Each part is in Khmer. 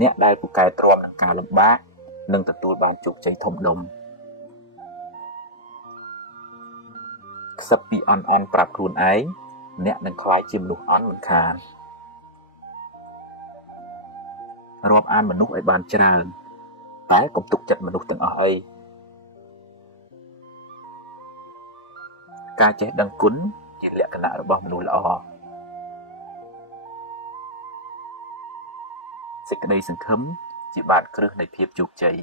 អ្នកដែលពូកែទ្រាំនឹងការលំបាកនឹងទទួលបានជោគជ័យធំដុំខ្សឹបពីអន់ប្រាប់ខ្លួនឯងអ្នកនឹងក្លាយជាមនុស្សអន់មិនខានរាប់អានមនុស្សឲ្យបានច្រើនតែកុំទុកចិត្តមនុស្សទាំងអស់អីការចេះដឹងគុណជាលក្ខណៈរបស់មនុស្សល្អសេចក្តីសង្ឃឹមជាបាតគ្រឹះនៃភាពជោគជ័យ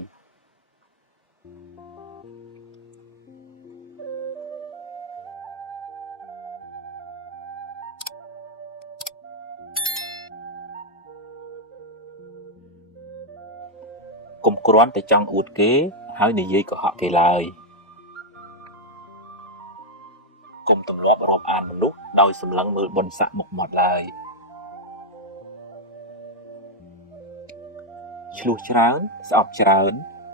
កុំគ្រាន់តែចង់អួតគេហើយនិយាយកុហកគេឡើយកុំទម្លាប់រាប់អានមនុស្សដោយសម្លឹងមើលបុណ្យស័ក្តិមុខមាត់ឡើយឆ្លោះច្រើនស្អប់ច្រើន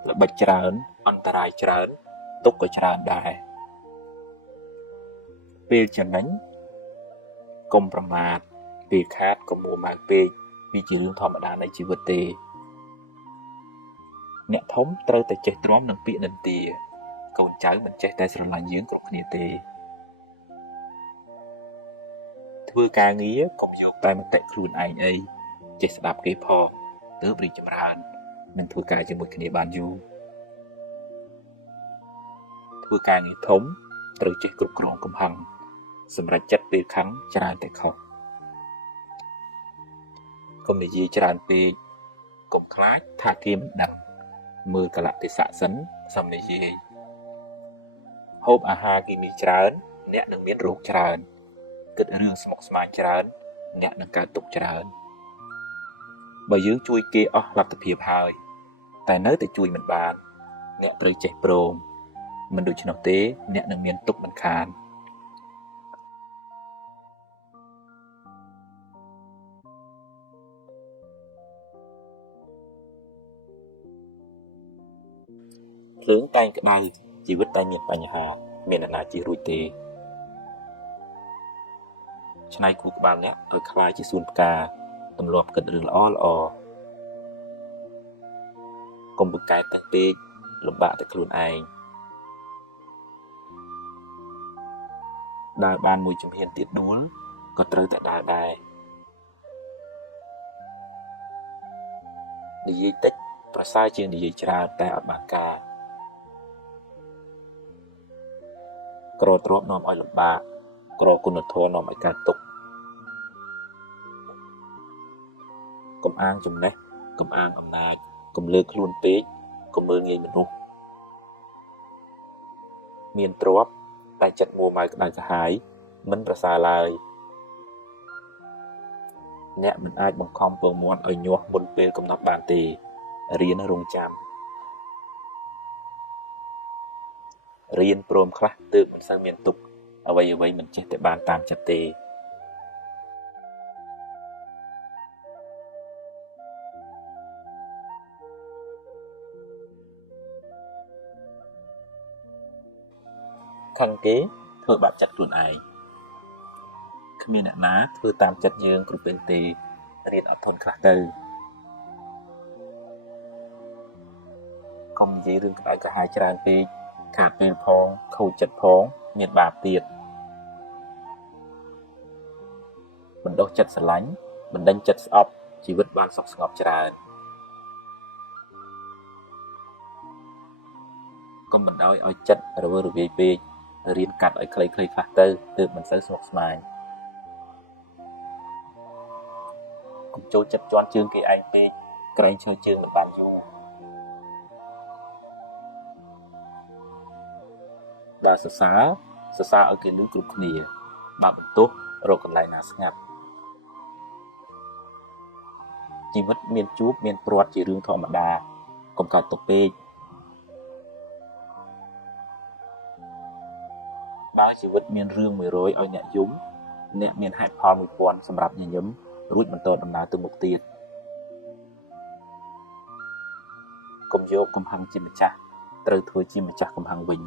ល្បិចច្រើនអន្តរាយច្រើនទុកក៏ច្រើនដែរពេលចំណេញកុំប្រមាថពេលខាតកុំមួម៉ៅពេកវាជារឿងធម្មតានៃជីវិតទេអ្នកធំត្រូវតែចេះទ្រាំនឹងពាក្យនិន្ទាកូនចៅមិនចេះតែស្រឡាញ់យើងគ្រប់គ្នាទេធ្វើការងារកុំយកតែមតិខ្លួនឯងអីចេះស្ដាប់គេផងទើបរីកចម្រើននឹងធ្វើការជាមួយគ្នាបានយូរធ្វើការងារធំត្រូវចេះគ្រប់គ្រងកំហឹងសម្រាប់ចិត្តពេលខឹងច្រើនតែខុសកុំនិយាយច្រើនពេកកុំខ្លាចថាគេមិនដឹងមើលកលៈទេសៈសិនសំនិយាយហូបអាហារគីមីច្រើនអ្នកនឹងមានរោគច្រើនគិតរឿងស្មុគស្មាញច្រើនអ្នកនឹងកើតទុក្ខច្រើនបើយើងជួយគេអស់លទ្ធភាពហើយតែនៅតែជួយមិនបានអ្នកត្រូវចេះព្រមមិនដូច្នោះទេអ្នកនឹងមានទុក្ខមិនខានភ្លើងតែងក្តៅជីវិតតែមានបញ្ហាមានអ្នកណាជិះរួចទេឆ្នៃគូក្បាលអ្នកឲ្យខ្លាយជាសួនផ្កាទម្លាប់គិតរឿងល្អកុំពូកែតែពេកលំបាកតែខ្លួនឯងដើរបានមួយជំហានទៀតដួលក៏ត្រូវតែដើរដែរនិយាយតិចប្រសើរជាងនិយាយច្រើនតែអត់បានការក្រទ្រព្យនាំឲ្យលំបាកក្រគុណធម៌នាំឲ្យកើតទុក្ខកុំអាងចំណេះកុំអាងអំណាចកុំលើកខ្លួនពេកកុំមើលងាយមនុស្សមានទ្រព្យតែចិត្តមួម៉ៅក្តៅក្រហាយមិនប្រសើរឡើយអ្នកមិនអាចបង្ខំពងមាត់ឲ្យញាស់មុនពេលកំណត់បានទេរៀនរងចាំរៀនព្រមខ្លះទើបមិនសូវមានទុក្ខអ្វីមិនចេះតែបានតាមចិត្តទេខឹងគេធ្វើបាបចិត្តខ្លួនឯងគ្មានអ្នកណាធ្វើតាមចិត្តយើងគ្រប់ពេលទេរៀនអត់ធន់ខ្លះទៅកុំនិយាយរឿងក្តៅក្រហាយច្រើនពេកខាតពេលផងខូចចិត្តផងមានបាបទៀតបណ្ដុះចិត្តស្រឡាញ់បណ្ដេញចិត្តស្អប់ជីវិតបានសុខស្ងប់ច្រើនកុំបណ្ដោយឲ្យចិត្តរវើរវាយពេករៀនកាត់ឲ្យខ្លីៗខ្លះទៅទើបមិនសូវស្មុគស្មាញកុំចូលចិត្តជន់ជើងគេឯងពេកក្រែងឈើជើងមិនបានយូរដើរសរសើរឲ្យគេឮគ្រប់គ្នាបើបន្ទោសរកកន្លែងណាស្ងាត់ជីវិតមានជួបមានព្រាត់ជារឿងធម្មតាកុំកើតទុកពេកបើជីវិតមានរឿង100ឲ្យអ្នកយំអ្នកមានហេតុផល1000សម្រាប់ញញឹមរួចបន្តដំណើរទៅមុខទៀតកុំយកកំហឹងជាម្ចាស់ត្រូវធ្វើជាម្ចាស់កំហឹងវិញ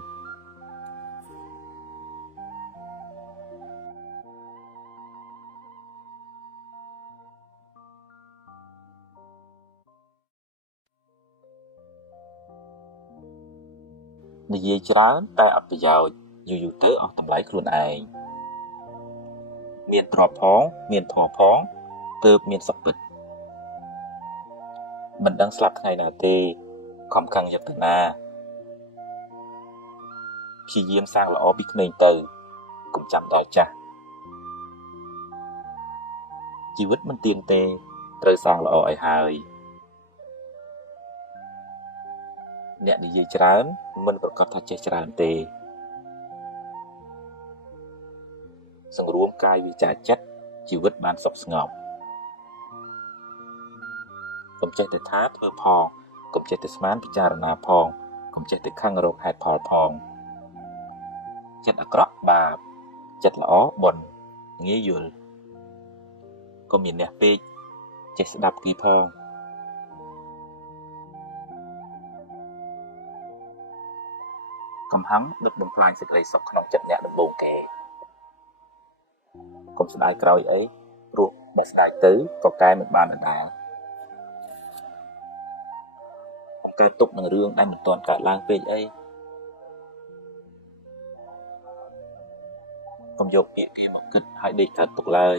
និយាយច្រើនតែអត់ប្រយោជន៍យូរទៅអស់តម្លៃខ្លួនឯងមានទ្រព្យផងមានធម៌ផងទើបមានសុខពិតមិនដឹងស្លាប់ថ្ងៃណាទេខំខឹងយកទៅណាព្យាយាមសាងល្អពីក្មេងទៅកុំចាំដល់ចាស់ជីវិតមិនទៀងទេត្រូវសាងល្អឲ្យហើយអ្នកនិយាយច្រើនមិនប្រកាសថាចេះច្រើនទេសង្រួមកាយវាចាចិត្តជីវិតបានសុខស្ងប់កុំចេះតែថាធ្វើផងកុំចេះតែស្មានពិចារណាផងកុំចេះតែខឹងរកហេតុផលផងចិត្តអាក្រក់បាបចិត្តល្អបុណ្យងាយយល់កុំមានអ្នកពេកចេះស្ដាប់គេផងកំហឹងដឹកបំផ្លាញសេចក្តីសុខក្នុងចិត្តអ្នកដំបូងគេកុំស្ដាយក្រោយអីព្រោះបើស្ដាយទៅក៏កែមិនបានដដែលកើតទុកនឹងរឿងដែលមិនទាន់កើតឡើងពេកអីកុំយកពាក្យគេមកគិតឲ្យដេកកើតទុកឡើយ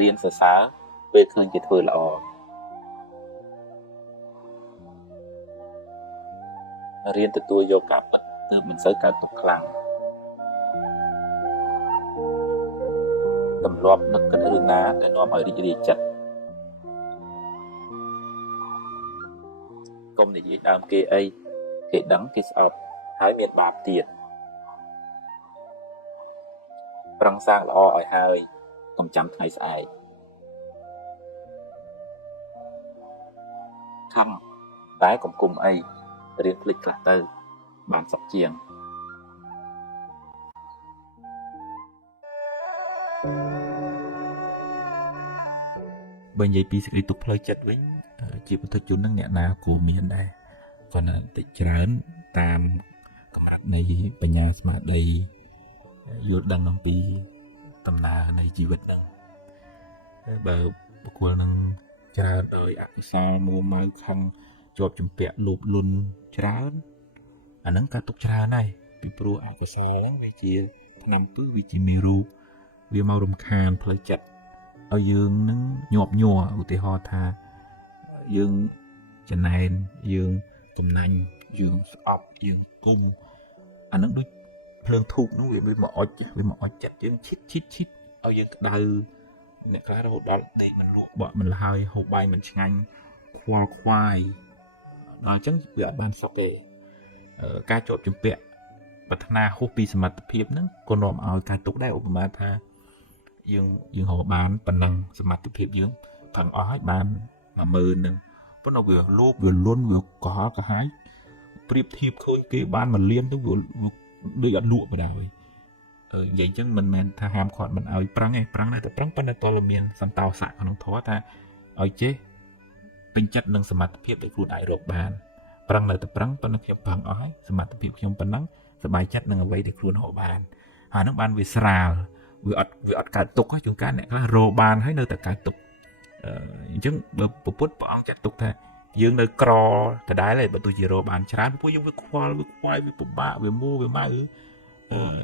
រៀនសរសើរពេលឃើញគេធ្វើល្អរៀនទទួលយកការពិតទើបមិនសូវកើតទុកខ្លាំងទម្លាប់នឹកគិតរឿងណាដែលនាំឲ្យរីករាយចិត្តកុំនិយាយដើមគេអីគេដឹងគេស្អប់ហើយមានបាបទៀតប្រឹងសាងល្អឲ្យហើយកុំចាំថ្ងៃស្អែកខំតែកុំគុំអីរៀនភ្លេចខ្លះទៅបានសុខជាងបើនិយាយពីសេចក្តីទុក្ខផ្លូវចិត្តវិញជាពុទ្ធជននឹងអ្នកណាគួរមានដែរប៉ុន្តែតិចច្រើនតាមកម្រិតនៃបញ្ញាស្មារតីយល់ដឹងអំពីដំណើរនៃជីវិតហ្នឹងបើបុគ្គលនឹងច្រើនដោយអកុសលមួម៉ៅខឹងជាប់ជំពាក់លោភលន់ច្រើនអាហ្នឹងក៏ទុកច្រើនដែរពីព្រោះអកុសលហ្នឹងវាជាថ្នាំពឹសវាជាមេរោគវាមករំខានផ្លូវចិត្តឲ្យយើងនឹងញាប់ញ័រឧទាហរណ៍ថាយើងចំណែនយើងចំណាញ់យើងស្អប់យើងគុំអាហ្នឹងដូចភ្លើងធូបហ្នឹងវាមកអុចចិត្តយើងឈិតឲ្យយើងក្តៅអ្នកខ្លះរហូតដល់ដេកមិនលក់បក់មិនលហើយហូបបាយមិនឆ្ងាញ់ខ្វល់ខ្វាយដល់អញ្ចឹងវាអត់បានសុខទេការជាប់ជំពាក់ប្រាថ្នាហួសពីសមត្ថភាពហ្នឹងក៏នាំឲ្យការទុកដែរឧបមាថាយើងរកបានប៉ុណ្ណឹងសមត្ថភាពយើងផឹងអស់ហើយបាន10000ហ្នឹងប៉ុន្តែវាលោភវាលន់វាកុហកកាហាយប្រៀបធៀបឃើញគេបាន1លានទៅវាដូចអត់លក់បណ្ដោយនិយាយអញ្ចឹងមិនមែនថាហាមឃាត់មិនឲ្យប្រឹងទេប្រឹងតែប្រឹងប៉ុន្តែតើមានសន្តោសៈក្នុងធម៌ថាឲ្យចេះពេញចិត្តនឹងសមត្ថភាពដែលខ្លួនអាចរកបានប្រឹងនៅតែប្រឹងប៉ុន្តែខ្ញុំប្រឹងអស់ហើយសមត្ថភាពខ្ញុំប៉ុណ្ណឹងសប្បាយចិត្តនឹងអ្វីដែលខ្លួនរកបានហើយនឹងបានវាស្រាលវាអត់កើតទុកជួនកាលអ្នកខ្លះរកបានហើយនៅតែកើតទុកអញ្ចឹងបើពុទ្ធព្រះអង្គចាត់ទុកថាយើងនៅក្រដដែលហើយបើទោះជារកបានច្រើនពួកយើងវាខ្វល់វាខ្វាយវាពិបាកវាមួវាម៉ៅ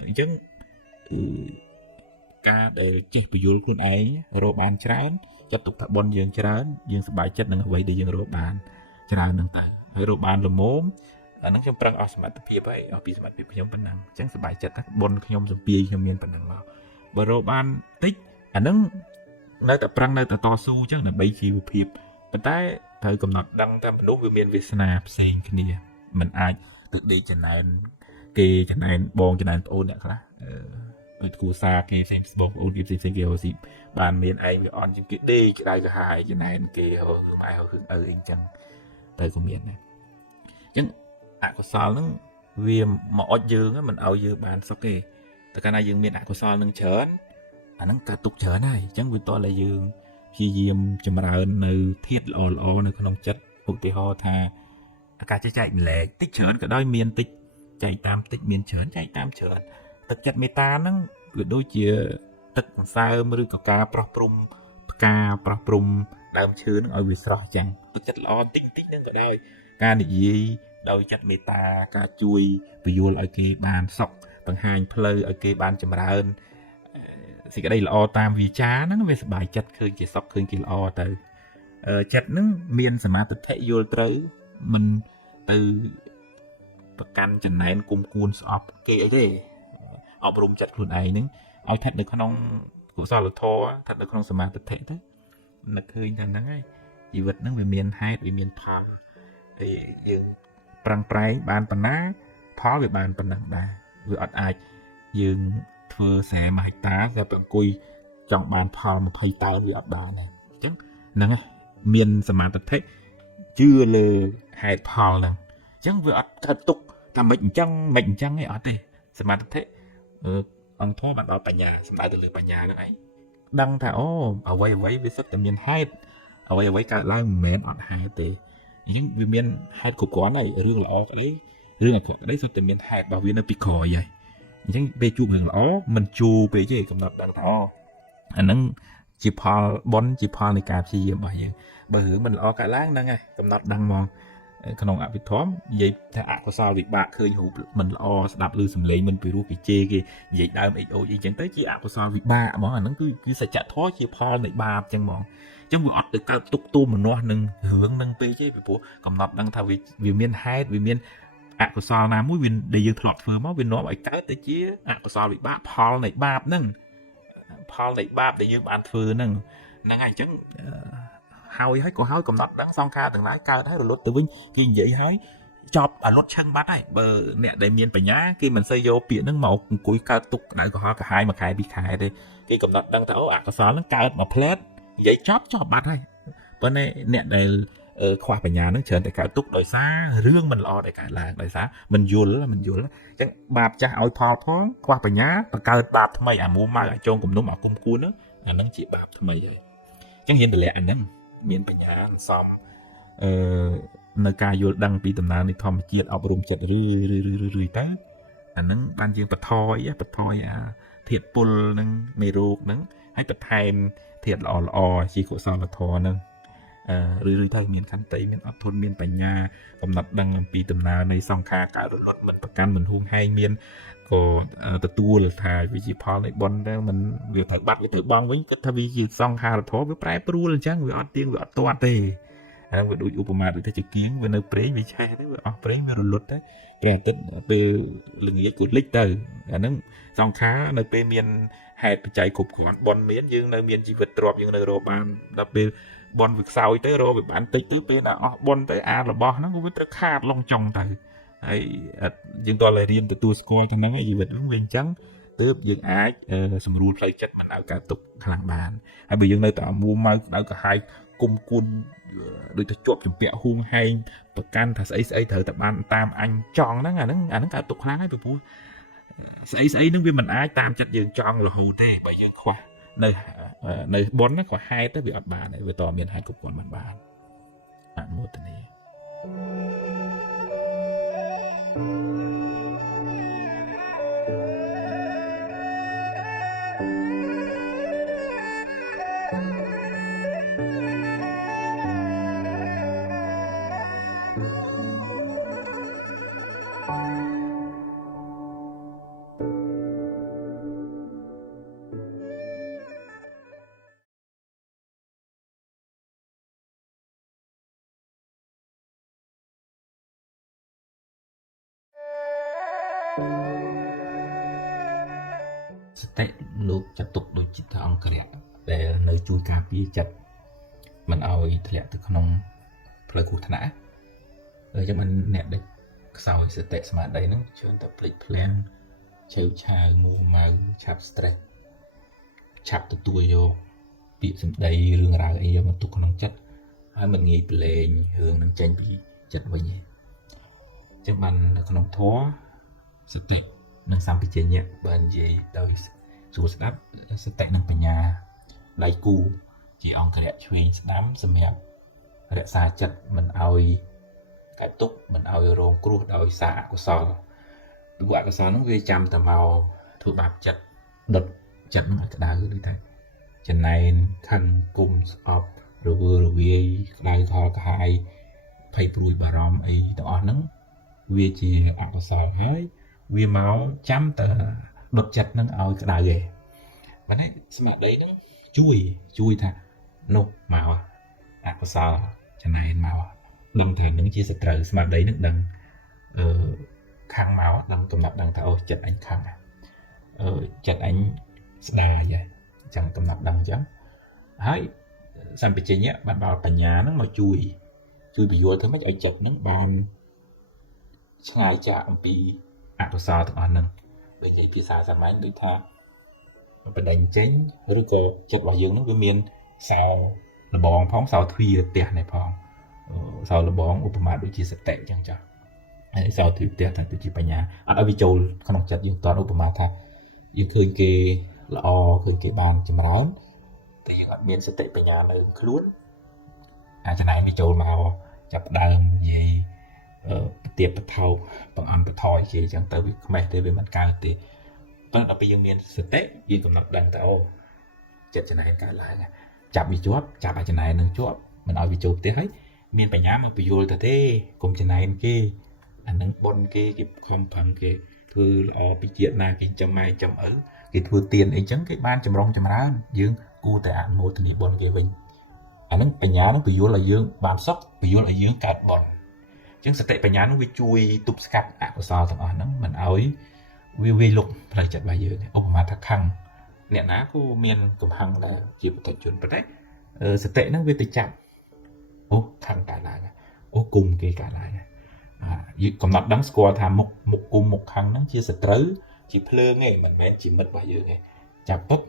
អញ្ចឹងការដែលចេះបញ្យល់ខ្លួនឯងរកបានច្រើនចាត់ទុកថាបុណ្យយើងច្រើនយើងសប្បាយចិត្តនឹងអ្វីដែលយើងរកបានច្រើននឹងទៅហើយរកបានល្មមអាហ្នឹងខ្ញុំប្រឹងអស់សមត្ថភាពហើយអស់ពីសមត្ថភាពខ្ញុំប៉ុណ្ណឹងអញ្ចឹងសប្បាយចិត្តថាបុណ្យខ្ញុំសំពីខ្ញុំមានប៉ុណ្ណឹងមកបើរកបានតិចអាហ្នឹងនៅតែប្រឹងនៅតែតស៊ូអញ្ចឹងដើម្បីជីវភាពប៉ុន្តែត្រូវកំណត់ដឹងថាមនុស្សវាមានវាសនាផ្សេងគ្នាมันអាចទៅដេកចំណែនគេចំណែនបងចំណែនប្អូនអ្នកខ្លះដូចគ្រួសារគេផ្សេងបងប្អូនគេផ្សេងគេរស់ស៊ីបានមានឯងវាអន់ជាងគេដេកក្តៅក្រហាយចំណែនគេហឺម៉ែហឺអីចឹងទៅក៏មានដែរអញ្ចឹងអកុសលហ្នឹងវាមកអុចយើងមិនឲ្យយើងបានសុខទេតែកាលណាយើងមានអកុសលនឹងច្រើនអាហ្នឹងកើតទុកច្រើនហើយអញ្ចឹងវាតោះតែយើងព្យាយាមចម្រើននៅធាតុល្អនៅក្នុងចិត្តឧទាហរណ៍ថាការចែកម្លែកតិចច្រើនក៏ដោយមានតិចចែកតាមតិចមានច្រើនចែកតាមច្រើនទឹកចិត្តមេត្តាហ្នឹងវាដូចជាទឹកសន្សើមឬក៏ការប្រោះព្រំផ្ ការប្រោះព្រំដើមឈើនឹងឲ្យវាស្រស់ចឹងទឹកចិត្តល្អតិចហ្នឹងក៏ដោយការនិយាយដោយចិត្តមេត្តាការជួយពយល់ឲ្យគេបានសុខបង្ហាញផ្លូវឲ្យគេបានចម្រើនសេចក្តីល្អតាមវាចាហ្នឹងវាសប្បាយចិត្តឃើញគេសុខឃើញគេល្អទៅចិត្តហ្នឹងមានសមាធិយល់ត្រូវមិនទៅប្រកាន់ចំណែនគុំគួនស្អប់គេអីទេអប់រំចិត្តខ្លួនឯងហ្នឹងឲ្យស្ថិតនៅក្នុងកុសលធម៌ស្ថិតនៅក្នុងសមាធិទៅនឹកឃើញថាហ្នឹងហើយជីវិតហ្នឹងវាមានហេតុវាមានផលហើយយើងប្រឹងប្រែងបានប៉ុណ្ណាផលវាបានប៉ុណ្ណឹងដែរវាអត់អាចយើងធ្វើស្រែ1ហិកតាតែអង្គុយចង់បានផល20តើនវាអត់បានទេអញ្ចឹងហ្នឹងហើយមានសមាធិជឿលើហេតុផលហ្នឹងអញ្ចឹងវាអត់កើតទុកថាមិនអញ្ចឹងឯងអត់ទេសមាធិអង្គធម៌បានដល់បញ្ញាសំដៅទៅលើបញ្ញាហ្នឹងឯងដឹងថាអូអ្វីវាសិតតែមានហេតុអ្វីកើតឡើងមិនមែនអត់ហេតុទេអញ្ចឹងវាមានហេតុគ្រប់គ្រាន់ហើយរឿងល្អក្តីរឿងអាក្រក់ក្តីសុទ្ធតែមានហេតុរបស់វានៅពីក្រោយហើយអញ្ចឹងពេលជួបរឿងល្អមិនជួពេកទេកំណត់ដឹងថាអាហ្នឹងជាផលបុណ្យជាផលនៃការព្យាយាមរបស់យើងបើរឿងមិនល្អកើតឡើងហ្នឹងហើយកំណត់ដឹងហ្មងក្នុងអភិធម្មនិយាយថាអកុសលវិបាកឃើញរូបមិនល្អស្ដាប់ឮសំឡេងមិនពីរោះពីជេរគេនិយាយដើមអីចឹងទៅជាអកុសលវិបាកហ្មងអាហ្នឹងគឺសច្ចធម៌ជាផលនៃបាបចឹងហ្មងអញ្ចឹងវាអត់ទៅកើតទុកទោមនោះនឹងរឿងនឹងពេកទេពីព្រោះកំណត់ដឹងថាវាមានហេតុវាមានអកុសលណាមួយវាដែលយើងធ្លាប់ធ្វើមកវានាំឲ្យកើតទៅជាអកុសលវិបាកផលនៃបាបហ្នឹងផលនៃបាបដែលយើងបានធ្វើហ្នឹងហើយអញ្ចឹងហើយក៏ហើយកំណត់ដឹងសង្ខារទាំងឡាយកើតហើយរលត់ទៅវិញគេនិយាយហើយចប់អាលត់ឆឹងបាត់ហើយបើអ្នកដែលមានបញ្ញាគេមិនសូវយកពាក្យហ្នឹងមកអង្គុយកើតទុកក្តៅក្រហល់កាហាយ1ខែ2ខែទេគេកំណត់ដឹងថាអូអកុសលហ្នឹងកើតមកផ្លែតនិយាយចប់បាត់ហើយប៉ុន្តែអ្នកដែលខ្វះបញ្ញាហ្នឹងច្រើនតែកើតទុកដោយសាររឿងមិនល្អដែលកើតឡើងដោយសារមិនយល់អញ្ចឹងបាបចាស់ឲ្យផលផងខ្វះបញ្ញាបង្កើតបាបថ្មីអាមួម៉ៅអាចងគំនុំអាគុំគួនហ្នឹងអាហ្នឹងជាបាបថ្មីហើយអញ្ចឹងហ៊ានតម្លាក់អាហ្នឹងមានបញ្ញាសំនៅការយល់ដឹងពីដំណើរនៃធម្មជាតិអប់រំចិត្តរឿយទៅអាហ្នឹងបានយើងបន្ថយអាធាតុពុលហ្នឹងមេរោគហ្នឹងហើយបន្ថែមធាតុល្អជាកុសលធម៌ហ្នឹងរឿយទៅមានខន្តីមានអត់ធន់មានបញ្ញាកំណត់ដឹងអំពីដំណើរនៃសង្ខារកើតរលត់មិនប្រកាន់មិនហួងហែងមានក៏ទទួលថាវាជាផលនៃបុណ្យទៅមិនវាត្រូវបាត់វាត្រូវបងវិញគិតថាវាជាសង្ខារធម៌វាប្រែប្រួលអញ្ចឹងវាអត់ទៀងវាអត់ទាត់ទេអាហ្នឹងវាដូចឧបមាដូចថាជាគៀងវានៅព្រេងវាឆេះទៅវាអស់ព្រេងវារលត់ទៅព្រះអាទិត្យពេលល្ងាចក៏លិចទៅអាហ្នឹងសង្ខារនៅពេលមានហេតុបច្ច័យគ្រប់គ្រាន់បុណ្យមានយើងនៅមានជីវិតទ្រព្យយើងនៅរកបានដល់ពេលបុណ្យវាខ្សោយទៅរកវាបានតិចទៅពេលណាអស់បុណ្យទៅអារបស់ហ្នឹងវាត្រូវខាតឡងចុងទៅហើយយើងតើរៀនទទួលស្គាល់ទៅហ្នឹងជីវិតវាអញ្ចឹងទើបយើងអាចសម្រួលផ្លូវចិត្តមិនឲ្យកើតទុកខ្លាំងបានហើយបើយើងនៅតែមួម៉ៅក្តៅក្រហាយគុំគួនដូចទៅជាប់ចម្ពាក់ហួងហែងប្រកាន់ថាស្អីត្រូវតែបានតាមអញចង់ហ្នឹងអាហ្នឹងកើតទុកខ្លាំងហើយពីព្រោះស្អីហ្នឹងវាមិនអាចតាមចិត្តយើងចង់រហូតទេបើយើងខ្វះនៅបុណ្យក៏ហេតុទៅវាអត់បានដែរវាតមានហេតុគ្រប់គ្រាន់បានអនុមោទនាសតិលោកចាត់ទុកដូចជាអង្គរៈដែលនៅជួយការពារចិត្តមិនឲ្យធ្លាក់ទៅក្នុងផ្លូវគ្រោះថ្នាក់ហើយចាំអ្នកដែលខ្សោយសតិស្មារតីហ្នឹងច្រើនតែភ្លេចភ្លាំងឆេវឆាវមួម៉ៅឆាប់ stress ឆាប់ទទួលយកពាក្យសម្ដីរឿងរ៉ាវអីយកមកទុកក្នុងចិត្តហើយមិនងាយប្រឡែងរឿងនឹងចេញពីចិត្តវិញទេចឹងបាននៅក្នុងធម៌សតិនិងសម្បជញ្ញៈបាននិយាយដោយស្រួលស្ដាប់សតិនិងបញ្ញាដៃគូជាអង្គរៈឆ្វេងស្ដាំសម្រាប់រក្សាចិត្តមិនឲ្យកើតទុក្ខមិនឲ្យរងគ្រោះដោយសារអកុសលព្រោះអកុសលហ្នឹងវាចាំតែមកធ្វើបាបចិត្តដុតចិត្តនឹងក្តៅដូចថា ចំណែនខឹងគុំស្អប់រវើរវាយក្តៅខលកាហាយភ័យព្រួយបារម្ភអីទាំងអស់ហ្នឹងវាជាអកុសលហើយវាមកចាំតែដុតចិត្តហ្នឹងឲ្យក្តៅឯងបាទណាស្មារតីហ្នឹងជួយថានោះមកអកុសលចំណែនមកដឹងថានឹងជាសត្រូវស្មារតីនឹងដឹងខាងមកដឹងកំណត់ដឹងថាអូចិត្តអញខាងចិត្តអញស្ដាយហើយអញ្ចឹងកំណត់ដឹងអញ្ចឹងហើយសម្បជញ្ញៈបានដល់បញ្ញាហ្នឹងមកជួយពយល់ធ្វើម៉េចឲ្យចិត្តហ្នឹងបានឆ្ងាយចាកអំពីអកុសលទាំងអស់ហ្នឹងដូចនិយាយភាសាសាមញ្ញដូចថាបដិញ្ញចេញឬក៏ចិត្តរបស់យើងហ្នឹងវាមានសោលបងផងសោទ្វារផ្ទះនេះផងសោលបងឧបមាដូចជាសតិអញ្ចឹងចាហើយសោទ្វារផ្ទះថាដូចជាបញ្ញាអត់ឲ្យវាចូលក្នុងចិត្តយើងតឧបមាថាយើងឃើញគេល្អឃើញគេបានចម្រើនតែយើងអត់មានសតិបញ្ញានៅខ្លួនអាចចំណែនវាចូលមកចាប់ដើមនិយាយទៀបបថោបង្អន់បថយជាអញ្ចឹងទៅវាខ្មេះទេវាមិនកើតទេប៉ុន្តែដល់ពេលយើងមានសតិយើងកំណត់ដឹងថាអូចិត្តចំណែនកើតឡើងចាប់វាជាប់ចាប់អាចចំណែននឹងជាប់មិនឲ្យវាចូលផ្ទះហើយមានបញ្ញាមកពយល់ទៅទេកុំចំណែនគេអានឹងប៉ុនគេខំប្រឹងគេធ្វើល្អពីជាតិណាគេចាំម៉ែចាំឪគេធ្វើទៀនអីចឹងគេបានចម្រុងចម្រើនយើងគួរតែអនុមោទនាបុណ្យគេវិញអានឹងបញ្ញានឹងពយល់ឲ្យយើងបានសុខពយល់ឲ្យយើងកើតបុណ្យអញ្ចឹងសតិបញ្ញានឹងវាជួយទប់ស្កាត់អកុសលទាំងអស់ហ្នឹងមិនឲ្យវាលុកផ្លូវចិត្តរបស់យើងឧបមាថាខឹងអ្នកណាក៏មានកំហឹងដែរជាបតិជនប៉ុន្តែសតិហ្នឹងវាទៅចាប់អូខឹងកើតឡើងអូគុំគេកើតឡើងយើងកំណត់ដឹងស្គាល់ថាមុខគុំមុខខឹងហ្នឹងជាសត្រូវជាភ្លើងឯងមិនមែនជាមិត្តរបស់យើងឯងចាប់ពុក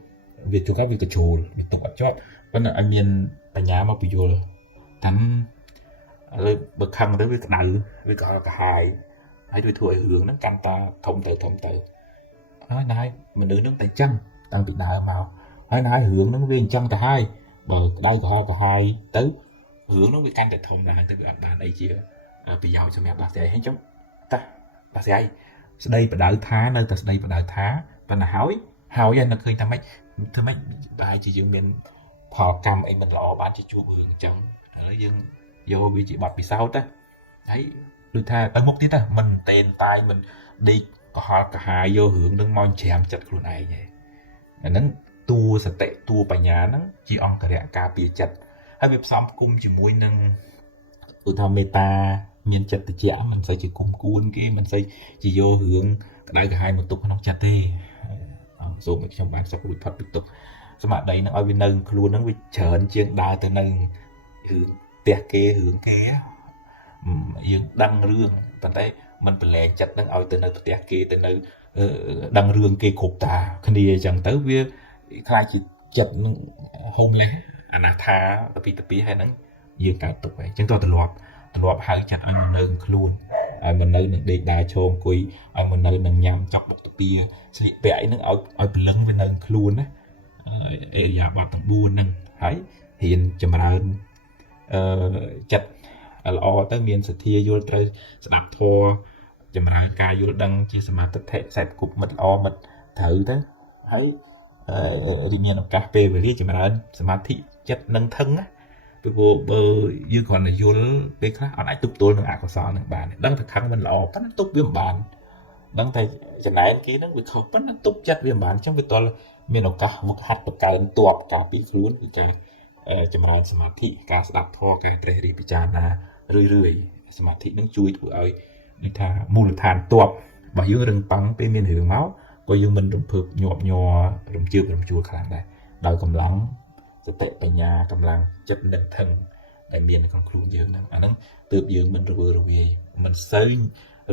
វាជួនកាលវាកជ្រួលវាទុកអត់ជាប់ប៉ុន្តែឲ្យមានបញ្ញាមកពយល់តាមឥឡូវបើខឹងទៅវាក្តៅវាក៏កាហាយហើយវាធ្វើឲ្យរឿងហ្នឹងកាន់តែធំទៅហើយណាយមនុស្សហ្នឹងតែចឹងតាំងពីដើមមកហើយណាយរឿងហ្នឹងវាអញ្ចឹងទៅហើយបើក្តៅកាហាយទៅរឿងហ្នឹងវាកាន់តែធំឡើងទៅវាអត់បានអីជាប្រយោជន៍សម្រាប់ដោះស្រាយហើយអញ្ចឹងតោះដោះស្រាយស្ដីបដៅថានៅតែស្ដីបដៅថាប៉ុន្តែហើយនៅឃើញថាម៉េចធ្វើម៉េចបែរជាយើងមានផលកម្មអីមិនល្អបានជាជួបរឿងអញ្ចឹងឥឡូវយើងយកវាជាបទពិសោធន៍ទៅហើយដូចថាទៅមុខទៀតទៅមិនតេនតាយមិនដេកកុហលកាហាយយករឿងនឹងមកច្រាមចិត្តខ្លួនឯងឯហ្នឹងតួសតិតួបញ្ញាហ្នឹងជាអង្គរៈការពារចិត្តហើយវាផ្សំផ្គុំជាមួយនឹងឧទាហរណ៍មេត្តាមានចិត្តត្រជាក់មិនសូវជាគុំគួនគេមិនសូវជាយករឿងក្តៅក្រហាយមកទុកក្នុងចិត្តទេសូមឲ្យខ្ញុំបានសុខរួចផុតពីទុក្ខស្មារតីនឹងឲ្យវានៅខ្លួននឹងវាច្រើនជាងដើរទៅនៅរឿងផ្ទះគេរឿងគេយើងដឹងរឿងប៉ុន្តែមិនប្រឡែងចិត្តនឹងឲ្យទៅនៅផ្ទះគេទៅនៅដឹងរឿងគេគ្រប់តាគ្នាអញ្ចឹងទៅវាខ្លាចជាចិត្តនឹង homeless អនាថាទៅពីហើយហ្នឹងយើងកើតទុកហើយអញ្ចឹងទៅទម្លាប់ហៅចិត្តឲ្យនៅខ្លួនឲ្យមិននៅនឹងដេកដើរឈរអង្គុយឲ្យមិននៅនឹងញ៉ាំចប់បុកទៅពីស្លៀកពាក់អីហ្នឹងឲ្យព្រលឹងវានៅខ្លួនណាអរិយាបថទាំង4ហ្នឹងហើយរៀនចម្រើនចិត្តល្អទៅមានសទ្ធាយល់ត្រូវស្ដាប់ធម៌ចម្រើនការយល់ដឹងជាសមាធិខ្សែគប់មិត្តល្អមិត្តត្រូវទៅហើយមានឱកាសពេលវេលាចម្រើនសមាធិចិត្តនឹងថឹងណាពីព្រោះបើយើងគ្រាន់តែយល់ពេលខ្លះអត់អាចទប់ទល់នឹងអកុសលនឹងបានដឹងថាខឹងមិនល្អប៉ុន្តែទប់វាមិនបានដឹងតែចំណែនគេហ្នឹងវាខុសប៉ុន្តែទប់ចិត្តវាមិនបានអញ្ចឹងវាតលមានឱកាសវឹកហាត់បង្កើនទ័ពការពីខ្លួនគឺការចម្រើនសមាធិការស្ដាប់ធម៌ការត្រេះរិះពិចារណារឿយសមាធិនឹងជួយធ្វើឲ្យនេះថាមូលដ្ឋានទ័ពរបស់យើងរឹងប៉ឹងពេលមានរឿងមកក៏យើងមិនរំភើបញាប់ញ័ររំជើបរំជួលខ្លាំងដែរដោយកម្លាំងសតិបញ្ញាកម្លាំងចិត្តនឹងថឹងដែលមាននៅក្នុងខ្លួនយើងហ្នឹងអាហ្នឹងទើបយើងមិនរវើរវាយមិនសូវ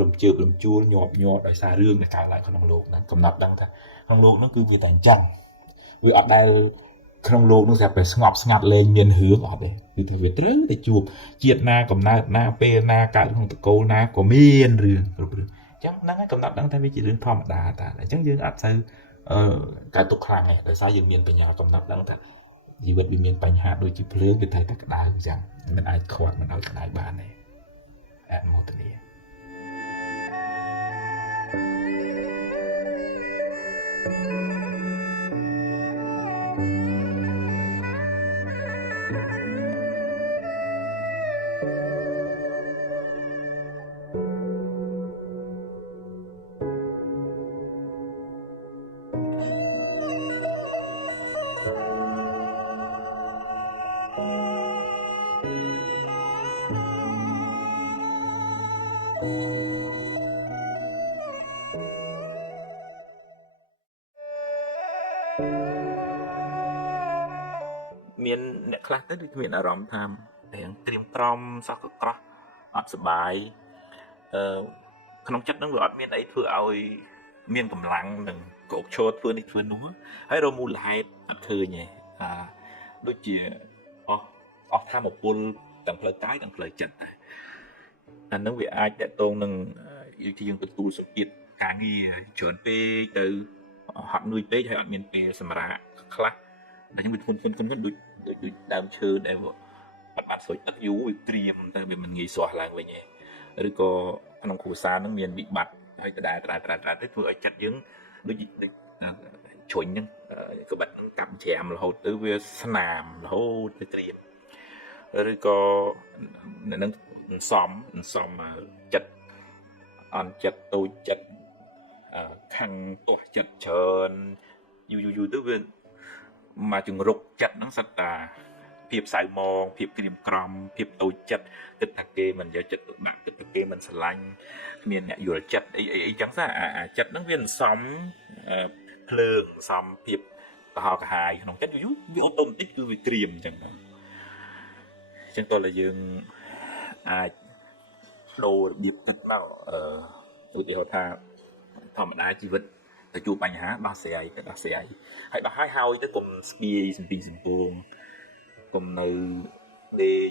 រំជើបរំជួលញាប់ញ័រដោយសាររឿងដែលកើតឡើងក្នុងโลกហ្នឹងកំណត់ដឹងថាក្នុងโลกហ្នឹងគឺវាតែអញ្ចឹងវាអត់ដែលក្នុងโลกហ្នឹងស្រាប់តែស្ងប់ស្ងាត់លែងមានរឿងអត់ទេគឺថាវាត្រូវតែជួបជាតិណាកំណើតណាពេលណាកើតក្នុងតកូលណាក៏មានរឿងគ្រប់រឿងអញ្ចឹងហ្នឹងហើយកំណត់ដឹងថាវាជារឿងធម្មតាតាអញ្ចឹងយើងអត់សូវកើតទុកខ្លាំងទេដោយសារយើងមានបញ្ញាកំណត់ដឹងថាជីវិតវាមានបញ្ហាដូចជាភ្លើងវាត្រូវតែក្តៅអញ្ចឹងមិនអាចខាត់មិនឲ្យក្តៅបានទេអនុមោទនា មានអ្នកខ្លះទៅដូចមានអារម្មណ៍ថារៀងត្រៀមត្រំសោះក៏ក្រោះអត់សុបាយក្នុងចិត្តហ្នឹងវាអត់មានអីធ្វើឲ្យមានកម្លាំងនឹងកោកឈរធ្វើនេះធ្វើនោះហើយរមូលហេតុអត់ឃើញទេដូចជាអស់ធម៌ពលទាំងផ្លូវកាយទាំងផ្លូវចិត្តដែរអានឹងវាអាចតកតងនឹងយើងទទួលសម្ពាធការងារច្រើនពេកទៅហត់នឿយពេកហើយអត់មានពេលសម្រាកខ្លះតែខ្ញុំវាធ្ងន់ដូចដើមឈើដែលបាត់ស្រួយទឹកយូរវាត្រៀមតែវាមិនងាយស្រស់ឡើងវិញទេឬក៏ក្នុងគ្រួសារនឹងមានវិបត្តិហើយដដែលទៅធ្វើឲ្យចិត្តយើងដូចជ្រុញហ្នឹងក្បិតហ្នឹងកាប់ច្រាមរហូតទៅវាស្នាមរហូតទៅត្រៀមឬក៏នឹងសំចិត្តអន់ចិត្តតូចចិត្តខាងទាស់ចិត្តច្រើនយូរទៅវាមកជំរុកចិត្តហ្នឹងសិតតាភាពសៅមងភាពក្រៀមក្រំភាពតូចចិត្តគិតថាគេមិនយកចិត្តទុកដាក់គិតថាគេមិនស្រឡាញ់គ្មានអ្នកយល់ចិត្តអីចឹងអាចិត្តហ្នឹងវាសំភ្លើងសំភាពកុហកកាហាយក្នុងចិត្តយូរវាអូតូម៉ាទិកគឺវាក្រៀមចឹងតើយើងអាចដូររបៀបគិតមកឧទាហរណ៍ថាធម្មតាជីវិតទៅជួបបញ្ហាដោះស្រាយហើយដោះហើយទៅកុំស្ពាយសំពីសំពងកុំនៅដេក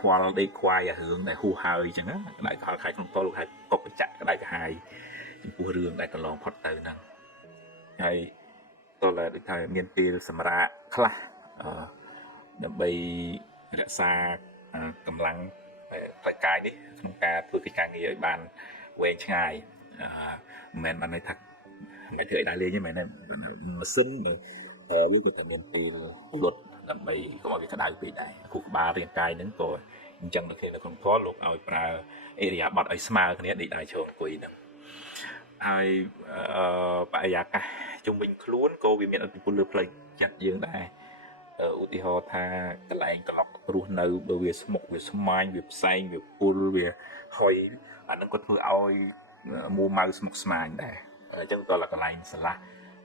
ខ្វល់ដេកខ្វាយអារឿងដែលហួសហើយអញ្ចឹងណាក្តៅខលខែក្នុងតលខែកប់បច្ចៈក្តៅកាហាយចំពោះរឿងដែលកន្លងផុតទៅហ្នឹងហើយតើដូចថាមានពេលសម្រាប់ខ្លះដើម្បីរក្សាកម្លាំងផ្លូវកាយនេះក្នុងការធ្វើកិច្ចការងារឲ្យបានវែងឆ្ងាយមិនមែនបានន័យថាមិនធ្វើឲ្យដើរលេងទេមែនទេម៉ាស៊ីនវាក៏តែមានពេលលុតដើម្បីកុំឲ្យវាក្តៅពេកដែរខួរក្បាលរាងកាយហ្នឹងក៏អញ្ចឹងនៅក្នុងធម៌លោកឲ្យប្រើអេរិយាបថឲ្យស្មើគ្នាដេកដើរឈរអង្គុយហ្នឹងហើយបរិយាកាសជុំវិញខ្លួនក៏វាមានឥទ្ធិពលលើផ្លូវចិត្តយើងដែរឧទាហរណ៍ថាកន្លែងក្លប់រស់នៅបើវាស្មុកវាស្មាញវាផ្សែងវាពុលវាហុយអានឹងក៏ធ្វើឲ្យមួម៉ៅស្មុកស្មាញដែរអញ្ចឹងតើកន្លែងស្រឡះ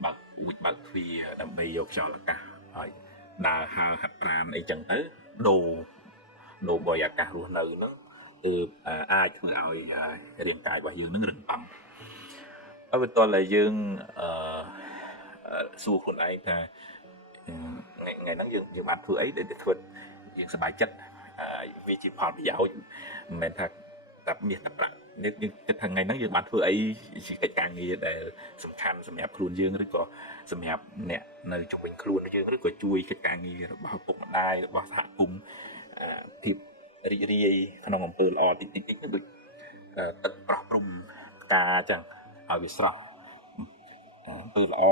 បើកអួចបើកទ្វារដើម្បីយកខ្យល់អាកាសហើយដើរហើរហាត់ប្រាណអីចឹងទៅដូរបរិយាកាសរស់នៅហ្នឹងគឺអាចធ្វើឲ្យរាងកាយរបស់យើងនឹងរឹងប៉ាំហើយបន្ទាប់ដែលយើងសួរខ្លួនឯងថាថ្ងៃហ្នឹងយើងបានធ្វើអីដែលធ្វើយើងសប្បាយចិត្តវាជាផលប្រយោជន៍មិនមែនថាតែមាសតែប្រាក់យើងគិតថាថ្ងៃហ្នឹងយើងបានធ្វើអីជាកិច្ចការងារដែលសំខាន់សម្រាប់ខ្លួនយើងឬក៏សម្រាប់អ្នកនៅជុំវិញខ្លួនយើងឬក៏ជួយកិច្ចការងាររបស់ពុកម្ដាយរបស់សហគមន៍ភាពរីករាយក្នុងអំពើល្អតិចដូចទឹកប្រោះព្រំផ្កាអញ្ចឹងឲ្យវាស្រស់អំពើល្អ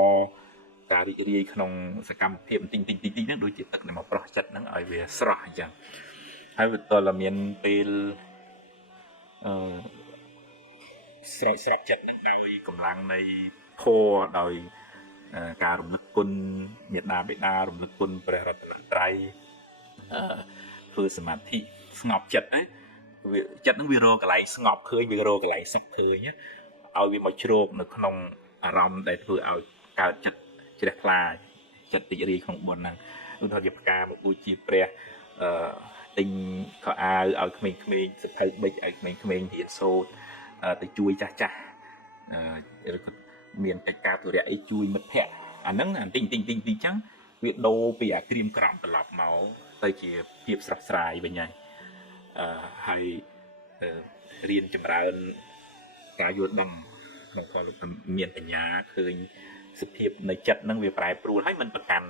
ការរីករាយក្នុងសកម្មភាពតិចហ្នឹងដូចជាទឹកដែលមកប្រោះចិត្តហ្នឹងឲ្យវាស្រស់អញ្ចឹងហើយវាតើមានពេលស្រោចស្រពចិត្តហ្នឹងដោយកម្លាំងនៃធម៌ដោយការរំលឹកគុណមេត្តាបិតារំលឹកគុណព្រះរតនត្រ័យធ្វើសមាធិស្ងប់ចិត្តណាវាចិត្តហ្នឹងវារកកន្លែងស្ងប់ឃើញវារកកន្លែងសឹកឃើញឲ្យវាមកជ្រោកនៅក្នុងអារម្មណ៍ដែលធ្វើឲ្យកើតចិត្តជ្រះថ្លាចិត្តរីករាយក្នុងបុណ្យហ្នឹងឧទាហរណ៍ជាផ្កាមកដូចជាព្រះទិញខោអាវឲ្យក្មេងៗសិភៅបិចឲ្យក្មេងៗរៀនសូត្រទៅជួយចាស់ឬក៏មានកិច្ចការទុរៈអីជួយមិត្តភ័ក្តិអាហ្នឹងអាទិញចឹងវាដូរពីអាក្រៀមក្រំត្រឡប់មកទៅជាភាពស្រស់ស្រាយវិញហើយរៀនចម្រើនការយល់ដឹងក្នុងផលមានបញ្ញាឃើញសភាពនៃចិត្តហ្នឹងវាប្រែប្រួលហើយមិនប្រកាន់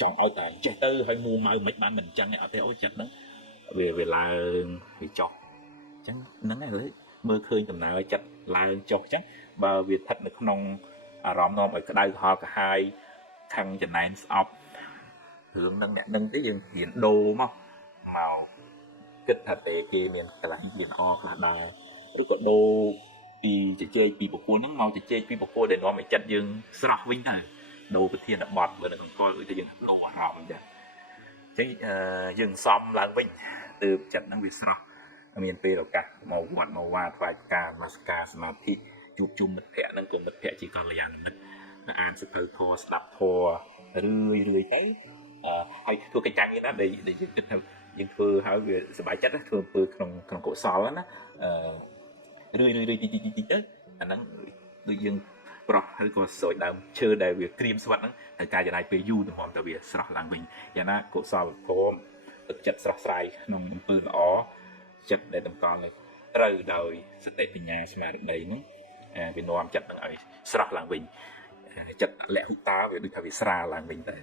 ចង់ឲ្យតែចេះទៅហើយមួម៉ៅមិនបានមិនអញ្ចឹងឯអត់ទេអូចិត្តហ្នឹងវាឡើងវាចុះអញ្ចឹងហ្នឹងឯងលើមើលឃើញដំណើរចិត្តឡើងចុះអញ្ចឹងបើវាស្ថិតនៅក្នុងអារម្មណ៍នាំឲ្យក្តៅហល់កាហាយខឹងចំណែនស្អប់រឿងហ្នឹងអ្នកហ្នឹងទេយើងរៀនដូរមកគិតថាទេគេមានកន្លែងរៀនអខ្លះដែរឬក៏ដូរពីជជែកពីបុគ្គលហ្នឹងមកជជែកពីបុគ្គលដែលនាំឲ្យចិត្តយើងស្រស់វិញទៅដូរប្រធានបទបើនៅក្នុងគាត់ដូចយើងដូរអារម្មណ៍អញ្ចឹងយើងសំឡើងវិញទើបចិត្តហ្នឹងវាស្រស់មានពេលឱកាសមកវត្តមកវាថ្វាយការនមស្ការសមាធិជួបជុំមិត្តភ័ក្តិហ្នឹងក៏មិត្តភ័ក្តិជាកល្យាណមិត្តអានសៀវភៅធម៌ស្ដាប់ធម៌ រឿយទៅហើយធ្វើកិច្ចការងារណាដែលយើងគិតថាយើងធ្វើហើយវាសប្បាយចិត្តធ្វើអំពើក្នុងកុសលណារឿយតិចទៅអាហ្នឹងដូចយើងប្រោះហើយក៏ស្រោចដើមឈើដែលវាក្រៀមស្វិតហ្នឹងត្រូវការចំណាយពេលយូរតម្រាំតែវាស្រស់ឡើងវិញយ៉ាងណាកុសលព្រមទឹកចិត្តស្រស់ស្រាយក្នុងអំពើល្អចិត្តដែលតម្កល់នៅត្រូវដោយសតិបញ្ញាស្មារតីហ្នឹងវានាំចិត្តហ្នឹងឲ្យស្រស់ឡើងវិញចិត្តលះហុតាវាដូចថាវាស្រាលឡើងវិញទៅ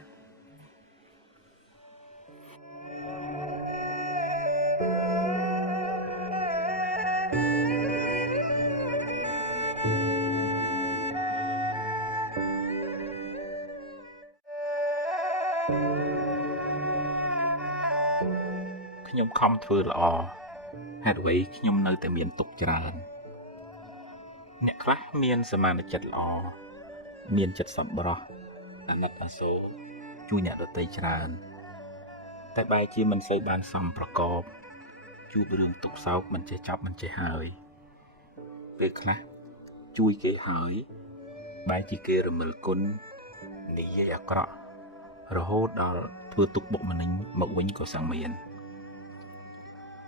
ខ្ញុំខំធ្វើល្អហេតុអ្វីខ្ញុំនៅតែមានទុកច្រើនអ្នកខ្លះមានសមានចិត្តល្អមានចិត្តសប្បុរសអាណិតអាសូរជួយអ្នកដទៃច្រើនតែបែរជាមិនសូវបានសមប្រកបជួបរឿងទុកសោកមិនចេះចប់មិនចេះហើយពេលខ្លះជួយគេហើយបែរជាគេរមិលគុណនិយាយអាក្រក់រហូតដល់ធ្វើទុកបុកម្នេញមកវិញក៏សឹងមាន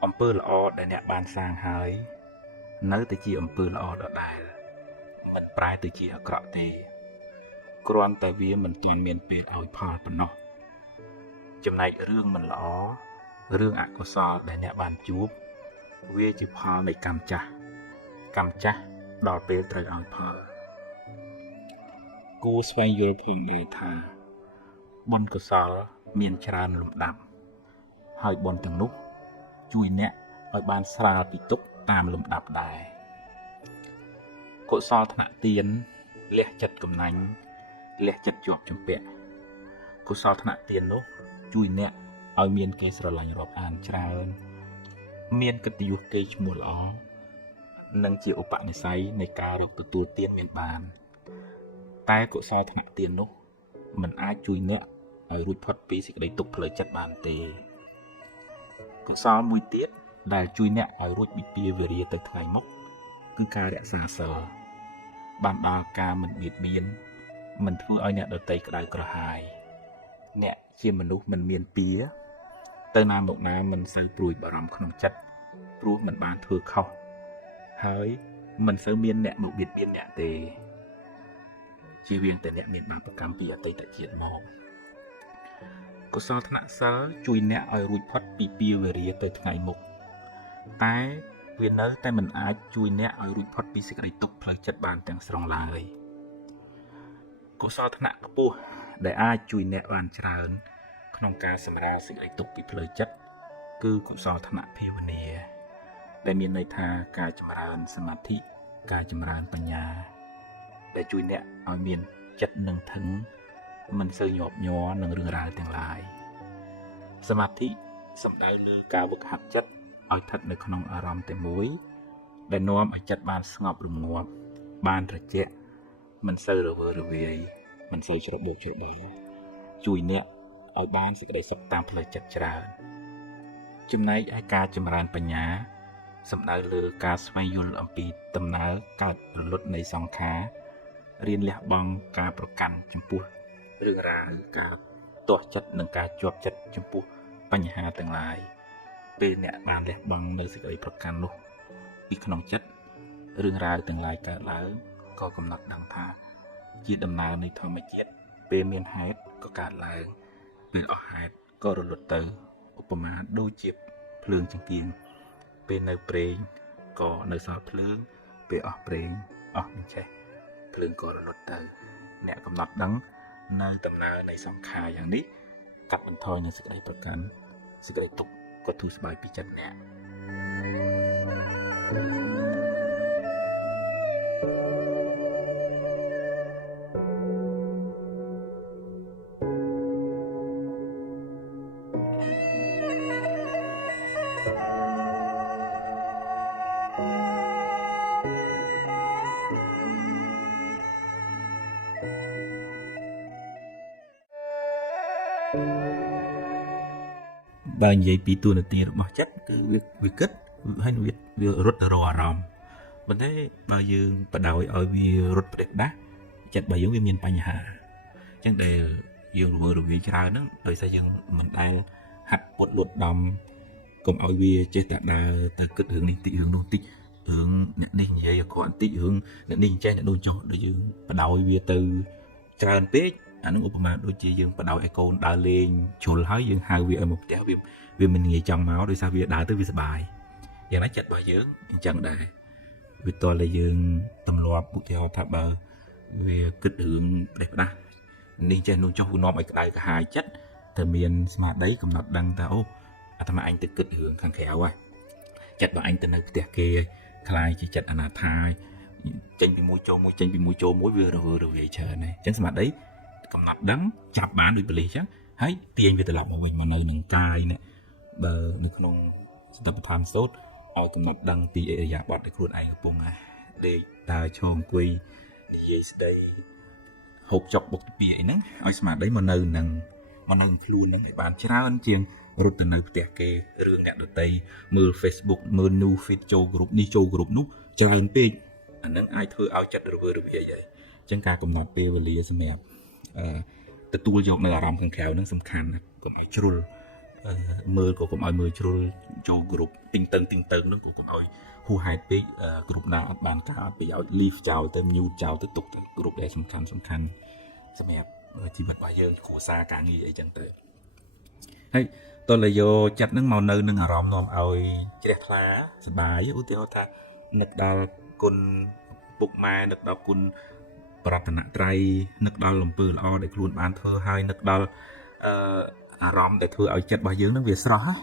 អំពើល្អដែលអ្នកបានសាងហើយនៅតែជាអំពើល្អដដែលមិនប្រែទៅជាអាក្រក់ទេគ្រាន់តែវាមិនទាន់មានពេលឲ្យផលប៉ុណ្ណោះចំណែករឿងមិនល្អរឿងអកុសលដែលអ្នកបានជួបវាជាផលនៃកម្មចាស់ដល់ពេលត្រូវឲ្យផលគួរស្វែងយល់ផងដែរថាបុណ្យកុសលមានច្រើនលំដាប់ហើយបុណ្យទាំងនោះជួយអ្នកឲ្យបានស្រាលពីទុក្ខតាមលំដាប់ដែរកុសលថ្នាក់ទានលះចិត្តកំណាញ់លះចិត្តជាប់ជំពាក់កុសលថ្នាក់ទាននោះជួយអ្នកឲ្យមានគេស្រឡាញ់រាប់អានច្រើនមានកិត្តិយសគេឈ្មោះល្អនិងជាឧបនិស្ស័យនៃការរកទទួលទានមានបានតែកុសលថ្នាក់ទាននោះមិនអាចជួយអ្នកឲ្យរួចផុតពីសេចក្តីទុក្ខផ្លូវចិត្តបានទេកុសលមួយទៀតដែលជួយអ្នកឲ្យរួចពីពាវេរាទៅថ្ងៃមុខគឺការរក្សាសីលបានដល់ការមិនបៀតបៀនមិនធ្វើឲ្យអ្នកដទៃក្តៅក្រហាយអ្នកជាមនុស្សមិនមានពៀទៅណាមកណាមិនសូវព្រួយបារម្ភក្នុងចិត្តព្រោះមិនបានធ្វើខុសហើយមិនសូវមានអ្នកមកបៀតបៀនអ្នកទេជាវាងតែអ្នកមានបាបកម្មពីអតីតជាតិមកកុសលថ្នាក់សិលជួយអ្នកឲ្យរួចផុតពីពាវេរាទៅថ្ងៃមុខតែវានៅតែមិនអាចជួយអ្នកឲ្យរួចផុតពីសេចក្តីទុក្ខផ្លូវចិត្តបានទាំងស្រុងឡើយកុសលថ្នាក់ខ្ពស់ដែលអាចជួយអ្នកបានច្រើនក្នុងការសម្រាលសេចក្តីទុក្ខពីផ្លូវចិត្តគឺកុសលថ្នាក់ភាវនាដែលមានន័យថាការចម្រើនសមាធិការចម្រើនបញ្ញាដែលជួយអ្នកឲ្យមានចិត្តនឹងធឹងមិនសូវញាប់ញ័រនឹងរឿងរ៉ាវទាំងឡាយសមាធិសំដៅលើការវឹកហាត់ចិត្តឲ្យស្ថិតនៅក្នុងអារម្មណ៍តែមួយដែលនាំឲ្យចិត្តបានស្ងប់រងាប់បានត្រជាក់មិនសូវរវើរវាយមិនសូវច្របូកច្របល់ជួយអ្នកឲ្យបានសេចក្តីសុខតាមផ្លូវចិត្តច្រើនចំណែកឯការចម្រើនបញ្ញាសំដៅលើការស្វែងយល់អំពីដំណើរកើតរលត់នៃសង្ខាររៀនលះបង់ការប្រកាន់ចំពោះរឿងរ៉ាវការទាស់ចិត្តនិងការជាប់ចិត្តចំពោះបញ្ហាទាំងឡាយពេលអ្នកបានលះបង់នៅសេចក្តីប្រកាន់នោះពីក្នុងចិត្តរឿងរ៉ាវទាំងឡាយកើតឡើងក៏កំណត់ដឹងថាជាដំណើរនៃធម្មជាតិពេលមានហេតុក៏កើតឡើងពេលអស់ហេតុក៏រលត់ទៅឧបមាដូចជាភ្លើងចង្កៀងពេលនៅប្រេងក៏នៅសល់ភ្លើងពេលអស់ប្រេងអស់មិនចេះភ្លើងក៏រលត់ទៅអ្នកកំណត់ដឹងនៅដំណើរនៃសង្ខារយ៉ាងនេះកាត់បន្ថយនូវសេចក្តីប្រកាន់សេចក្តីទុក្ខក៏ធូរស្បើយពីចិត្តអ្នកបើនិយាយពីទូនាទីរបស់ចិត្តគឺវាគិតហើយវារត់ទៅរកអារម្មណ៍ប៉ុន្តែបើយើងបដ ாய் ឲ្យវារត់ប្រេះដាស់ចិត្តរបស់យើងវាមានបញ្ហាអញ្ចឹងដែល យើងរវាច្រើនហ្នឹងដោយសារយើងមិនដែលហាត់ពុតលួតដំកុំឲ្យវាចេះតែដើរទៅគិតរឿងនេះតិចរឿងនោះតិចរឿងអ្នកនេះនិយាយអក្រក់បន្តិចរឿងអ្នកនេះចេះអ្នកនោះចុះដូចយើងបដោយវាទៅច្រើនពេកអានឹងឧបមាដូចជាយើងបដោយឲ្យកូនដើរលេងជ្រុលហើយយើងហៅវាឲ្យមកផ្ទះវាមិនងាយចង់មកដោយសារវាដើរទៅវាសប្បាយយ៉ាងណាចិត្តរបស់យើងអញ្ចឹងដែរវាតតែយើងទម្លាប់ឧទាហរណ៍ថាបើវាគិតរឿងផ្ដេសផ្ដាស់នេះចេះនោះចុះវានាំឲ្យក្តៅក្រហាយចិត្តតែមានស្មារតីកំណត់ដឹងថាអូអាត្មាអញទៅគិតរឿងខាងក្រៅហើយចិត្តរបស់អញទៅនៅផ្ទះគេខ្លាយជាចិត្តអនាថាចេញពីមួយចូលមួយចេញពីមួយចូលមួយវារវាយច្រើនណាស់អញ្ចឹងស្មារតីកំណត់ដឹងចាប់បានដូចប៉លិសអញ្ចឹងហើយទាញវាត្រឡប់មកវិញមកនៅនឹងកាយនេះបើនៅក្នុងសតិប្បដ្ឋានសូត្រឲ្យកំណត់ដឹងពីអរិយាបថដែលខ្លួនឯងកំពុងដេកដើរឈរអង្គុយនិយាយស្ដីហូបចុកបុកពីអីហ្នឹងឲ្យស្មារតីមកនៅនឹងខ្លួនហ្នឹងឲ្យបានច្រើនជាងរត់ទៅនៅផ្ទះគេរឿងអ្នកដទៃមើល Facebook មើល new feed ចូល group នេះចូល group នោះច្រើនពេកអាហ្នឹងអាចធ្វើឲ្យចិត្តរវើរវាយហើយអញ្ចឹងការកំណត់ពេលវេលាសម្រាប់ទទួលយកនៅអារម្មណ៍ខាងក្រៅហ្នឹងសំខាន់ណាស់កុំឲ្យជ្រុលមើលក៏កុំឲ្យមើលជ្រុលចូល group ទីងតឹងហ្នឹងក៏កុំឲ្យហួសហេតុពេក group ណាអត់បានការអត់ប្រយោជន៍ leave ចោលទៅ mute ចោលទៅទុកទៅ group ដែលសំខាន់សម្រាប់ជីវិតរបស់យើងគ្រួសារការងារអីចឹងទៅហើយតើយកចិត្តហ្នឹងមកនៅនឹងអារម្មណ៍នាំឲ្យជ្រះថ្លាសប្បាយឧទាហរណ៍ថានឹកដល់គុណពុកម៉ែនឹកដល់គុណប្រតនត្រ័យនឹកដល់លំពើល្អដែលខ្លួនបានធ្វើហើយនឹកដល់អារម្មណ៍ដែលធ្វើឲ្យចិត្តរបស់យើងហ្នឹងវាស្រស់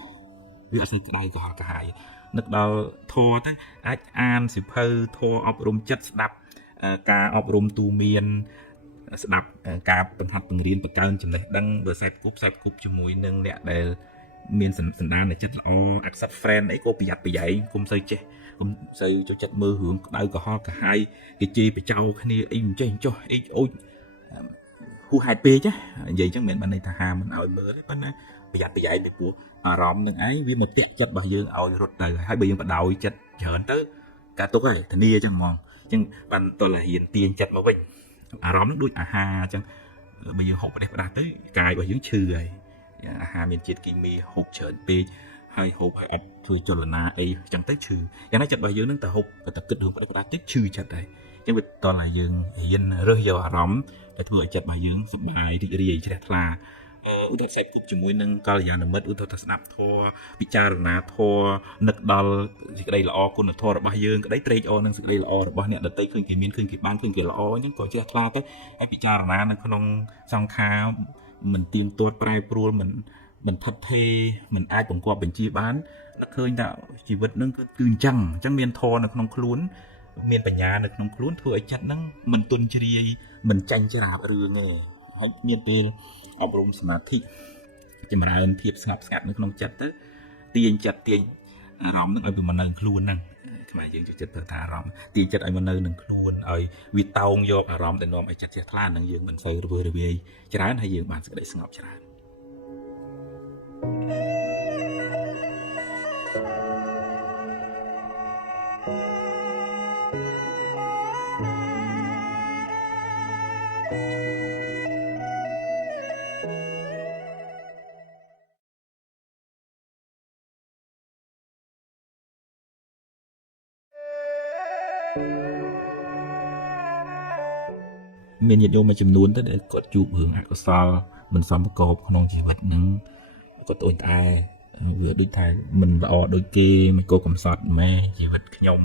វាអត់ស្អីក្តៅក្រហល់ក្រហាយនឹកដល់ធម៌ទៅអាចអានសៀវភៅធម៌អប់រំចិត្តស្ដាប់ការអប់រំទូមានស្ដាប់ការបង្ហាត់បង្រៀនបង្កើនចំណេះដឹងបើខ្សែគប់ជាមួយនឹងអ្នកដែលមានសន្តានចិត្តល្អ accept friend អីក៏ប្រយ័ត្នប្រយែងកុំសូវចេះកុំសូវចូលចិត្តមើលរឿងក្តៅក្រហល់ក្រហាយគេជេរបចោគ្នាអីមិនចេះចុះអីអូចហួសហេតុពេកនិយាយអញ្ចឹងមិនបានន័យថាហាមមិនឲ្យមើលទេប៉ុន្តែប្រយ័ត្នប្រយែងទៅព្រោះអារម្មណ៍នឹងឯងវាមកតាក់ចិត្តរបស់យើងឲ្យរត់ទៅហើយបើយើងបដោយចិត្តច្រើនទៅការទុកហើយធានាអញ្ចឹងហ្មងអញ្ចឹងបានតលហ៊ានទាញចិត្តមកវិញអារម្មណ៍នឹងដូចអាហារអញ្ចឹងបើយើងហូបផ្ដេសផ្ដាស់ទៅកាយរបស់យើងឈឺហើយអាហារមានជាតិគីមីហូបច្រើនពេកហើយហូបឲ្យអត់ធ្វើចលនាអីអញ្ចឹងទៅឈឺយ៉ាងណាចិត្តរបស់យើងនឹងតែហូបតែគិតរឿងផ្ដេសផ្ដាស់តិចឈឺចិត្តហើយអញ្ចឹងវាតលឲ្យយើងរៀនរើសយកអារម្មណ៍ដែលធ្វើឲ្យចិត្តរបស់យើងសុបាយរីករាយជ្រះថ្លាឧទាហរណ៍ផ្សេងគប់ជាមួយនឹងកល្យាណមិត្តឧទាហរណ៍ថាស្ដាប់ធម៌ពិចារណាធម៌នឹកដល់សេចក្តីល្អគុណធម៌របស់យើងក្តីត្រេកអរនឹងសេចក្តីល្អរបស់អ្នកដទៃឃើញគេមានឃើញគេបានឃើញគេល្អអញ្ចឹងក៏ជ្រះថ្លាទៅហើយពិចារណានៅក្នុងសង្ខារមិនទៀងទាត់ប្រែប្រួលមិនថិតថេរមិនអាចបង្គាប់បញ្ជាបាននឹកឃើញថាជីវិតនឹងគឺអញ្ចឹងមានធម៌នៅក្នុងខ្លួនមានបញ្ញានៅក្នុងខ្លួនធ្វើឲ្យចិត្តហ្នឹងមិនទន់ជ្រាយមិនចាញ់ច្រាបរឿងទេហើយមានពេលអប់រំសមាធិចម្រើនភាពស្ងប់ស្ងាត់នៅក្នុងចិត្តទៅទាញចិត្តទាញអារម្មណ៍នឹងឲ្យវាមកនៅខ្លួនហ្នឹងខ្មែរយើងចូលចិត្តទៅថាអារម្មណ៍ទាញចិត្តឲ្យមកនៅនឹងខ្លួនឲ្យវាតោងយកអារម្មណ៍ដែលនាំឲ្យចិត្តជ្រះថ្លានឹងយើងមិនសូវរវើរវាយច្រើនហើយយើងបានសេចក្តីស្ងប់ច្រើនមានញាតិញោមមួយចំនួនទៅដែលគាត់ជួបរឿងអកុសលមិនសមប្រកបក្នុងជីវិតហ្នឹងគាត់ត្អូញត្អែវាដូចថាមិនល្អដូចគេមិនគោកំសត់ម៉ែជីវិតខ្ញុំ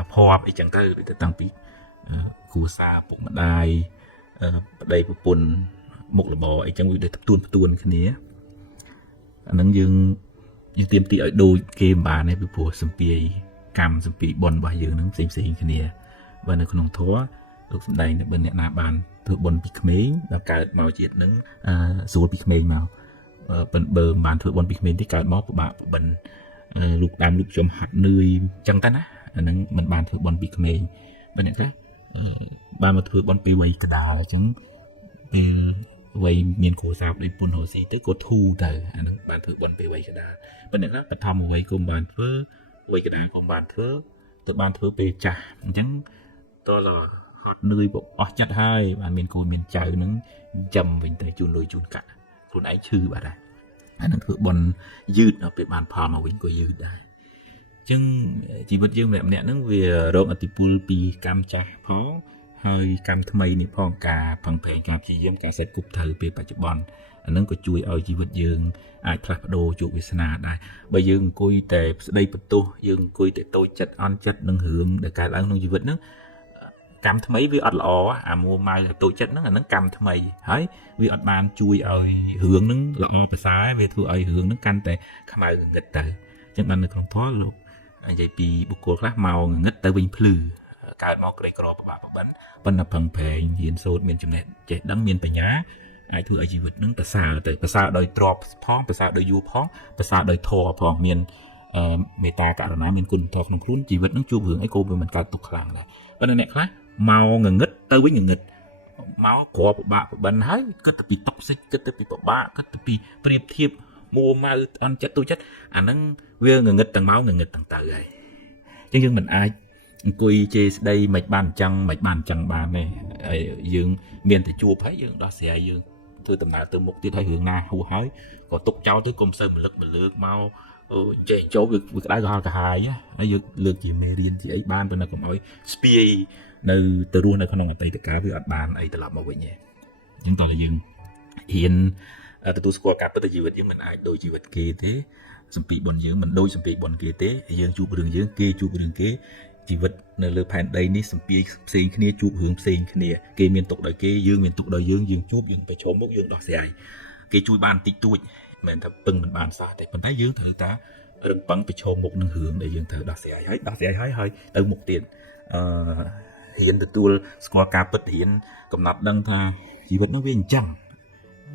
អភ័ព្វអីចឹងទៅដូចទៅតាំងពីគ្រួសារពុកម្ដាយប្តីប្រពន្ធមុខរបរអីចឹងវាដូចផ្ទួនគ្នាអាហ្នឹងយើងទៀមទីឲ្យដូចគេមិនបានទេពីព្រោះសម្ពាយកម្មសម្ពាយបុណ្យរបស់យើងហ្នឹងផ្សេងគ្នាបើនៅក្នុងធម៌លោកសំដែងថាបើអ្នកណាបានធ្វើបុណ្យពីក្មេងដល់កើតមកជាតិនឹងស្រួលពីក្មេងមកបើមិនបានធ្វើបុណ្យពីក្មេងទេកើតមកពិបាកបិណ្ឌលោកដើមលោកចំហាត់នឿយអញ្ចឹងទៅណាអាហ្នឹងមិនបានធ្វើបុណ្យពីក្មេងបើអ្នកខ្លះបានមកធ្វើបុណ្យពីវ័យកណ្ដាលអញ្ចឹងពេលវ័យមានគ្រួសារដូចពុនរស់ស៊ីទៅគាត់ធូរទៅអាហ្នឹងបានធ្វើបុណ្យពីវ័យកណ្ដាលបើអ្នកខ្លះបឋមវ័យក៏មិនបានធ្វើវ័យកណ្ដាលក៏មិនបានធ្វើទៅបានធ្វើពេលចាស់អញ្ចឹងតើរ ត់នឿយអស់ចិត្តហើយបានមានកូនមានចៅហ្នឹងចាំវិញទៅជូនលុយជូនកាក់ខ្លួនឯងឈឺបាត់ហើយអានឹងធ្វើបនយឺតដល់ពេលបានផលមកវិញក៏យឺតដែរអញ្ចឹងជីវិតយើងម្នាក់ៗហ្នឹងវារងអតិពលពីកម្មចាស់ផងហើយកម្មថ្មីនេះផងការផឹងប្រែងការព្យាយាមការសេតគប់ត្រូវពេលបច្ចុប្បន្នអានឹងក៏ជួយឲ្យជីវិតយើងអាចផ្លាស់ប្ដូរជោគវាសនាដែរបើយើងអង្គុយតែស្ដីបន្ទោសយើងអង្គុយតែតូចចិត្តអន់ចិត្តនឹងរឿងដែលកើតឡើងក្នុងជីវិតហ្នឹងកម្មថ្មីវាអត់ល្អអាមួម៉ៅតូចចិត្តហ្នឹងអាហ្នឹងកម្មថ្មីហើយវាអត់បានជួយឲ្យរឿងហ្នឹងល្អប្រសើរវាធ្វើឲ្យរឿងហ្នឹងកាន់តែខ្មៅងងឹតទៅអញ្ចឹងបាននៅក្នុងធម៌លោកនិយាយពីបុគ្គលខ្លះមកងងឹតទៅវិញភ្លឺកើតមកក្រីក្រពិបាកបិណ្ឌប៉ុន្តែផឹងប្រែងរៀនសូត្រមានចំណេះចេះដឹងមានបញ្ញាអាចធ្វើឲ្យជីវិតនឹងប្រសើរទៅប្រសើរដោយទ្រព្យផងប្រសើរដោយយូរផងប្រសើរដោយធម៌ផងមានមេត្តាករុណាមានគុណធម៌ក្នុងខ្លួនជីវិតនឹងជួបរឿងអីក៏វាមិនកើតទុក្ខខ្លាំងដែរប៉ុន្តែអ្នកខ្លះមកងងឹតទៅវិញងងឹតមកគ្រាប់ពិបាកបិណ្ឌហើយគិតទៅពីតុកសិចគិតទៅពីពិបាកគិតទៅពីប្រៀបធៀបមួម៉ៅអន់ចិត្តទូចិត្តអាហ្នឹងវាងងឹតទាំងមកងងឹតទាំងទៅហើយអញ្ចឹងយើងមិនអាចអង្គុយជេរស្ដីមិនបានអញ្ចឹងមិនបានអញ្ចឹងបានទេហើយយើងមានតែជួបហើយយើងដោះស្រាយយើងធ្វើដំណើរទៅមុខទៀតហើយរឿងណាហួសហើយក៏ទុកចោលទៅកុំសូវមកលើកមកចេះចូលវាក្តៅក៏ហល់កាហាយហើយយើងលើកជាមេរៀនជាអីបានប៉ុន្តែកុំឲ្យស្ពាយនៅទៅរស់នៅក្នុងអតីតកាលវាអត់បានអីត្រឡប់មកវិញទេអញ្ចឹងតើយើងហ៊ានទទួលស្គាល់ការពិតជីវិតយើងមិនអាចដូចជីវិតគេទេសម្ពីបុណ្យយើងមិនដូចសម្ពីបុណ្យគេទេយើងជួបរឿងយើងគេជួបរឿងគេជីវិតនៅលើផែនដីនេះសម្ពីផ្សេងគ្នាជួបរឿងផ្សេងគ្នាគេមានទុកដោយគេយើងមានទុកដោយយើងជួបយើងប្រឈមមុខយើងដោះស្រាយគេជួយបានតិចតួចមិនមែនថាពឹងមិនបានសោះទេប៉ុន្តែយើងត្រូវតែរឹងប៉ឹងប្រឈមមុខនឹងរឿងដែលយើងត្រូវដោះស្រាយហើយទៅមុខទៀតហ៊ានទទួលស្គាល់ការពិតហ៊ានកំណត់ដឹងថាជីវិតនោះវាអញ្ចឹង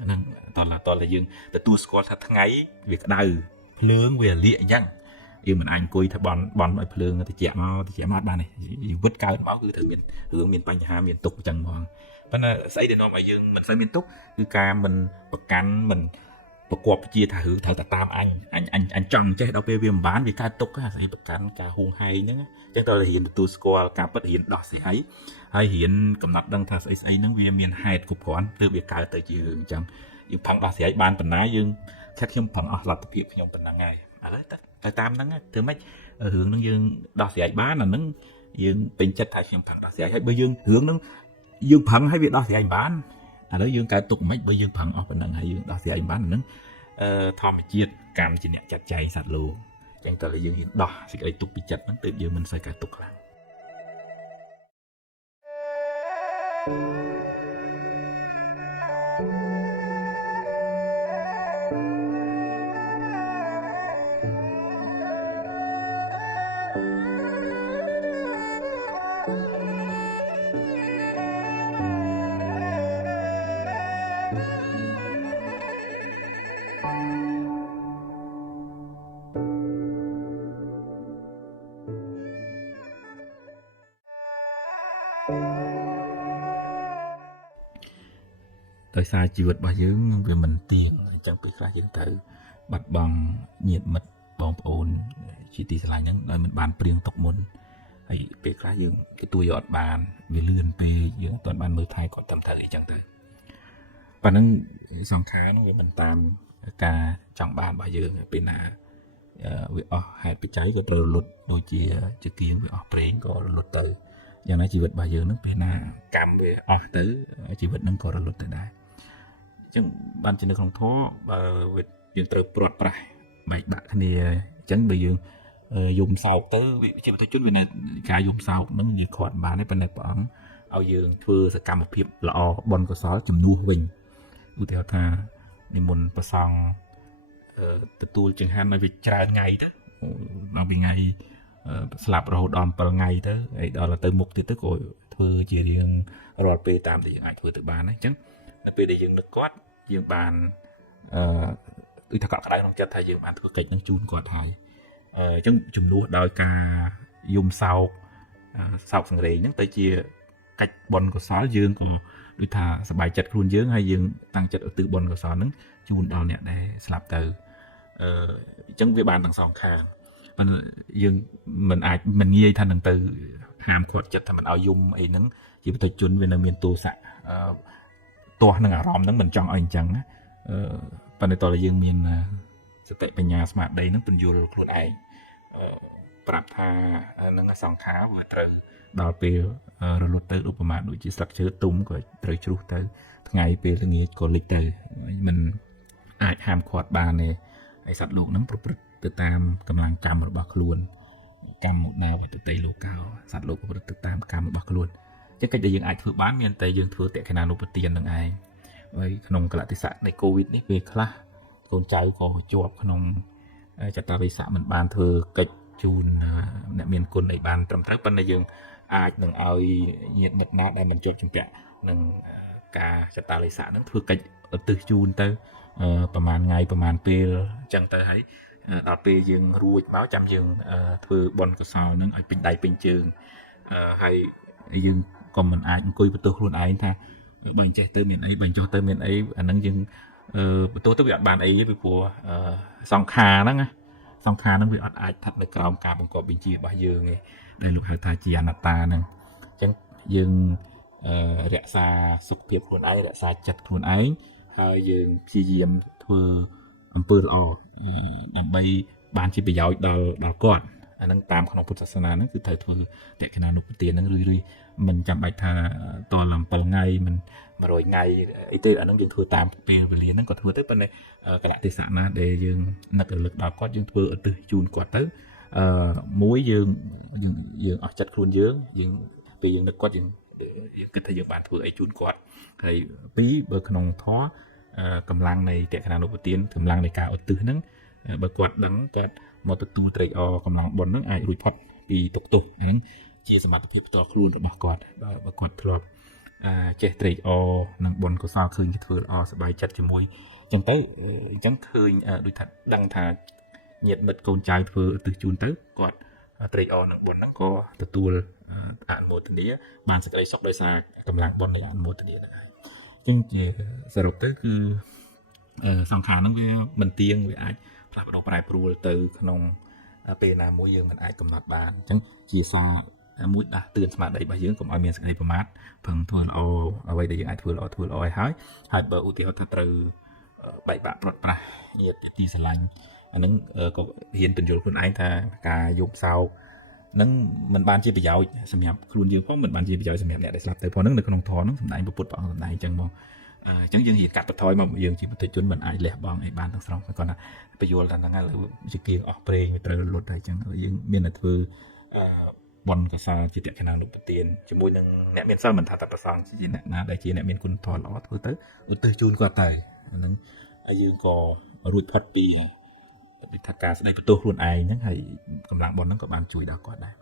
ហ្នឹងតើយើងទទួលស្គាល់ថាថ្ងៃវាក្តៅភ្លើងវាលាកអញ្ចឹងយើងមិនអាចអង្គុយថាបន់ឲ្យភ្លើងតិចមកបានទេជីវិតកើតមកគឺត្រូវមានរឿងមានបញ្ហាមានទុក្ខអញ្ចឹងហ្មងប៉ុន្តែស្អីដែលនាំឲ្យយើងមិនសូវមានទុក្ខគឺការមិនប្រកាន់មិនប្រកបជាថារឿងត្រូវតែតាមអញចង់ចេះដល់ពេលវាមិនបានវាកើតទុក្ខស្អីប្រកាន់ការហួងហែងហ្នឹងអញ្ចឹងតើរៀនទទួលស្គាល់ការពិតរៀនដោះស្រាយហើយរៀនកំណត់ដឹងថាស្អីហ្នឹងវាមានហេតុគ្រប់គ្រាន់ទើបវាកើតទៅជារឿងអញ្ចឹងយើងផឹងដោះស្រាយបានប៉ុណ្ណាយើងខិតខ្ញុំផឹងអស់លទ្ធភាពខ្ញុំប៉ុណ្ណឹងហើយឥឡូវទៅតាមហ្នឹងធ្វើម៉េចរឿងហ្នឹងយើងដោះស្រាយបានអាហ្នឹងយើងពេញចិត្តថាខ្ញុំផឹងដោះស្រាយហើយបើយើងរឿងហ្នឹងយើងផឹងហើយវាដោះស្រាយមិនបានឥឡូវយើងកើតទុកមិនបើយើងផឹងអស់ប៉ុណ្ណឹងហើយយើងដោះស្រាយមិនបានហ្នឹងធម្មជាតិកម្មជាអ្នកចាត់ចែងសត្វលោកអញ្ចឹងតើយើងហ៊ានដោះសេចក្តីទុកពីចិត្តហ្នឹងទើបយើងមិនសូវកើតទុកខ្លាំងដោយសារជីវិតរបស់យើងវាមិនទៀងអញ្ចឹងពេលខ្លះយើងត្រូវបាត់បង់ញាតិមិត្តបងប្អូនជាទីស្រឡាញ់ហ្នឹងដោយមិនបានព្រៀងទុកមុនហើយពេលខ្លះយើងទទួលយកអត់បានវាលឿនពេកយើងអត់បានមើលថែគាត់ត្រឹមត្រូវអីចឹងទៅប៉ណ្ណឹងសង្ខារហ្នឹងវាមិនតាមការចង់បានរបស់យើងពេលណាវាអស់ហេតុបច្ច័យក៏ត្រូវរលត់ដូចជាគៀងវាអស់ប្រេងក៏រលត់ទៅយ៉ាងណាជីវិតរបស់យើងហ្នឹងពេលណាកម្មវាអស់ទៅជីវិតហ្នឹងក៏រលត់ទៅដែរអញ្ចឹងបានជានៅក្នុងធម៌បើយើងត្រូវព្រាត់ប្រាសបែកបាក់គ្នាអញ្ចឹងបើយើងយំសោកទៅជាបទជនវានៅការយំសោកហ្នឹងវាខាត់បានទេប៉ុន្តែព្រះអង្គឲ្យយើងធ្វើសកម្មភាពល្អបុណ្យកុសលជំនួសវិញឧទាហរណ៍ថានិមន្តព្រះសង្ឃទទួលចង្ហាន់ឲ្យវាច្រើនថ្ងៃទៅដល់ពីថ្ងៃស្លាប់រហូតដល់7ថ្ងៃទៅហើយដល់ទៅមុខទៀតទៅក៏ធ្វើជារៀងរាល់ពេលតាមដែលយើងអាចធ្វើទៅបានអញ្ចឹងនៅពេលដែលយើងនឹកគាត់យើងបានដូចថាកក់ក្ដៅក្នុងចិត្តថាយើងបានធ្វើកិច្ចនឹងជូនគាត់ហើយអញ្ចឹងជំនួសដោយការយំសោកសង្រេងហ្នឹងទៅជាកិច្ចបុណ្យកុសលយើងក៏ដូចថាសប្បាយចិត្តខ្លួនយើងហើយយើងតាំងចិត្តឧទ្ទិសបុណ្យកុសលហ្នឹងជូនដល់អ្នកដែលស្លាប់ទៅអញ្ចឹងវាបានទាំងសងខាង ប៉ុន្តែយើងមិនអាចមិនងាយថានឹងទៅហាមគាត់ចិត្តថាមិនឲ្យយំអីហ្នឹងជាបទជនវានៅមានទោសៈទាស់នឹងអារម្មណ៍ហ្នឹងមិនចង់ឲ្យអញ្ចឹងណាប៉ុន្តែតើយើងមានសតិបញ្ញាស្មារតីហ្នឹងពន្យល់ខ្លួនឯងប្រាប់ថានឹងសង្ខារវាត្រូវដល់ពេលរលត់ទៅឧបមាដូចជាស្លឹកឈើទុំក៏ត្រូវជ្រុះទៅថ្ងៃពេលល្ងាចក៏លិចទៅមិនអាចហាមឃាត់បានទេហើយសត្វលោកហ្នឹងប្រព្រឹត្តទៅតាមកម្លាំងកម្មរបស់ខ្លួនកម្មមកណាវត្តតីលោកោសត្វលោកប្រព្រឹត្តទៅតាមកម្មរបស់ខ្លួនចឹងកិច្ចដែលយើងអាចធ្វើបានមានតែយើងធ្វើតេខេណានុបទាននឹងឯងហើយក្នុងកលតិស័កនៃកូវីដនេះពេលខ្លះកូនចៅក៏ជាប់ក្នុងចតាវិស័កមិនបានធ្វើកិច្ចជូនអ្នកមានគុណឲ្យបានត្រឹមត្រូវប៉ុន្តែយើងអាចនឹងឲ្យញាតិមិត្តណាដែលមិនជាប់ជំពាក់នឹងការចតាវិស័កហ្នឹងធ្វើកិច្ចឧទ្ទិសជូនទៅប្រហែលថ្ងៃប្រហែលពេលអញ្ចឹងទៅហើយដល់ពេលយើងរួចមកចាំយើងធ្វើបុណ្យកុសលហ្នឹងឲ្យពេញដៃពេញជើងហើយយើងក៏មិនអាចអង្គុយបន្ទោសខ្លួនឯងថាបើអញ្ចេះទៅមានអីបើអញ្ចោះទៅមានអីអាហ្នឹងយើងបន្ទោសទៅវាអត់បានអីទេពីព្រោះសង្ខារហ្នឹងណាសង្ខារហ្នឹងវាអត់អាចស្ថិតនៅក្រោមការបង្គាប់បញ្ជារបស់យើងទេដែលលោកហៅថាជាអនត្តាហ្នឹងអញ្ចឹងយើងរក្សាសុខភាពខ្លួនឯងរក្សាចិត្តខ្លួនឯងហើយយើងព្យាយាមធ្វើអំពើល្អដើម្បីបានជាប្រយោជន៍ដល់គាត់អាហ្នឹងតាមក្នុងពុទ្ធសាសនាហ្នឹងគឺត្រូវធ្វើតេខេណានុបទានហ្នឹងរឿយៗមិនចាំបាច់ថាតល7ថ្ងៃមិន100ថ្ងៃអីទេអាហ្នឹងយើងធ្វើតាមពេលវេលាហ្នឹងក៏ធ្វើទៅប៉ុន្តែកលៈទេសៈណាដែលយើងនឹករលឹកដល់គាត់យើងធ្វើឧទ្ទិសជូនគាត់ទៅមួយយើងអស់ចិត្តខ្លួនយើងពេលយើងនឹកគាត់យើងគិតថាយើងបានធ្វើអីជូនគាត់ហើយពីរបើក្នុងធម៌កម្លាំងនៃតេខេណានុបទានកម្លាំងនៃការឧទ្ទិសហ្នឹងបើគាត់ដឹងគាត់មកទទួលត្រេកអរកម្លាំងបុណ្យហ្នឹងអាចរួចផុតពីទុក្ខទោសអាហ្នឹងជាសមត្ថភាពផ្ទាល់ខ្លួនរបស់គាត់បើគាត់ធ្លាប់ចេះត្រេកអរនឹងបុណ្យកុសលឃើញគេធ្វើល្អសប្បាយចិត្តជាមួយអញ្ចឹងទៅអញ្ចឹងឃើញដូចថាដឹងថាញាតិមិត្តកូនចៅធ្វើឧទ្ទិសជូនទៅគាត់ត្រេកអរនឹងបុណ្យហ្នឹងក៏ទទួលអនុមោទនាបានសេចក្តីសុខដោយសារកម្លាំងបុណ្យនៃអនុមោទនាហ្នឹងហើយអញ្ចឹងជាសរុបទៅគឺសង្ខារហ្នឹងវាមិនទៀងវាអាចផ្លាស់ប្ដូរប្រែប្រួលទៅក្នុងពេលណាមួយយើងមិនអាចកំណត់បានអញ្ចឹងជាសារមួយដាស់តឿនស្មារតីរបស់យើងកុំឲ្យមានសេចក្តីប្រមាទពឹងធ្វើល្អអ្វីដែលយើងអាចធ្វើល្អឲ្យហើយបើឧទាហរណ៍ថាត្រូវបែកបាក់ព្រាត់ប្រាសញាតិទីស្រឡាញ់អាហ្នឹងក៏ហ៊ានបញ្យល់ខ្លួនឯងថាការយកសោកហ្នឹងមិនបានជាប្រយោជន៍សម្រាប់ខ្លួនយើងផងមិនបានជាប្រយោជន៍សម្រាប់អ្នកដែលស្លាប់ទៅផងហ្នឹងនៅក្នុងធម៌ហ្នឹងសម្ដែងពុទ្ធព្រះអង្គសម្ដែងអញ្ចឹងមកអញ្ចឹងយើងហ៊ានកាត់បន្ថយមកយើងជាបុគ្គលជនមិនអាចលះបង់ឲ្យបានទាំងស្រុងគាត់ថាបញ្យល់ថាហ្នឹងឥឡូវជាគៀងអស់ប្រេងវាត្រូវលុតហើយអញ្ចឹងយើងមានតែធ្វើបុណ្យកុសលជាតេខេណានុបទានជាមួយនឹងអ្នកមានសិលមិនថាតែប្រសងជាអ្នកណាដែលជាអ្នកមានគុណធម៌ល្អធ្វើទៅឧទ្ទិសជូនគាត់ទៅហ្នឹងហើយយើងក៏រួចផុតពីដូចថាការស្ដីបន្ទោសខ្លួនឯងហ្នឹងហើយកម្លាំងបុណ្យហ្នឹងក៏បានជួយដល់គាត់ដែរ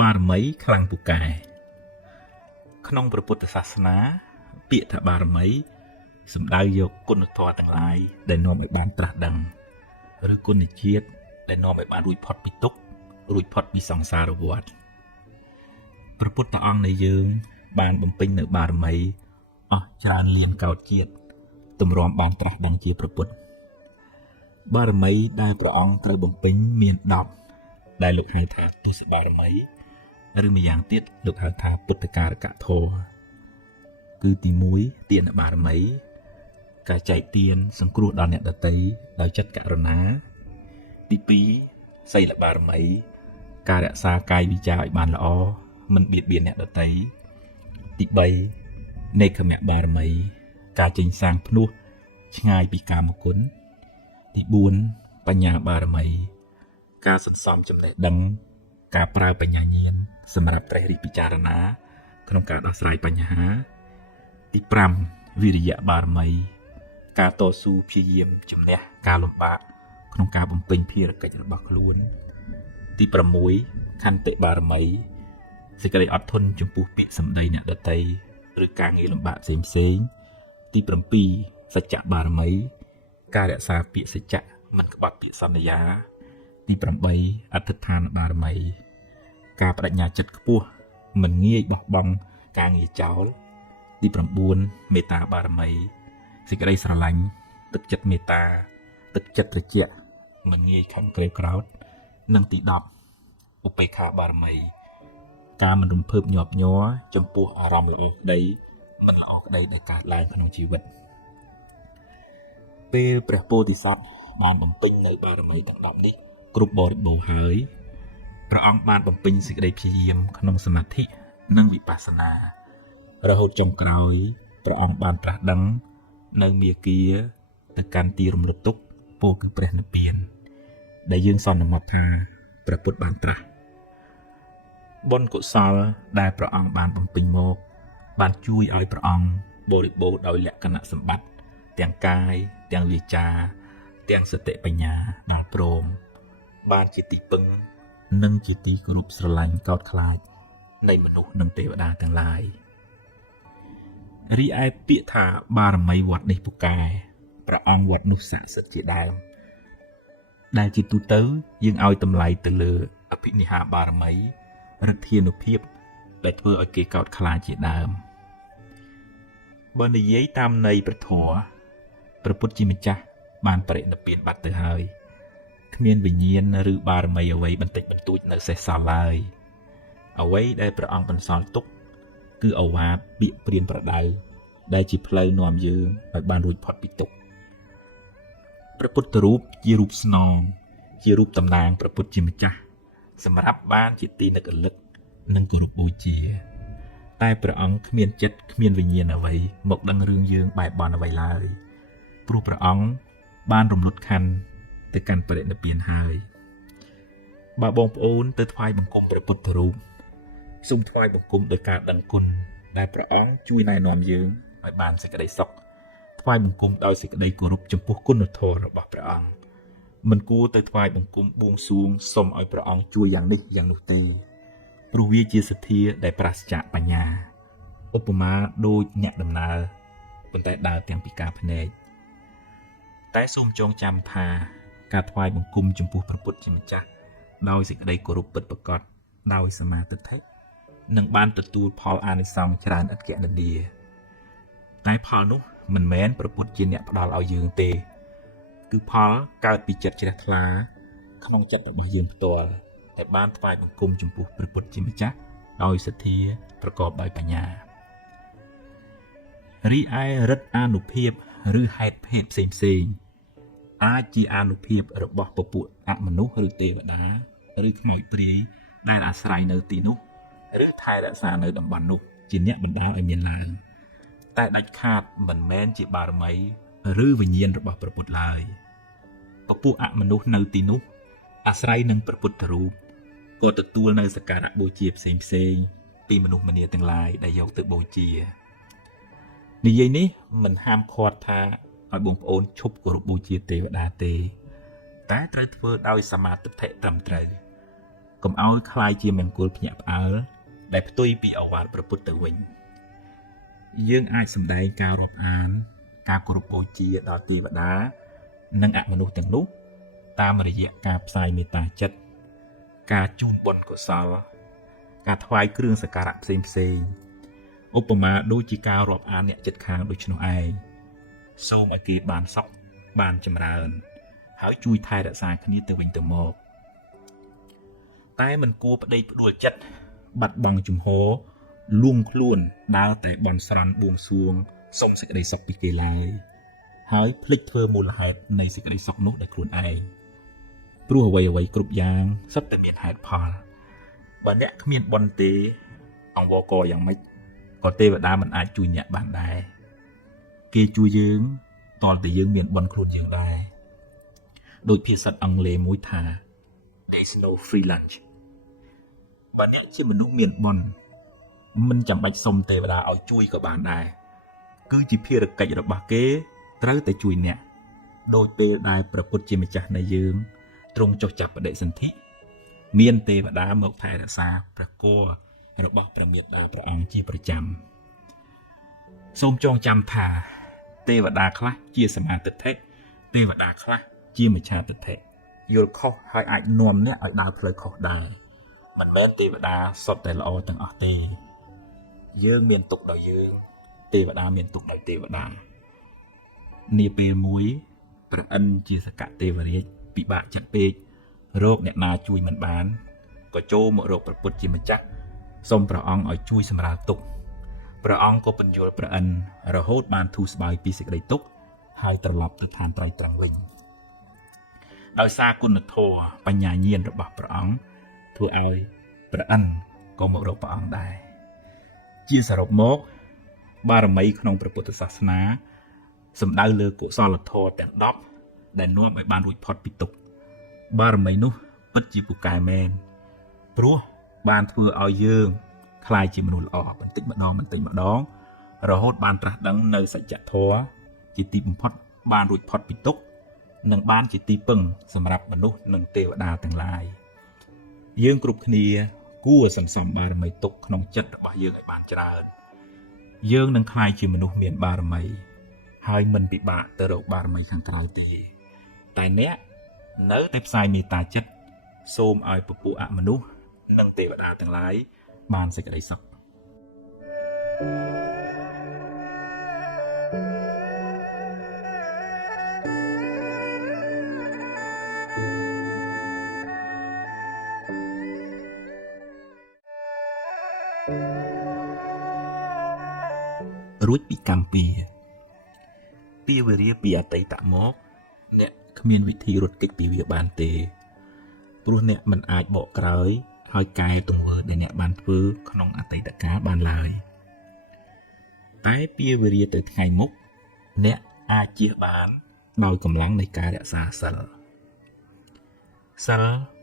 បារមីខ្លាំងពូកែក្នុងព្រះពុទ្ធសាសនាពាក្យថាបារមីសំដៅយកគុណធម៌ទាំងឡាយដែលនាំឲ្យបានត្រាស់ដឹងឬគុណជាតិដែលនាំឲ្យបានរួចផុតពីទុក្ខរួចផុតពីសង្សារវដ្តព្រះពុទ្ធអង្គនៃយើងបានបំពេញនៅបារមីអស់ច្រើនលានកោដជាតិទម្រាំបានត្រាស់ដឹងជាព្រះពុទ្ធបារមីដែលព្រះអង្គត្រូវបំពេញមាន10ដែលលោកហៅថាទស្សបារមីឬម្យ៉ាងទៀតលោកហៅថាពុទ្ធការកធម៌គឺទី1ទានបារមីការចែកទានសង្គ្រោះដល់អ្នកដទៃដោយចិត្តករុណាទី2សីលបារមីការរក្សាកាយវាចាឲ្យបានល្អមិនបៀតបៀនអ្នកដទៃទី3នេក្ខមបារមីការចេញសាងភ្នោះឆ្ងាយពីកាមគុណទី4បញ្ញាបារមីការសន្សំចំណេះដឹងការប្រើបញ្ញាញាណសម្រាប់ត្រេះរិះពិចារណាក្នុងការដោះស្រាយបញ្ហាទី5វិរិយបារមីការតស៊ូព្យាយាមជំនះការលំបាកក្នុងការបំពេញភារកិច្ចរបស់ខ្លួនទី6ខន្តិបារមីសេចក្តីអត់ធន់ចំពោះពាក្យសម្ដីអ្នកដទៃឬការងារលំបាកផ្សេងទី7សច្ចបារមីការរក្សាពាក្យសច្ចៈមិនក្បត់ពាក្យសន្យា ទី8អធិដ្ឋានបារមីការបដិញ្ញាចិត្តខ្ពស់មិនងាយបោះបង់ការងារចោលទី9មេត្តាបារមីសេចក្តីស្រឡាញ់ទឹកចិត្តមេត្តាទឹកចិត្តត្រជាក់មិនងាយខឹងក្រេវក្រោធនិងទី10ឧបេក្ខាបារមីការមិនរំភើបញាប់ញ័រចំពោះអារម្មណ៍ល្អក្តីមិនល្អក្តីដែលកើតឡើងក្នុងជីវិតពេលព្រះពោធិសត្វបានបំពេញនៅបារមីទាំង10នេះគ្រប់បរិបូរណ៍ហើយព្រះអង្គបានបំពេញសេចក្តីព្យាយាមក្នុងសមាធិនិងវិបស្សនារហូតចុងក្រោយព្រះអង្គបានត្រាស់ដឹងនៅមាគ៌ាទៅកាន់ទីរំលត់ទុក្ខពោលគឺព្រះនិព្វានដែលយើងសន្មត់ថាព្រះពុទ្ធបានត្រាស់បុណ្យកុសលដែលព្រះអង្គបានបំពេញមកបានជួយឲ្យព្រះអង្គបរិបូរណ៍ដោយលក្ខណៈសម្បត្តិទាំងកាយទាំងវាចាទាំងសតិបញ្ញាដែលព្រមបានជាទីពឹងនិងជាទីគោរពស្រឡាញ់កោតខ្លាចនៃមនុស្សនិងទេវតាទាំងឡាយរីឯពាក្យថាបារមីវត្តនេះពូកែព្រះអង្គវត្តនោះស័ក្តិសិទ្ធិជាដើមដែលជាទូទៅយើងឲ្យតម្លៃទៅលើអភិនិហាបារមីឫទ្ធានុភាពដែលធ្វើឲ្យគេកោតខ្លាចជាដើមបើនិយាយតាមន័យព្រះធម៌ព្រះពុទ្ធជាម្ចាស់បានបរិនិព្វានបាត់ទៅហើយគ្មានវិញ្ញាណឬបារមីអ្វីបន្តិចបន្តួចនៅសេសសល់ឡើយអ្វីដែលព្រះអង្គបន្សល់ទុកគឺឱវាទពាក្យព្រានប្រដៅដែលជាផ្លូវនាំយើងឲ្យបានរួចផុតពីទុក្ខព្រះពុទ្ធរូបជារូបស្នងជារូបតំណាងព្រះពុទ្ធជាម្ចាស់សម្រាប់បានជាទីនឹករលឹកនិងគោរពបូជាតែព្រះអង្គគ្មានចិត្តគ្មានវិញ្ញាណអ្វីមកដឹងរឿងយើងបែបបន់អ្វីឡើយព្រោះព្រះអង្គបានរំលត់ខណ្ឌទៅកាន់បរិនិព្វានហើយបើបងប្អូនទៅថ្វាយបង្គំព្រះពុទ្ធរូបសូមថ្វាយបង្គំដោយការដឹងគុណដែលព្រះអង្គជួយណែនាំយើងឲ្យបានសេចក្តីសុខថ្វាយបង្គំដោយសេចក្តីគោរពចំពោះគុណធម៌របស់ព្រះអង្គមិនគួរទៅថ្វាយបង្គំបួងសួងសុំឲ្យព្រះអង្គជួយយ៉ាងនេះយ៉ាងនោះទេព្រោះវាជាសទ្ធាដែលប្រាសចាកបញ្ញាឧបមាដូចអ្នកដំណើរប៉ុន្តែដើរទាំងពីការភ្នែកតែសូមចងចាំថាការថ្វាយបង្គំចំពោះព្រះពុទ្ធជាម្ចាស់ដោយសេចក្តីគោរពពិតប្រាកដដោយសមាទិដ្ឋិនឹងបានទទួលផលអានិសង្សច្រើនឥតគណនាតែផលនោះមិនមែនព្រះពុទ្ធជាអ្នកផ្ដល់ឲ្យយើងទេគឺផលកើតពីចិត្តជ្រះថ្លាក្នុងចិត្តរបស់យើងផ្ទាល់ដែលបានថ្វាយបង្គំចំពោះព្រះពុទ្ធជាម្ចាស់ដោយសទ្ធាប្រកបដោយបញ្ញារីឯរិទ្ធអានុភាពឬហេតុភេទផ្សេងអាចជាអានុភាពរបស់ពពួកអមនុស្សឬទេវតាឬខ្មោចព្រាយដែលអាស្រ័យនៅទីនោះឬថែរក្សានៅតំបន់នោះជាអ្នកបណ្ដាលឲ្យមានឡើងតែដាច់ខាតមិនមែនជាបារមីឬវិញ្ញាណរបស់ព្រះពុទ្ធឡើយពពួកអមនុស្សនៅទីនោះអាស្រ័យនឹងព្រះពុទ្ធរូបក៏ទទួលនៅសក្ការៈបូជាផ្សេងពីមនុស្សម្នាទាំងឡាយដែលយកទៅបូជានិយាយនេះមិនហាមឃាត់ថាឲ្យបងប្អូនឈប់គោរពបូជាទេវតាទេតែត្រូវធ្វើដោយសមាទិដ្ឋិត្រឹមត្រូវកុំឲ្យคล้ายជាមង្គលភ្ញាក់ផ្អើលដែលផ្ទុយពីឱវាទព្រះពុទ្ធទៅវិញយើងអាចសម្ដែងការរាប់អានការគោរពបូជាដល់ទេវតានិងអមនុស្សទាំងនោះតាមរយៈការផ្សាយមេត្តាចិត្តការជូនបុណ្យកុសលការថ្វាយគ្រឿងសក្ការៈផ្សេងឧបមាដូចជាការរាប់អានអ្នកជិតខាងដូច្នោះឯងសូមឲ្យគេបានសុខបានចម្រើនហើយជួយថែរក្សាគ្នាទៅវិញទៅមកតែមិនគួរប្តេជ្ញាផ្ដួលចិត្តបាត់បង់ជំហរលួងខ្លួនដើរតែបន់ស្រន់បួងសួងសុំសេចក្តីសុខពីគេឡើយហើយភ្លេចធ្វើមូលហេតុនៃសេចក្តីសុខនោះដោយខ្លួនឯងព្រោះអ្វីៗគ្រប់យ៉ាងសុទ្ធតែមានហេតុផលបើអ្នកគ្មានបុណ្យទេអង្វរកយ៉ាងម៉េចក៏ទេវតាមិនអាចជួយអ្នកបានដែរគេជួយយើងតលតែយើងមានបុណ្យខ្លួនយើងដែរដោយភាសាអង់គ្លេសមួយថា there is no free lunch បើអ្នកជាមនុស្សមានបុណ្យមិនចាំបាច់សុំទេវតាឲ្យជួយក៏បានដែរគឺជាភារកិច្ចរបស់គេត្រូវតែជួយអ្នកដោយពេលដែលព្រះពុទ្ធជាម្ចាស់នៃយើងទ្រង់ចុះចាប់បដិសន្ធិមានទេវតាមកថែរក្សាព្រះគភ៌របស់ព្រះមេត្តាព្រះអង្គជាប្រចាំសូមចងចាំថាទេវតាខ្លះជាសមាទិដ្ឋិទេវតាខ្លះជាមិច្ឆាទិដ្ឋិ យល់ខុសហើយអាចនាំអ្នកឲ្យដើរផ្លូវខុសដែរមិនមែនទេវតាសុទ្ធតែល្អទាំងអស់ទេយើងមានទុកដោយយើងទេវតាមានទុកដោយទេវតានាពេលមួយព្រះឥន្ទជាសកទេវរាជពិបាកចិត្តពេករកអ្នកណាជួយមិនបានក៏ចូលមករកព្រះពុទ្ធជាម្ចាស់សូមព្រះអង្គឲ្យជួយសម្រាលទុក្ខព្រះអង្គក៏ពន្យល់ព្រះឥន្ទរហូតបានធូរស្បើយពីសេចក្តីទុក្ខហើយត្រឡប់ទៅឋានត្រៃត្រង់វិញដោយសារគុណធម៌បញ្ញាញាណរបស់ព្រះអង្គធ្វើឲ្យព្រះឥន្ទក៏មករកព្រះអង្គដែរជាសរុបមកបារមីក្នុងព្រះពុទ្ធសាសនាសំដៅលើកុសលធម៌ទាំង10ដែលនាំឲ្យបានរួចផុតពីទុក្ខបារមីនោះពិតជាពូកែមែនព្រោះបានធ្វើឲ្យយើងក្លាយជាមនុស្សល្អបន្តិចម្ដងរហូតបានត្រាស់ដឹងនៅសច្ចធម៌ជាទីបំផុតបានរួចផុតពីទុក្ខនិងបានជាទីពឹងសម្រាប់មនុស្សនិងទេវតាទាំងឡាយយើងគ្រប់គ្នាគួរសន្សំបារមីទុកក្នុងចិត្តរបស់យើងឲ្យបានច្រើនយើងនឹងក្លាយជាមនុស្សមានបារមីហើយមិនពិបាកទៅរកបារមីខាងក្រៅទេតែអ្នកនៅតែផ្សាយមេត្តាចិត្តសូមឲ្យពពួកអមនុស្សនិងទេវតាទាំងឡាយបានសេចក្តីសុខរួចពីកម្មពីវេរាពីអតីតមកអ្នកគ្មានវិធីរត់គេចពីវាបានទេព្រោះអ្នកមិនអាចបកក្រោយហើយកែទង្វើដែលអ្នកបានធ្វើក្នុងអតីតកាលបានឡើយតែពីវេរាទៅថ្ងៃមុខអ្នកអាចជៀសបានដោយកម្លាំងនៃការរក្សាសិល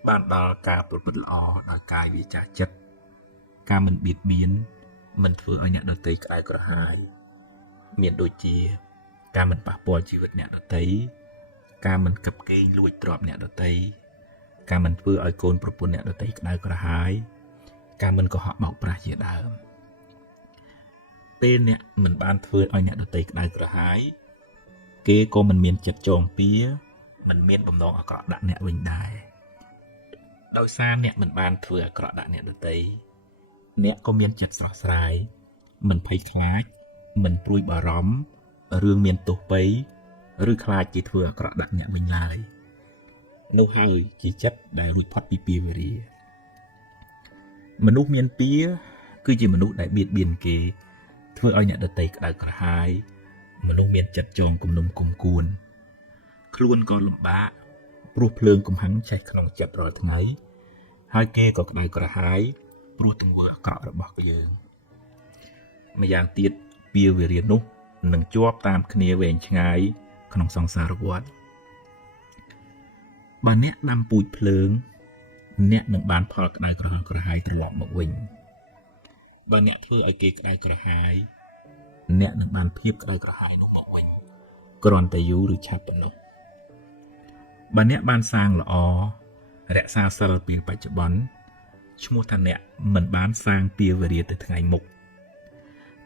បានដល់ការប្រព្រឹត្តល្អដោយកាយវាចាចិត្តការមិនបៀតបៀនមិនធ្វើឲ្យអ្នកដទៃក្តៅក្រហាយមានដូចជាការមិនប៉ះពាល់ជីវិតអ្នកដទៃការមិនគប់កេងលួចទ្រព្យអ្នកដទៃការមិនធ្វើឲ្យកូនប្រពន្ធអ្នកដទៃក្តៅក្រហាយការមិនកុហកបោកប្រាស់ជាដើមពេលអ្នកមិនបានធ្វើឲ្យអ្នកដទៃក្តៅក្រហាយគេក៏មិនមានចិត្តចងពៀមិនមានបំណងអាក្រក់ដាក់អ្នកវិញដែរដោយសារអ្នកមិនបានធ្វើអាក្រក់ដាក់អ្នកដទៃអ្នកក៏មានចិត្តស្រស់ស្រាយមិនភ័យខ្លាចមិនព្រួយបារម្ភរឿងមានទោសពៃឬខ្លាចគេធ្វើអាក្រក់ដាក់អ្នកវិញឡើយនោះហើយជាចិត្តដែលរួចផុតពីពាវេរាមនុស្សមានពៀគឺជាមនុស្សដែលបៀតបៀនគេធ្វើឲ្យអ្នកដទៃក្តៅក្រហាយមនុស្សមានចិត្តចងគំនុំគុំគួនខ្លួនក៏លំបាកព្រោះភ្លើងកំហឹងឆេះក្នុងចិត្តរាល់ថ្ងៃហើយគេក៏ក្តៅក្រហាយព្រោះទង្វើអាក្រក់របស់យើងម្យ៉ាងទៀតពាវេរានោះនឹងជាប់តាមគ្នាវែងឆ្ងាយក្នុងសង្សារវដ្តបើអ្នកដាំពូជភ្លើងអ្នកនឹងបានផលក្តៅក្រហល់ក្រហាយត្រឡប់មកវិញបើអ្នកធ្វើឲ្យគេក្តៅក្រហាយអ្នកនឹងបានភាពក្តៅក្រហាយនោះមកវិញគ្រាន់តែយូរឬឆាប់ប៉ុណ្ណោះបើអ្នកបានសាងល្អរក្សាសិលពីបច្ចុប្បន្នឈ្មោះថាអ្នកមិនបានសាងពាវេរាទៅថ្ងៃមុខ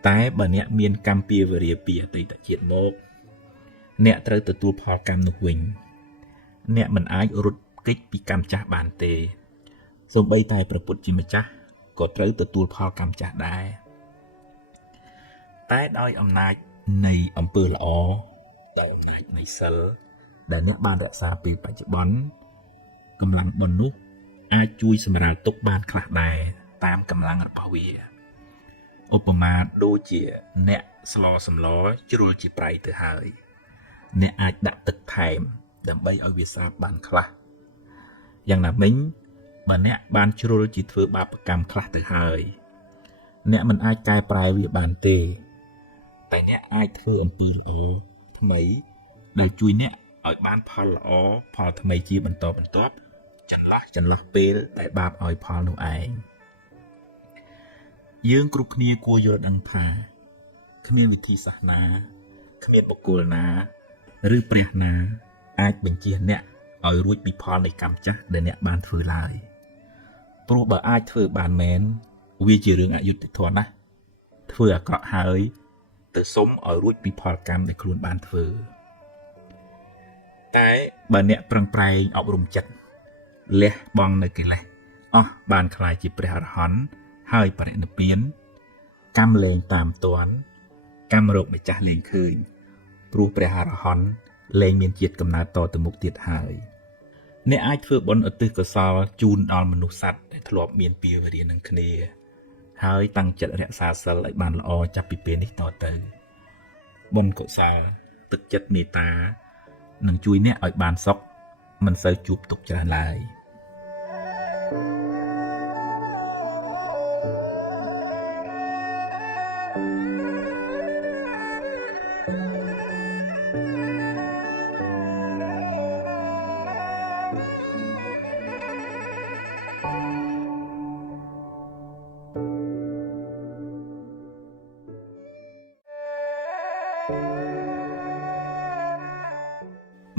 តែបើអ្នកមានកម្មពាវេរាពីអតីតជាតិមកអ្នកត្រូវទទួលផលកម្មនោះវិញអ្នកមិនអាចរត់គេចពីកម្មចាស់បានទេសូម្បីតែព្រះពុទ្ធជាម្ចាស់ក៏ត្រូវទទួលផលកម្មចាស់ដែរតែដោយអំណាចនៃអំពើល្អដោយអំណាចនៃសិលដែលអ្នកបានរក្សាពីបច្ចុប្បន្នកម្លាំងបុណ្យនោះអាចជួយសម្រាលទុក្ខបានខ្លះដែរតាមកម្លាំងរបស់វាឧបមាដូចជាអ្នកស្លសម្លជ្រុលជាប្រៃទៅហើយអ្នកអាចដាក់ទឹកថែមដើម្បីឲ្យវាស្អាតបានខ្លះយ៉ាងណាមិញបើអ្នកបានជ្រុលជាធ្វើបាបកម្មខ្លះទៅហើយអ្នកមិនអាចកែប្រែវាបានទេតែអ្នកអាចធ្វើអំពើល្អថ្មីដែលជួយអ្នកឲ្យបានផលល្អផលថ្មីជាបន្តបន្ទាប់ចន្លោះពេលដែលបាបឲ្យផលនោះឯងយើងគ្រប់គ្នាគួរយល់ដឹងថាគ្មានវិធីសាស្ត្រណាគ្មានបុគ្គលណាឬព្រះណាអាចបញ្ជាអ្នកឲ្យរួចពីផលនៃកម្មចាស់ដែលអ្នកបានធ្វើឡើយព្រោះបើអាចធ្វើបានមែនវាជារឿងអយុត្តិធម៌ណាស់ធ្វើអាក្រក់ហើយទៅសុំឲ្យរួចពីផលកម្មដែលខ្លួនបានធ្វើ តែបើអ្នកប្រឹងប្រែងអប់រំចិត្តលះបង់នៅកិលេសអស់បានខ្លាយជាព្រះអរហន្តហើយបរិនិព្វានកម្មលែងតាមទាន់កម្មរោគម្ចាស់លែងឃើញព្រោះព្រះអរហន្តលែងមានជាតិកំណើតតទៅមុខទៀតហើយអ្នកអាចធ្វើបុណ្យឧទ្ទិសកុសលជូនដល់មនុស្សសត្វដែលធ្លាប់មានពាវនានឹងគ្នាហើយតាំងចិត្តរក្សាសិលឲ្យបានល្អចាប់ពីពេលនេះតទៅបុណ្យកុសលទឹកចិត្តមេត្តានឹងជួយអ្នកឲ្យបានសុខមិនសូវជួបទុក្ខច្រើនឡើយ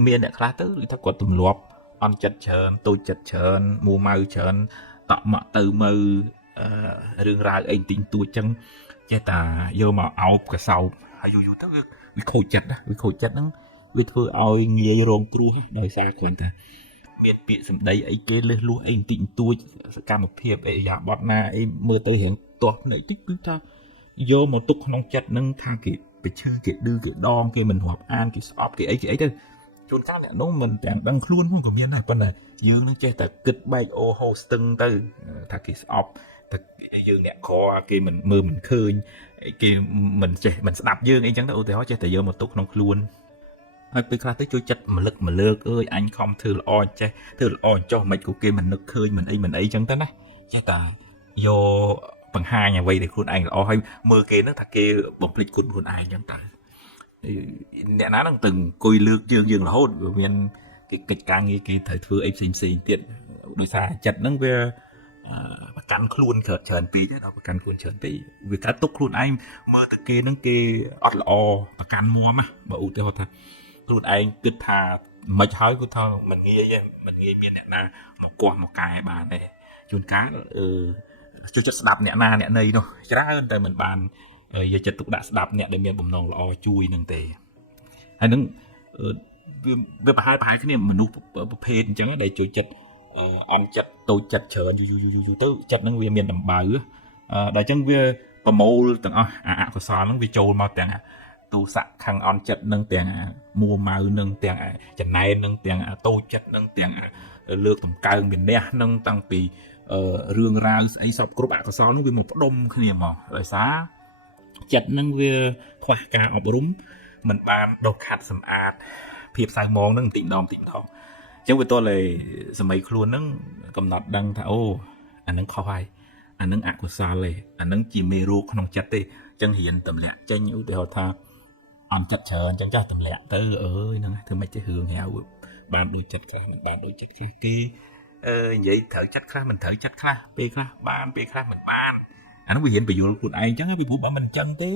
មានអ្នកខ្លះទៅឬថាគាត់ទម្លាប់អន់ចិត្តច្រើនតូចចិត្តច្រើនមួម៉ៅច្រើនតក់មកទៅមើលរឿងរ៉ាវអីទិញទួចចឹងចេះតែយកមកអោបកសោបហើយយូរទៅវាខូចចិត្តណាវាខូចចិត្តហ្នឹងវាធ្វើឲ្យងាយរងគ្រោះដោយសារគ្រាន់តែមានពាក្យសម្ដីអីគេលឹះលួសអីបន្តិចបន្តួចសកម្មភាពអីយ៉ាបត់ណាអីមើលទៅរៀងទាស់ភ្នែកតិចគឺថាយកមកទុកក្នុងចិត្តហ្នឹងថាគេប្រឈើគេឌឺគេដងគេមិនរាប់អានគេស្អប់គេអីទៅជួនកាលអ្នកនោះមិនទាំងដឹងខ្លួនផងក៏មានដែរប៉ុន្តែយើងនឹងចេះតែគិតបែកអូហូស្ទឹងទៅថាគេស្អប់តែយើងអ្នកក្រគេមិនមើលមិនឃើញគេមិនចេះមិនស្ដាប់យើងអីចឹងទៅឧទាហរណ៍ចេះតែយកមកទុកក្នុងខ្លួនហើយពេលខ្លះទៅជួយចិត្តមលឹកមលើកអើយអញខំធ្វើល្អចេះធ្វើល្អចុះមិនក៏គេមិននឹកឃើញមិនអីចឹងទៅណាចេះតែយកបង្ហាញអ្វីដែលខ្លួនឯងល្អហើយមើលគេហ្នឹងថាគេបំភ្លេចគុណខ្លួនឯងចឹងទៅអ្នកណានឹងទាំងអង្គុយលើកយើងរហូតវាមានគេកិច្ចការងារគេត្រូវធ្វើអីផ្សេងទៀតដោយសារចិត្តហ្នឹងវាប្រកាន់ខ្លួនច្រើនពេកដល់ប្រកាន់ខ្លួនច្រើនពេកវាកាត់ទុកខ្លួនឯងមើលតែគេហ្នឹងគេអត់ល្អប្រកាន់មុំណាបើឧទាហរណ៍ថាខ្លួនឯងគិតថាមិនហើយគឺថាមិនងាយមានអ្នកណាមកគាស់មកកែបានទេជួនកាលជួយចិត្តស្ដាប់អ្នកណាអ្នកណីនោះច្រើនតែមិនបានយកចិត្តទុកដាក់ស្ដាប់អ្នកដែលមានបំណងល្អជួយនឹងទេហើយនឹងវាប្រហែលគ្នាមនុស្សប្រភេទអញ្ចឹងដែលជួយចិត្តអន់ចិត្តតូចចិត្តច្រើនយូរទៅចិត្តនឹងវាមានដំបៅដល់អញ្ចឹងវាប្រមូលទាំងអស់អកុសលហ្នឹងវាចូលមកទាំងទូស័កខាងអន់ចិត្តនឹងទាំងមួម៉ៅនឹងទាំងចំណែននឹងទាំងតូចចិត្តនឹងទាំងលើកតម្កើងមានះនឹងតាំងពីរឿងរ៉ាវស្អីសពគ្រប់អកុសលហ្នឹងវាមកផ្ដុំគ្នាមកដោយសារចិត្តនឹងវាខ្វះការអប់រំមិនបានដុសខាត់សម្អាតភាពសៅមងនឹងបន្តិចម្ដងអញ្ចឹងវាតើសម័យខ្លួននឹងកំណត់ដឹងថាអូអានឹងខុសហើយអានឹងអកុសលទេអានឹងជាមេរោគក្នុងចិត្តទេអញ្ចឹងរៀនទម្លាក់ចេញឧទាហរណ៍ថាអន់ចិត្តច្រើនអញ្ចឹងចាស់ទម្លាក់ទៅអើយហ្នឹងធ្វើម៉េចទេរឿងហៅបានដូចចិត្តខ្លះមិនបានដូចចិត្តគេនិយាយត្រូវចិត្តខ្លះមិនត្រូវចិត្តខ្លះពេលខ្លះបានពេលខ្លះមិនបានអានោះវារៀនបញ្យល់ខ្លួនឯងអញ្ចឹងពីព្រោះបើមិនអញ្ចឹងទេ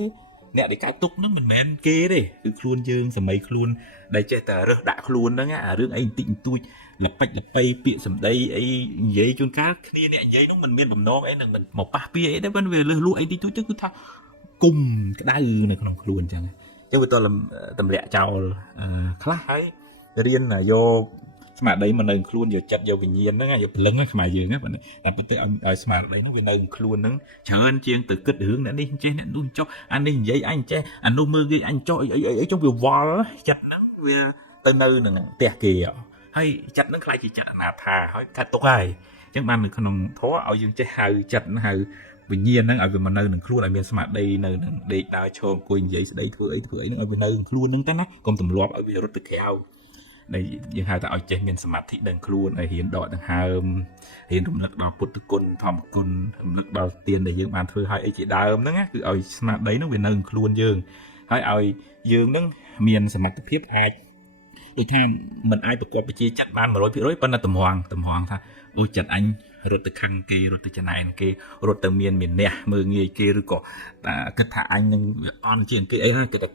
អ្នកដែលកើតទុកហ្នឹងមិនមែនគេទេគឺខ្លួនយើងសម័យខ្លួនដែលចេះតែរើសដាក់ខ្លួនហ្នឹងអារឿងអីបន្តិចបន្តួចលពេចលពៃពាក្យសម្ដីអីនិយាយជួនកាលគ្នាអ្នកនិយាយហ្នឹងមិនមានបំណងអីនឹងមិនមកប៉ះពាអីទេប៉ុន្តែវាលឺលួអីតិចតួចទៅគឺថាគុំក្តៅនៅក្នុងខ្លួនអញ្ចឹងវាតើទម្លាក់ចោលខ្លះហើយរៀនយកស្មារតីមកនៅខ្លួនយកចិត្តយកវិញ្ញាណហ្នឹងយកព្រលឹងខ្មែរយើងណាតែប៉ុន្តែឲ្យស្មារតីហ្នឹងវានៅខ្លួនហ្នឹងច្រើនជាងទៅគិតរឿងអ្នកនេះចេះអ្នកនោះចុះអានេះនិយាយអញចេះអានោះមើលគេអញចុះអីចុះវាវល់ចិត្តហ្នឹងវាទៅនៅនឹងផ្ទះគេហើយចិត្តហ្នឹងខ្លាចជាចិត្តអនាថាហើយកាត់ទុកហើយអញ្ចឹងបាននៅក្នុងធម៌ឲ្យយើងចេះហៅចិត្តហៅវិញ្ញាណហ្នឹងឲ្យវាមកនៅនឹងខ្លួនឲ្យមានស្មារតីនៅនឹងដេកដើរឈរអង្គុយនិយាយស្ដីធ្វើអីហ្នឹងឲ្យវានៅក្នុងខ្លួនហ្នឹងទៅណាកុំទម្លាប់ឲ្យវារត់ទៅក្រៅដែលយើងហៅថាឲ្យចេះមានសមាធិដឹងខ្លួនឲ្យរៀនដកដង្ហើមរៀនរំលឹកដល់ពុទ្ធគុណធម្មគុណរំលឹកដល់ទានដែលយើងបានធ្វើឲ្យអីជាដើមហ្នឹងគឺឲ្យស្មារតីហ្នឹងវានៅក្នុងខ្លួនយើងហើយឲ្យយើងហ្នឹងមានសមត្ថភាពអាចដូចថាមិនអាចប្រកបប្រជាចិត្តបាន 100% ប៉ុន្តែតម្រង់ថាអូចិត្តអញរត់ទៅខឹងគេរត់ទៅចំណែនគេរត់ទៅមានះមើងងាយគេឬក៏គិតថាអញនឹងវាអន់ជាងគេអីហ្នឹងគេតែ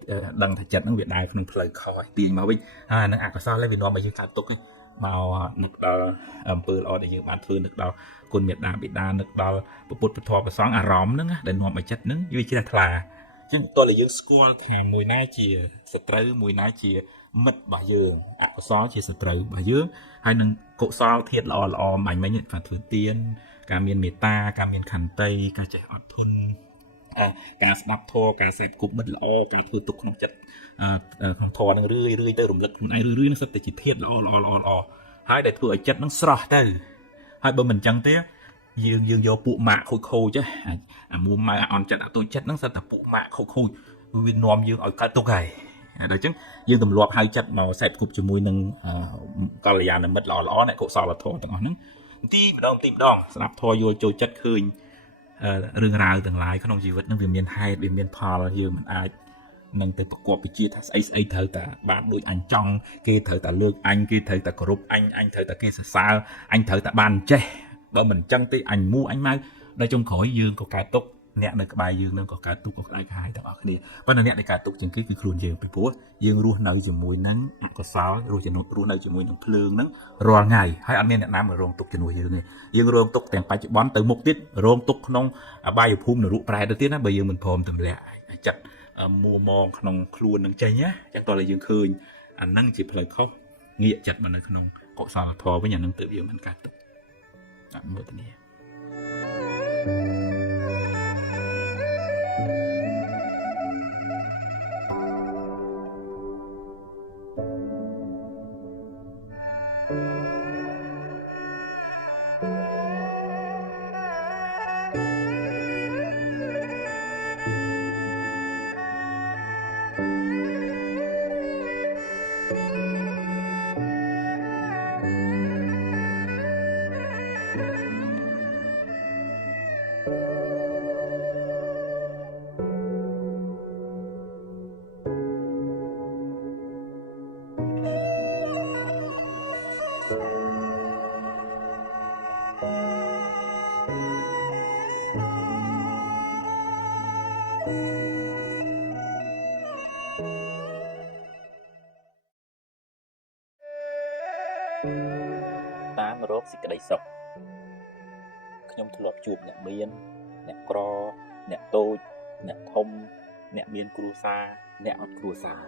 ដឹងថាចិត្តហ្នឹងវាដើរក្នុងផ្លូវខុសហើយទាញមកវិញហើយហ្នឹងអកុសលហ្នឹងវានាំឲ្យយើងកើតទុកឯងមកនឹកដល់អំពើល្អដែលយើងបានធ្វើនឹកដល់គុណមេត្តាបិតានឹកដល់ពុទ្ធពធព្រះសង្ឃអារម្មណ៍ហ្នឹងដែលនាំឲ្យចិត្តហ្នឹងវាជ្រះថ្លា ចឹងតើយើងស្គាល់ថាមួយណាជាសត្រូវមួយណាជាមិត្តរបស់យើងអកុសលជាសត្រូវរបស់យើងហើយនឹងកុសលធាតុល្អបាញ់មិញថាធ្វើទានការមានមេត្តាការមានខន្តីការចេះអត់ធន់ការស្ដាប់ធម៌ការសេពគប់មិត្តល្អការធ្វើទុកក្នុងចិត្តក្នុងធម៌នឹងរឿយទៅរំលឹកខ្លួនឯងរឿយនឹងសិតតែជាធាតុល្អហើយដែលធ្វើឲ្យចិត្តនឹងស្រស់ទៅហើយបើមិនអញ្ចឹងទេយើងយកពួកម៉ាក់ខូចអាមួម៉ៅអន់ចិត្តអត់ទូចចិត្តហ្នឹងសិតតែពួកម៉ាក់ខូចវានាំយើងឲ្យកើតទុកហើយដល់អញ្ចឹងយើងទម្លាប់ហៅចិត្តមកសេពគប់ជាមួយនឹងកល្យាណមិត្តល្អអ្នកកុសលធម៌ទាំងអស់ហ្នឹងទីម្ដងស្ដាប់ធម៌យល់ចូលចិត្តឃើញរឿងរ៉ាវទាំងឡាយក្នុងជីវិតហ្នឹងវាមានហេតុវាមានផលយើងមិនអាចនឹងទៅប្រកបវិជាថាស្អីត្រូវតែបានដូចអញចង់គេត្រូវតែលើកអញគេត្រូវតែគោរពអញត្រូវតែគេសរសើរអញត្រូវតែបានចេះបើមិនអញ្ចឹងទេអញមូអញម៉ៅដល់ចុងក្រោយយើងក៏កើតទុកអ្នកនៅក្បែរយើងនឹងក៏កើតទុកក៏ក្តៅក្រហាយទាំងអស់គ្នាប៉ុន្តែអ្នកដែលកើតទុកជាងគេគឺខ្លួនយើងពីព្រោះយើងរស់នៅជាមួយនឹងអកុសលរស់នៅជាមួយនឹងភ្លើងហ្នឹងរាល់ថ្ងៃហើយអត់មានអ្នកណាមករងទុកជំនួសយើងទេយើងរងទុកទាំងបច្ចុប្បន្នទៅមុខទៀតរងទុកក្នុងអបាយភូមិនរកប្រែទៅទៀតណាបើយើងមិនព្រមទម្លាក់ចិត្តមួមងក្នុងខ្លួននឹងចេញណាចឹងតើយើងឃើញអាហ្នឹងជាផ្លូវខុសងាកចិត្តមកនៅក្នុងកុសលធម៌វិញអាហ្នឹងទើបយើងមិនកើតទុកអនុមោទនាតាមរកសេចក្តីសុខខ្ញុំធ្លាប់ជួបអ្នកមានអ្នកក្រអ្នកតូចអ្នកធំអ្នកមានគ្រួសារអ្នកអត់គ្រួសារ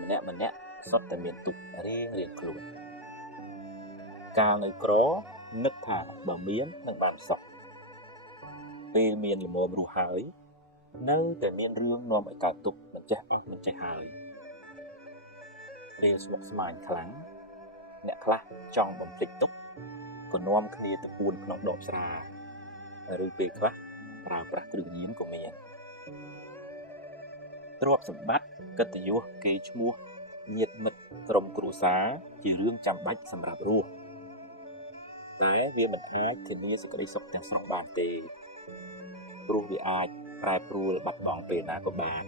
ម្នាក់សុទ្ធតែមានទុក្ខរៀងខ្លួនកាលនៅក្រនឹកថាបើមាននឹងបានសុខពេលមានល្មមរស់ហើយនៅតែមានរឿងនាំឲ្យកើតទុក្ខមិនចេះអស់មិនចេះហើយរៀងស្មុគស្មាញខ្លាំងអ្នកខ្លះចង់បំភ្លេចទុក្ខក៏នាំគ្នាទៅពួនក្នុងដបស្រាឬពេលខ្លះប្រើប្រាស់គ្រឿងញៀនក៏មានទ្រព្យសម្បត្តិកិត្តិយសគេឈ្មោះញាតិមិត្តក្រុមគ្រួសារជារឿងចាំបាច់សម្រាប់រស់តែវាមិនអាចធានាសេចក្តីសុខទាំងស្រុងបានទេព្រោះវាអាចប្រែប្រួលបាត់បង់ពេលណាក៏បាន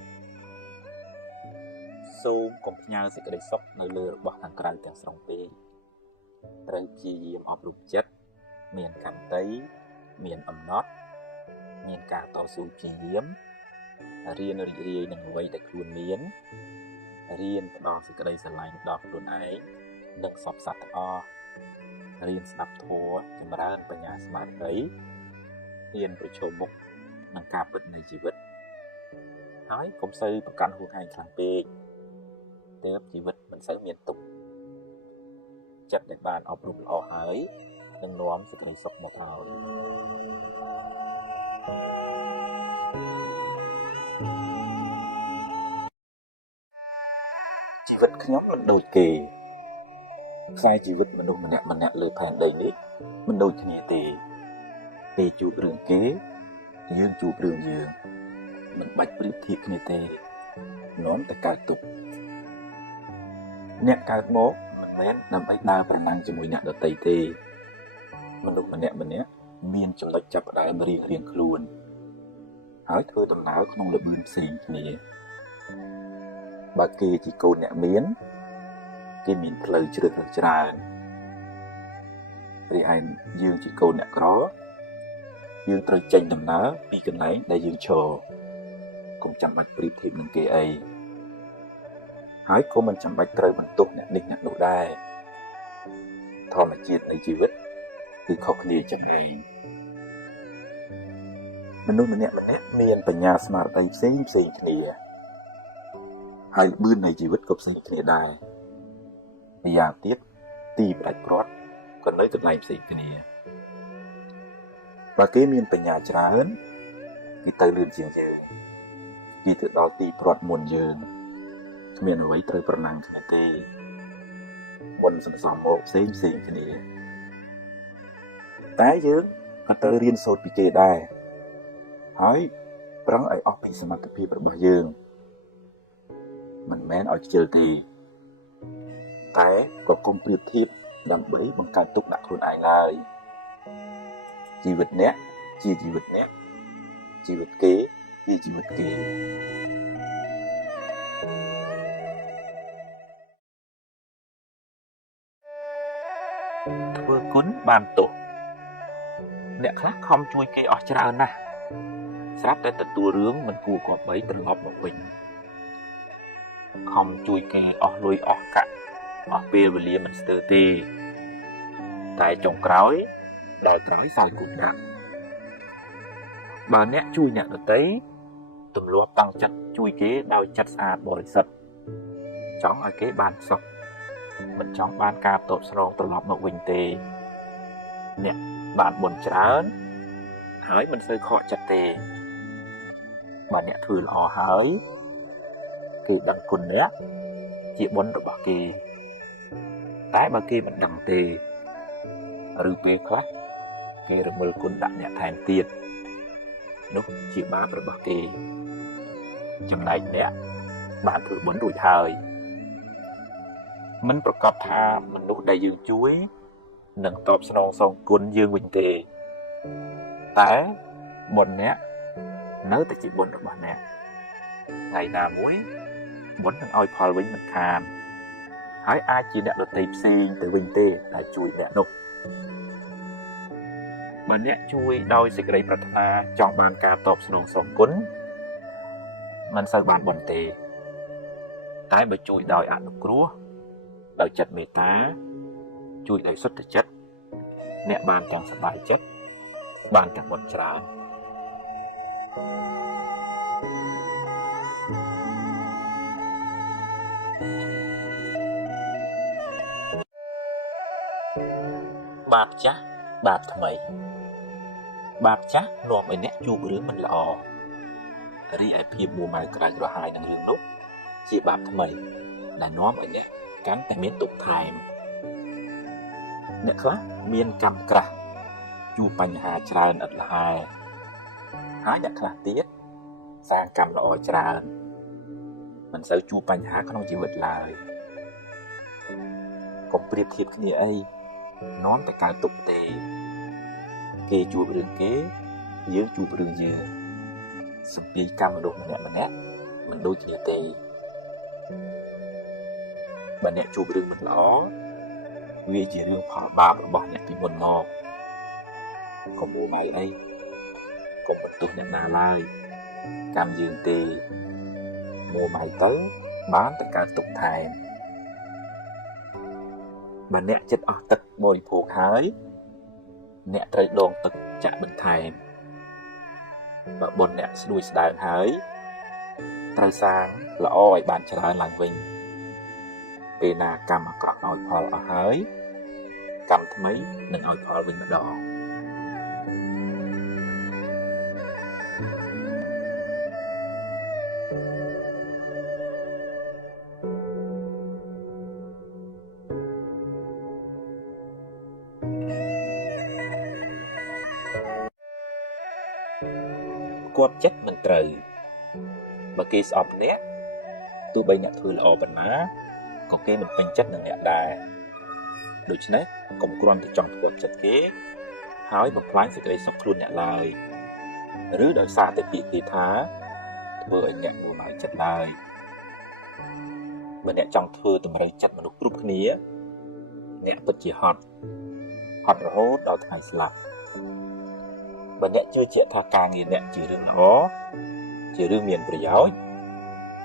សូមកុំផ្ញើសេចក្តីសុខនៅលើរបស់ខាងក្រៅទាំងស្រុងពេកត្រូវព្យាយាមអប់រំចិត្តមានកន្តីមានអំណត់មានការតស៊ូព្យាយាមរៀនរីករាយនឹងអ្វីដែលខ្លួនមានរៀនផ្ដល់សេចក្តីស្រឡាញ់ដល់ខ្លួនឯងនិងសពសត្វទាំងអស់រៀនស្ដាប់ធម៌ចម្រើនបញ្ញាស្មារតីហ៊ានប្រឈមមុខនឹងការពិតនៃជីវិតហើយកុំសូវប្រកាន់ខ្លួនឯងខ្លាំងពេកទើបជីវិតមិនសូវមានទុក្ខចិត្តដែលបានអប់រំល្អហើយនឹងនាំសេចក្តីសុខមកឲ្យជីវិតខ្ញុំមិនដូចគេខ្សែជីវិតមនុស្សម្នាក់លើផែនដីនេះមិនដូចគ្នាទេពេលជួបរឿងគេយើងជួបរឿងយើងមិនបាច់ប្រៀបធៀបគ្នាទេនាំតែកើតទុក្ខអ្នកកើតមកមិនមែនដើម្បីដើរប្រណាំងជាមួយអ្នកដទៃទេមនុស្សម្នាក់មានចំណុចចាប់ផ្ដើមរៀងខ្លួនហើយធ្វើដំណើរក្នុងល្បឿនផ្សេងគ្នាបើគេជាកូនអ្នកមានគេមានផ្លូវជ្រើសរើសច្រើនរីឯយើងជាកូនអ្នកក្រយើងត្រូវចេញដំណើរពីកន្លែងដែលយើងឈរកុំចាំបាច់ប្រៀបធៀបនឹងគេអីហើយក៏មិនចាំបាច់ត្រូវបន្ទោសអ្នកនេះអ្នកនោះដែរធម្មជាតិនៃជីវិតគឺខុសគ្នាចឹងឯង មនុស្សម្នាក់មានបញ្ញាស្មារតីផ្សេងគ្នាហើយល្បឿននៃជីវិតក៏ផ្សេងគ្នាដែរម្យ៉ាងទៀតទីផ្ដាច់ព្រាត់ក៏នៅកន្លែងផ្សេងគ្នាបើគេមានបញ្ញាច្រើនគេទៅលឿនជាងយើងគេទៅដល់ទីព្រាត់មុនយើងគ្មានអ្វីត្រូវប្រណាំងគ្នាទេមុនសន្សំមកផ្សេងគ្នាតែយើងក៏ត្រូវរៀនសូត្រពីគេដែរហើយប្រឹងឲ្យអស់ពីសមត្ថភាពរបស់យើងមិនមែនឲ្យខ្ជិលទេតែក៏កុំប្រៀបធៀបដើម្បីបង្កើតទុក្ខដាក់ខ្លួនឯងឡើយជីវិតអ្នកជាជីវិតអ្នកជីវិតគេជាជីវិតគេធ្វើគុណបានទោសអ្នកខ្លះខំជួយគេអស់ច្រើនណាស់ស្រាប់តែទទួលរឿងមិនគួរគប្បីត្រឡប់មកវិញខំជួយគេអស់លុយអស់កាក់អស់ពេលវេលាមិនស្ទើរទេតែចុងក្រោយដល់ត្រូវសល់គុណដាក់បើអ្នកជួយអ្នកដទៃទម្លាប់តាំងចិត្តជួយគេដោយចិត្តស្អាតបរិសុទ្ធចង់ឲ្យគេបានសុខមិនចង់បានការតបស្នងត្រឡប់មកវិញទេអ្នកបានបុណ្យច្រើនហើយមិនសូវខកចិត្តទេបើអ្នកធ្វើល្អហើយគេដឹងគុណអ្នកជាបុណ្យរបស់គេតែបើគេមិនដឹងទេឬពេលខ្លះគេរំលគុណដាក់អ្នកថែមទៀតនោះជាបាបរបស់គេចំណែកអ្នកបានធ្វើបុណ្យរួចហើយមិនប្រកបថាមនុស្សដែលយើងជួយនឹងតបស្នងសងគុណយើងវិញទេតែបុណ្យអ្នកនៅតែជាបុណ្យរបស់អ្នកថ្ងៃណាមួយបុណ្យនឹងឲ្យផលវិញមិនខានហើយអាចជាអ្នកដទៃផ្សេងទៅវិញទេដែលជួយអ្នកនោះបើអ្នកជួយដោយសេចក្តីប្រាថ្នាចង់បានការតបស្នងសងគុណមិនសូវបានបុណ្យទេតែបើជួយដោយអនុគ្រោះដោយចិត្តមេត្តាជួយដោយសុទ្ធចិត្តអ្នកបានទាំងសប្បាយចិត្តបានទាំងបុណ្យច្រើនបាបចាស់បាបថ្មីបាបចាស់នាំឲ្យអ្នកជួបរឿងមិនល្អរីឯភាពមួម៉ៅក្រៅក្រហាយនឹងរឿងនោះជាបាបថ្មីដែលនាំឲ្យអ្នកកាន់តែមានទុក្ខថែមអ្នកខ្លះមានកម្មក្រាស់ជួបបញ្ហាច្រើនឥតល្ហែហើយអ្នកខ្លះទៀតសាងកម្មល្អច្រើនមិនសូវជួបបញ្ហាក្នុងជីវិតឡើយកុំប្រៀបធៀបគ្នាអីនាំតែកើតទុក្ខទេគេជួបរឿងគេយើងជួបរឿងយើងសម្ពាយកម្មមនុស្សម្នាក់មិនដូចគ្នាទេបើអ្នកជួបរឿងមិនល្អវាជារឿងផលបាបរបស់អ្នកពីមុនមកកុំមួម៉ៅអីកុំបន្ទោសអ្នកណាឡើយកម្មយើងទេមួម៉ៅទៅបានតែកើតទុក្ខថែមបើអ្នកចិត្តអស់ទឹកបរិភោគហើយអ្នកត្រូវដងទឹកចាក់បន្ថែមបើបុណ្យអ្នកស្ដួយស្ដើងហើយត្រូវសាងល្អឲ្យបានច្រើនឡើងវិញពេលណាកម្មអាក្រក់ឲ្យផលអស់ហើយកម្មថ្មីនឹងឲ្យផលវិញម្ដងគាត់ចិត្តមិនត្រូវបើគេស្អប់អ្នកទោះបីអ្នកធ្វើល្អប៉ុណ្ណាក៏គេមិនពេញចិត្តនឹងអ្នកដែរដូច្នេះកុំគ្រាន់តែចង់ធ្វើចិត្តគេហើយបំផ្លាញសេចក្តីសុខខ្លួនអ្នកឡើយឬដោយសារតែពាក្យគេថាធ្វើឲ្យអ្នកមួម៉ៅចិត្តឡើយបើអ្នកចង់ធ្វើតម្រូវចិត្តមនុស្សគ្រប់គ្នាអ្នកពិតជាហត់រហូតដល់ថ្ងៃស្លាប់បើអ្នកជឿជាក់ថាការងារអ្នកជារឿងល្អជារឿងមានប្រយោជន៍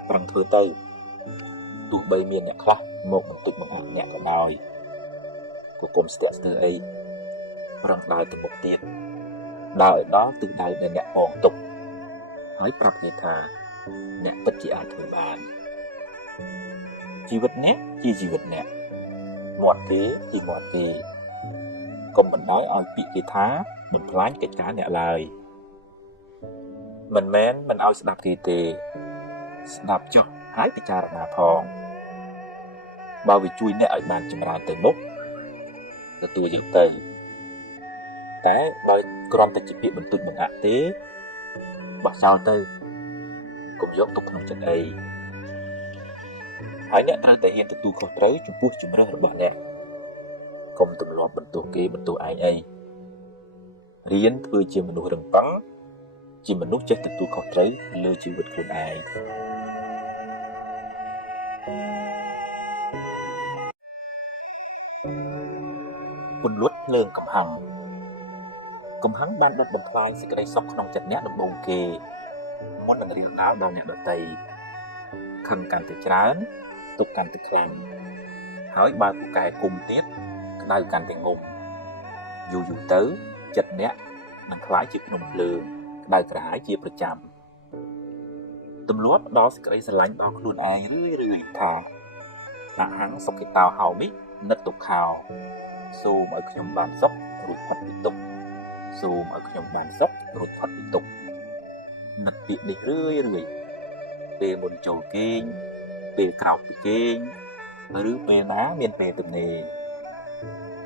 ប្រឹងធ្វើទៅទោះបីមានអ្នកខ្លះមកបន្តិចបង្អាក់អ្នកក៏ដោយក៏កុំស្ទាក់ស្ទើរអីប្រឹងដើរទៅមុខទៀត ដើរឲ្យដល់ទិសដៅដែលអ្នកពងទុកហើយប្រាប់គេថាអ្នកពិតជាអាចធ្វើបានជីវិតអ្នកជាជីវិតអ្នកមាត់គេជាមាត់គេកុំបណ្ដោយឲ្យពាក្យគេថាបំផ្លាញកិច្ចការអ្នកឡើយមិនមែនមិនឲ្យស្ដាប់គេទេស្ដាប់ចុះហើយពិចារណាផងបើវាជួយអ្នកឲ្យបានចម្រើនទៅមុខទទួលយកទៅតែបើគ្រាន់តែជាពាក្យបន្ទូចបង្អាក់ទេបោះចោលទៅកុំយកទុកក្នុងចិត្តអីហើយអ្នកត្រូវតែហ៊ានទទួលខុសត្រូវចំពោះជំរើសរបស់អ្នកកុំទម្លាប់បន្ទោសគេបន្ទោសឯងអីរៀនធ្វើជាមនុស្សរឹងប៉ឹងជាមនុស្សចេះទទួលខុសត្រូវលើជីវិតខ្លួនឯងពន្លត់ភ្លើងកំហឹងបានដុតបំផ្លាញសេចក្តីសុខក្នុងចិត្តអ្នកដំបូងគេមុននឹងរៀបដាលដល់អ្នកដទៃខឹងកាន់តែច្រើនទុកកាន់តែខ្លាំងហើយបើពូកែគុំទៀតក្តៅកាន់តែងំយូរទៅចិត្តអ្នកនឹងคล้ายជាភ្នំភ្លើងក្តៅក្រហាយជាប្រចាំទម្លាប់ដល់សេចក្តីស្រឡាញ់ដល់ខ្លួនឯងរឿយថាអហង្សុខិតោហោមិនិតទុក្ខោសូមឲ្យខ្ញុំបានសុខរួចផុតពីទុក្ខសូមឲ្យខ្ញុំបានសុខរួចផុតពីទុក្ខនឹកពាក្យនេះរឿយពេលមុនចូលគេងពេលក្រោកពីគេងឬពេលណាមានពេលទំនេរ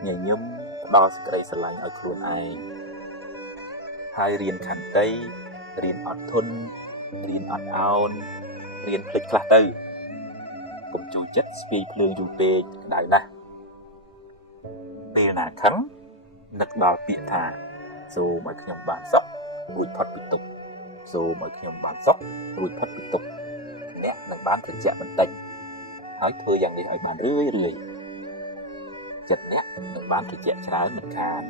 ញញឹមផ្ដល់សេចក្តីស្រឡាញ់ឲ្យខ្លួនឯងហើយរៀនខន្តីរៀនអត់ធន់រៀនអត់ឱនរៀនភ្លេចខ្លះទៅកុំជួយចិត្តស្ពាយភ្លើងយូរពេកក្តៅណាស់ពេលណាខឹងនឹកដល់ពាក្យថាសូមឲ្យខ្ញុំបានសុខរួចផុតពីទុក្ខសូមឲ្យខ្ញុំបានសុខរួចផុតពីទុក្ខអ្នកនឹងបានត្រជាក់បន្តិចហើយធ្វើយ៉ាងនេះឲ្យបានរឿយចិត្តអ្នកនឹងបានត្រជាក់ច្រើនមិនខាន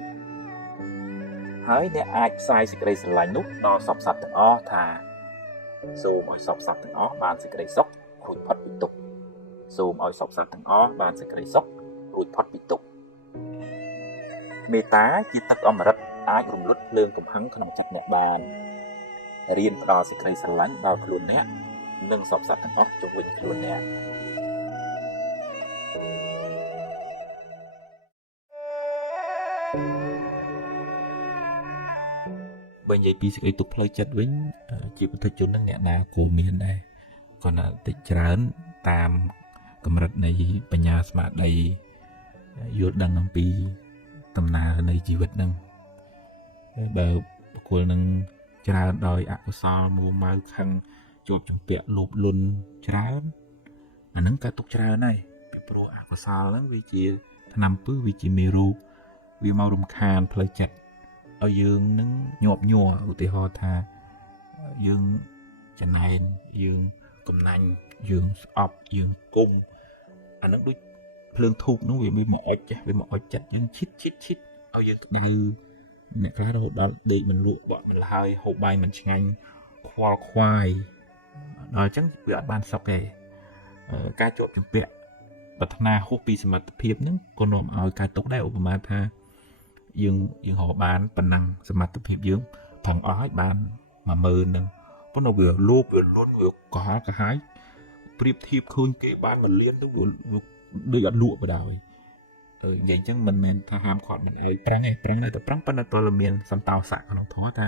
ហើយអ្នកអាចផ្សាយសេចក្តីស្រឡាញ់នោះដល់សពសត្វទាំងអស់ថាសូមឲ្យសពសត្វទាំងអស់បានសេចក្តីសុខរួចផុតពីទុក្ខសូមឲ្យសពសត្វទាំងអស់បានសេចក្តីសុខរួចផុតពីទុក្ខមេត្តាជាទឹកអមฤតអាចរំលត់ភ្លើងកំហឹងក្នុងចិត្តអ្នកបានរៀនផ្ដល់សេចក្តីស្រឡាញ់ដល់ខ្លួនអ្នកនិងសពសត្វទាំងអស់ជុំវិញខ្លួនអ្នកបើនិយាយពីសេចក្តីទុក្ខផ្លូវចិត្តវិញជាពុទ្ធជននឹងអ្នកណាគួរមានដែរគាត់ណាតិចច្រើនតាមកម្រិតនៃបញ្ញាស្មារតីយល់ដឹងអំពីដំណើរនៃជីវិតហ្នឹងបើបុគ្គលនឹងច្រើនដោយអកុសលមួម៉ៅខឹងជួបជំពាក់លោភលន់ច្រើនអាហ្នឹងកើតទុកច្រើនហើយពីព្រោះអកុសលហ្នឹងវាជាថ្នាំពឹសវាជាមេរោគវាមករំខានផ្លូវចិត្តឲ្យយើងនឹងញាប់ញ័រឧទាហរណ៍ថាយើងចំណែនយើងកំណាញ់យើងស្អប់យើងគុំអាហ្នឹងដូចភ្លើងធូបនោះវាមកអុចចេះវាមកអុចចិត្តយើងឈិតឲ្យយើងក្តៅអ្នកខ្លះរហូតដល់ដេកមិនលក់បក់មិនលហើយហូបបាយមិនឆ្ងាញ់ខ្វល់ខ្វាយដល់អញ្ចឹងវាអត់បានសុខទេការជាប់ជំពាក់ប្រាថ្នាហួសពីសមត្ថភាពហ្នឹងក៏នាំឲ្យកើតទុក្ខដែរឧបមាថាយើងរកបានប៉ុណ្ណឹងសមត្ថភាពយើងផឹងអស់ហើយបាន10000ហ្នឹងប៉ុន្តែវាលោភវាលន់វាកុហកកាហាយប្រៀបធៀបឃើញគេបាន1លានទៅដូចអត់លក់បណ្ដោយនិយាយអញ្ចឹងមិនមែនថាហាមឃាត់មិនអីប្រឹងទេប្រឹងតែប្រឹងប៉ុន្តែតើមានសន្តោសៈក្នុងធម៌ថា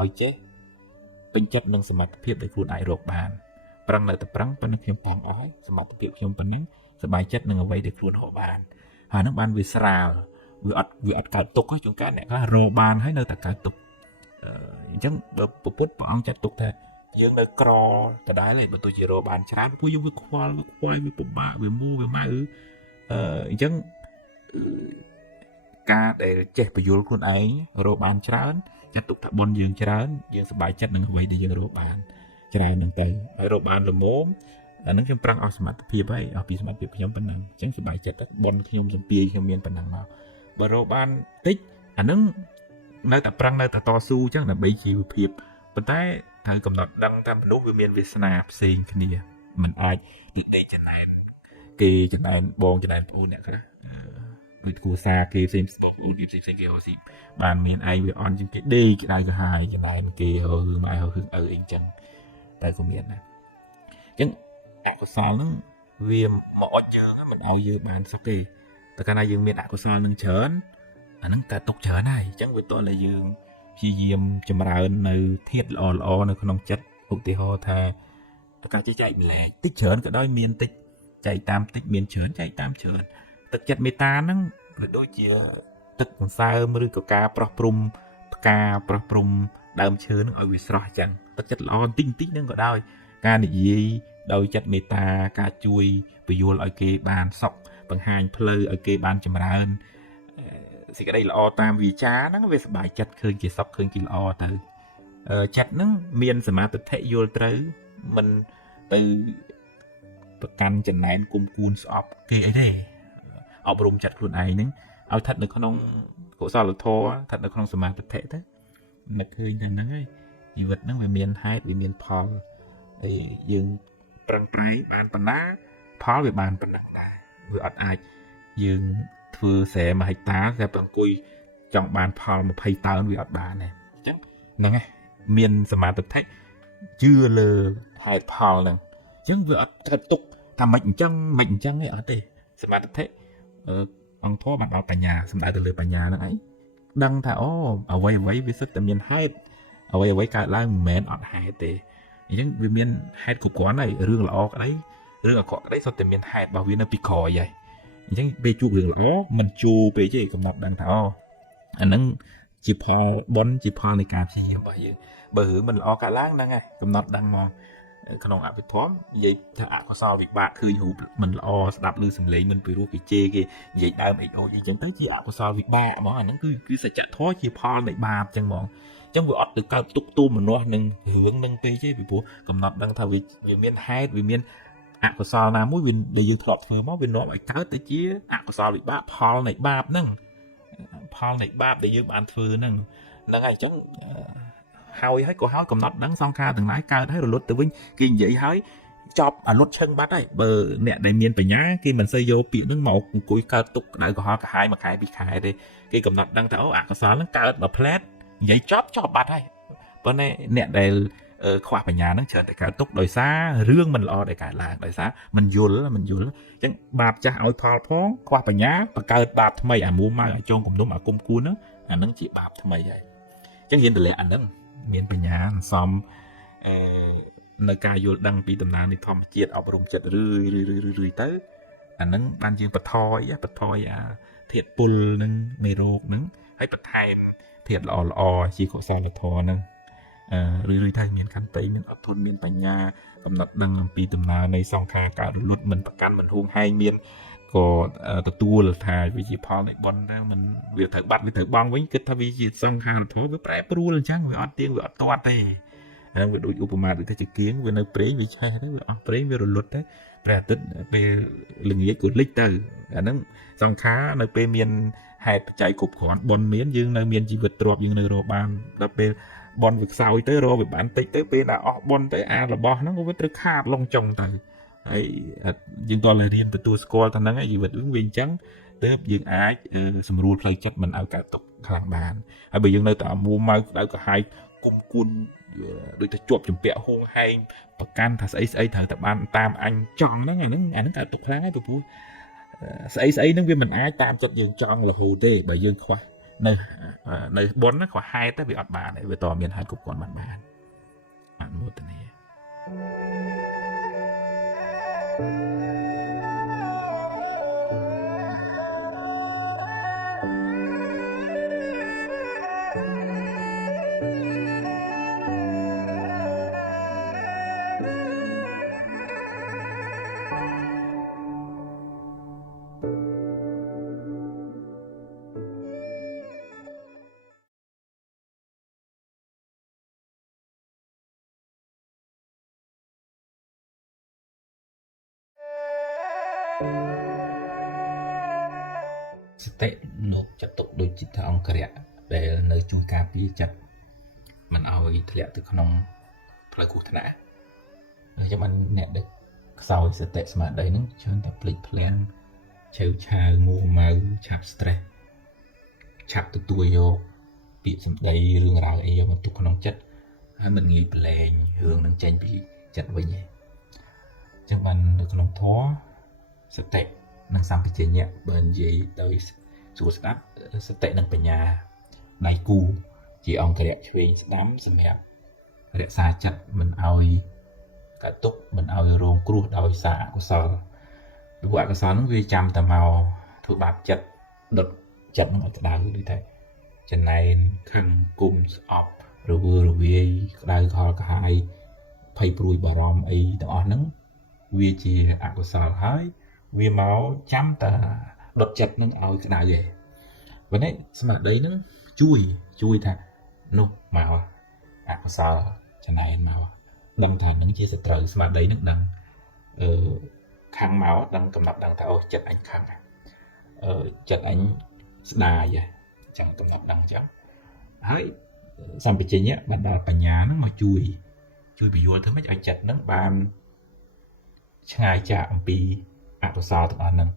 ឲ្យចេះពេញចិត្តនឹងសមត្ថភាពដែលខ្លួនអាចរកបានប្រឹងនៅតែប្រឹងប៉ុន្តែខ្ញុំប៉ងអស់ហើយសមត្ថភាពខ្ញុំប៉ុណ្ណឹងសប្បាយចិត្តនឹងអ្វីដែលខ្លួនរកបានហើយនឹងបានវាស្រាលវាអត់កើតទុកទេជួនកាលអ្នកខ្លះរកបានហើយនៅតែកើតទុកអញ្ចឹងបើពុទ្ធព្រះអង្គចាត់ទុកថាយើងនៅក្រដដែលទេបើទោះជារកបានច្រើនពួកយើងវាខ្វល់វាខ្វាយវាពិបាកវាមូវាម៉ៅអញ្ចឹងការដែលចេះបញ្យល់ខ្លួនឯងរកបានច្រើនចាត់ទុកថាបុណ្យយើងច្រើនយើងសប្បាយចិត្តនឹងអ្វីដែលយើងរកបានច្រើនហ្នឹងទៅហើយរកបានល្មមអាហ្នឹងខ្ញុំប្រឹងអស់សមត្ថភាពហើយអស់ពីសមត្ថភាពខ្ញុំប៉ុណ្ណឹងអញ្ចឹងសប្បាយចិត្តបុណ្យខ្ញុំសំពីខ្ញុំមានប៉ុណ្ណឹងមកបើរកបានតិចអាហ្នឹងនៅតែប្រឹងនៅតែតស៊ូអញ្ចឹងដើម្បីជីវភាពប៉ុន្តែត្រូវកំណត់ដឹងថាមនុស្សវាមានវាសនាផ្សេងគ្នាមិនអាចទិញចំណែនគេចំណែនបងចំណែនប្អូនអ្នកខ្លះ ដូចគូសាគេផ្សេងបងប្អូនគេផ្សេងគេស៊ីបានមានឯងវាអន់ជាងគេដេកក្តៅក្រហាយចំណាយគេហៅម៉ែហៅអីអញ្ចឹងតែក៏មានដែរអញ្ចឹងអកុសលហ្នឹងវាមកអត់យើងមិនឲ្យយើងបានសុខទេតែកាលណាយើងមានអកុសលនឹងច្រើនអាហ្នឹងកើតទុកច្រើនហើយអញ្ចឹងវាតតែយើងព្យាយាមចម្រើននៅធាតុល្អៗនៅក្នុងចិត្តឧទាហរណ៍ថាការចែកម្លែកតិចច្រើនក៏ដោយមានតិចចែកតាមតិចមានច្រើនចែកតាមច្រើនទឹកចិត្តមេត្តាហ្នឹងវាដូចជាទឹកសន្សើមឬក៏ការប្រោះព្រំផ្កាប្រោះព្រំដើមឈើហ្នឹងឲ្យវាស្រស់អញ្ចឹងទឹកចិត្តល្អបន្តិចហ្នឹងក៏ដោយការនិយាយដោយចិត្តមេត្តាការជួយពយល់ឲ្យគេបានសុខបង្ហាញផ្លូវឲ្យគេបានចម្រើនសេចក្តីល្អតាមវាចាហ្នឹងវាសប្បាយចិត្តឃើញគេសុខឃើញគេល្អទៅចិត្តហ្នឹងមានសមាធិយល់ត្រូវមិនទៅប្រកាន់ចំណែនគុំគួនស្អប់គេអីទេអប់រំចិត្តខ្លួនឯងហ្នឹងឲ្យស្ថិតនៅក្នុងកុសលធម៌ស្ថិតនៅក្នុងសមាធិទៅនឹកឃើញតែហ្នឹងហើយជីវិតហ្នឹងវាមានហេតុវាមានផលហើយយើងប្រឹងប្រែងបានប៉ុណ្ណាផលវាបានប៉ុណ្ណឹងដែរវាអត់អាចយើងធ្វើស្រែ1ហិកតាតែអង្គុយចង់បានផល20តោនវាអត់បានទេអញ្ចឹងហ្នឹងហើយមានសមាធិជឿលើហេតុផលហ្នឹងអញ្ចឹងវាអត់កើតទុកថាមិនអញ្ចឹងឯអត់ទេសមាធិអង្គធម៌បានដល់បញ្ញាសំដៅទៅលើបញ្ញាហ្នឹងឯងដឹងថាអូអ្វីវាសិតតែមានហេតុអ្វីកើតឡើងមិនមែនអត់ហេតុទេអញ្ចឹងវាមានហេតុគ្រប់គ្រាន់ហើយរឿងល្អក្តីរឿងអាក្រក់ក្តីសុទ្ធតែមានហេតុរបស់វានៅពីក្រោយហើយអញ្ចឹងពេលជួបរឿងល្អមិនជួបពេកទេកំណត់ដឹងថាអូអាហ្នឹងជាផលបុណ្យជាផលនៃការព្យាយាមរបស់យើងបើរឿងមិនល្អកើតឡើងហ្នឹងហើយកំណត់ដឹងមកក្នុងអភិធម្មនិយាយថាអកុសលវិបាកឃើញរូបមិនល្អស្ដាប់ឮសំឡេងមិនពីរោះគេជេរគេនិយាយដើមអីអីចឹងទៅជាអកុសលវិបាកហ្មងអាហ្នឹងគឺសច្ចធម៌ជាផលនៃបាបចឹងហ្មងអញ្ចឹងវាអត់ទៅកើតទុកទូមនោះនឹងរឿងនឹងពេកទេពីព្រោះកំណត់ដឹងថាវាមានហេតុវាមានអកុសលណាមួយវាដែលយើងធ្លាប់ធ្វើមកវានាំឲ្យកើតទៅជាអកុសលវិបាកផលនៃបាបហ្នឹងផលនៃបាបដែលយើងបានធ្វើហ្នឹងហើយអញ្ចឹងហើយក៏ហើយកំណត់ដឹងសង្ខារទាំងឡាយកើតហើយរលត់ទៅវិញគេនិយាយហើយចប់អាលុតឈឹងបាត់ហើយបើអ្នកដែលមានបញ្ញាគេមិនសូវយកពាក្យហ្នឹងមកអង្គុយកើតទុកក្តៅក្រហល់កាហាយ1ខែ2ខែទេគេកំណត់ដឹងថាអូអកុសលហ្នឹងកើតមកផ្លែតនិយាយចប់បាត់ហើយប៉ុន្តែអ្នកដែលខ្វះបញ្ញាហ្នឹងច្រើនតែកើតទុកដោយសាររឿងមិនល្អដែលកើតឡើងដោយសារមិនយល់អញ្ចឹងបាបចាស់ឲ្យផលផងខ្វះបញ្ញាបង្កើតបាបថ្មីអាមួម៉ៅឲ្យចងគំនុំអាគុំគួនហ្នឹងអាហ្នឹងជាបាបថ្មីហើយអញ្ចឹងហ៊ានតម្លាក់អាហ្នឹងមានបញ្ញាសន្សំនៅការយល់ដឹងពីដំណើរនៃធម្មជាតិអប់រំចិត្តរឿយទៅអាហ្នឹងបានយើងបន្ថយអាធាតុពុលនឹងមេរោគហ្នឹងហើយបន្ថែមធាតុល្អជាកុសលធម៌ហ្នឹងរឿយទៅមានខន្តីមានអត់ធន់មានបញ្ញាកំណត់ដឹងអំពីដំណើរនៃសង្ខារកើតរលត់មិនប្រកាន់មិនហួងហែងមានក៏ទទួលថាវាជាផលនៃបុណ្យដែរมันវាត្រូវបាត់វាត្រូវបង់វិញគិតថាវាជាសង្ខារធម៌វាប្រែប្រួលអញ្ចឹងវាអត់ទៀងវាអត់ទាត់ទេហើយវាដូចឧបមាដូចថាជាគៀងវានៅព្រេងវាឆេះទៅវាអស់ព្រេងវារលត់ទៅព្រះអាទិត្យពេលល្ងាចក៏លិចទៅអាហ្នឹងសង្ខារនៅពេលមានហេតុបច្ច័យគ្រប់គ្រាន់បុណ្យមានយើងនៅមានជីវិតទ្រព្យយើងនៅរកបានដល់ពេលបុណ្យវាខ្សោយទៅរកវាបានតិចទៅពេលដែលអស់បុណ្យទៅអារបស់ហ្នឹងវាត្រូវខាតលងចុងទៅហើយយើងតើរៀនទទួលស្គាល់ថាហ្នឹងឯងជីវិតវាអញ្ចឹងទើបយើងអាចសម្រួលផ្លូវចិត្តមិនឲ្យកើតទុកខ្លាំងបានហើយបើយើងនៅតែអាមួម៉ៅក្តៅក្រហាយគុំគួនដូចទៅជាប់ចម្ពាក់ហួងហែងប្រកាន់ថាស្អីត្រូវតែបានតាមអញចង់ហ្នឹងអាហ្នឹងកើតទុកខ្លាំងហើយព្រោះស្អីហ្នឹងវាមិនអាចតាមចិត្តយើងចង់រហូតទេបើយើងខ្វះនៅបុណ្យណាខ្វះហេតុទៅវាអត់បានទេវាតមានហេតុគ្រប់គ្រាន់បានអនុមោទនាសតិនៅចិត្តទុកដូចជាថាអង្គរៈដែលនៅជួយការពារចិត្តមិនឲ្យធ្លាក់ទៅក្នុងផ្លូវគ្រោះថ្នាក់ហើយចាំបានអ្នកដែលខ្សោយសតិស្មារតីហ្នឹងច្រើនតែភ្លេចភ្លាំង ឆៅឆាវមួម៉ៅឆាប់ stress ឆាប់ទទួលយកពាក្យសម្ដីរឿងរ៉ាវអីយកមកទុកក្នុងចិត្តហើយមិនងាយប្រឡែងរឿងនឹងចេញពីចិត្តវិញទេអញ្ចឹងបាននៅក្នុងធម៌សតិនិងសម្បជញ្ញៈបើនិយាយដោយសួរស្ដាប់សតិនិងបញ្ញាដៃគូជាអង្គរៈឆ្វេងស្ដាំសម្រាប់រក្សាចិត្តមិនឲ្យកាត់ទុកមិនឲ្យរងគ្រោះដោយសារអកុសលព្រោះអកុសលហ្នឹងវាចាំតែមកធ្វើបាបចិត្តដុតចិត្តហ្នឹងឲ្យក្តៅដូចតែចំណែនខឹងគុំស្អប់រវើរវាយក្តៅខលកាហាយភ័យព្រួយបារម្ភអីទាំងអស់ហ្នឹងវាជាអកុសលហើយវាមកចាំតែដុតចិត្តហ្នឹងឲ្យក្តៅឯងวันนี้ស្មារតីហ្នឹងជួយថានោះមកអកុសលចំណែនមកដឹងថានឹងជាសត្រូវស្មារតីនឹងដឹងខាងមកដឹងកំណត់ដឹងថាអូចិត្តអញខាងចិត្តអញស្ដាយអញ្ចឹងកំណត់ដឹងអញ្ចឹងហើយសម្បជញ្ញៈបណ្ដាលបញ្ញាហ្នឹងមកជួយពយល់ធ្វើម៉េចឲ្យចិត្តហ្នឹងបានឆ្ងាយចាកអំពីអកុសលទាំងអស់ហ្នឹង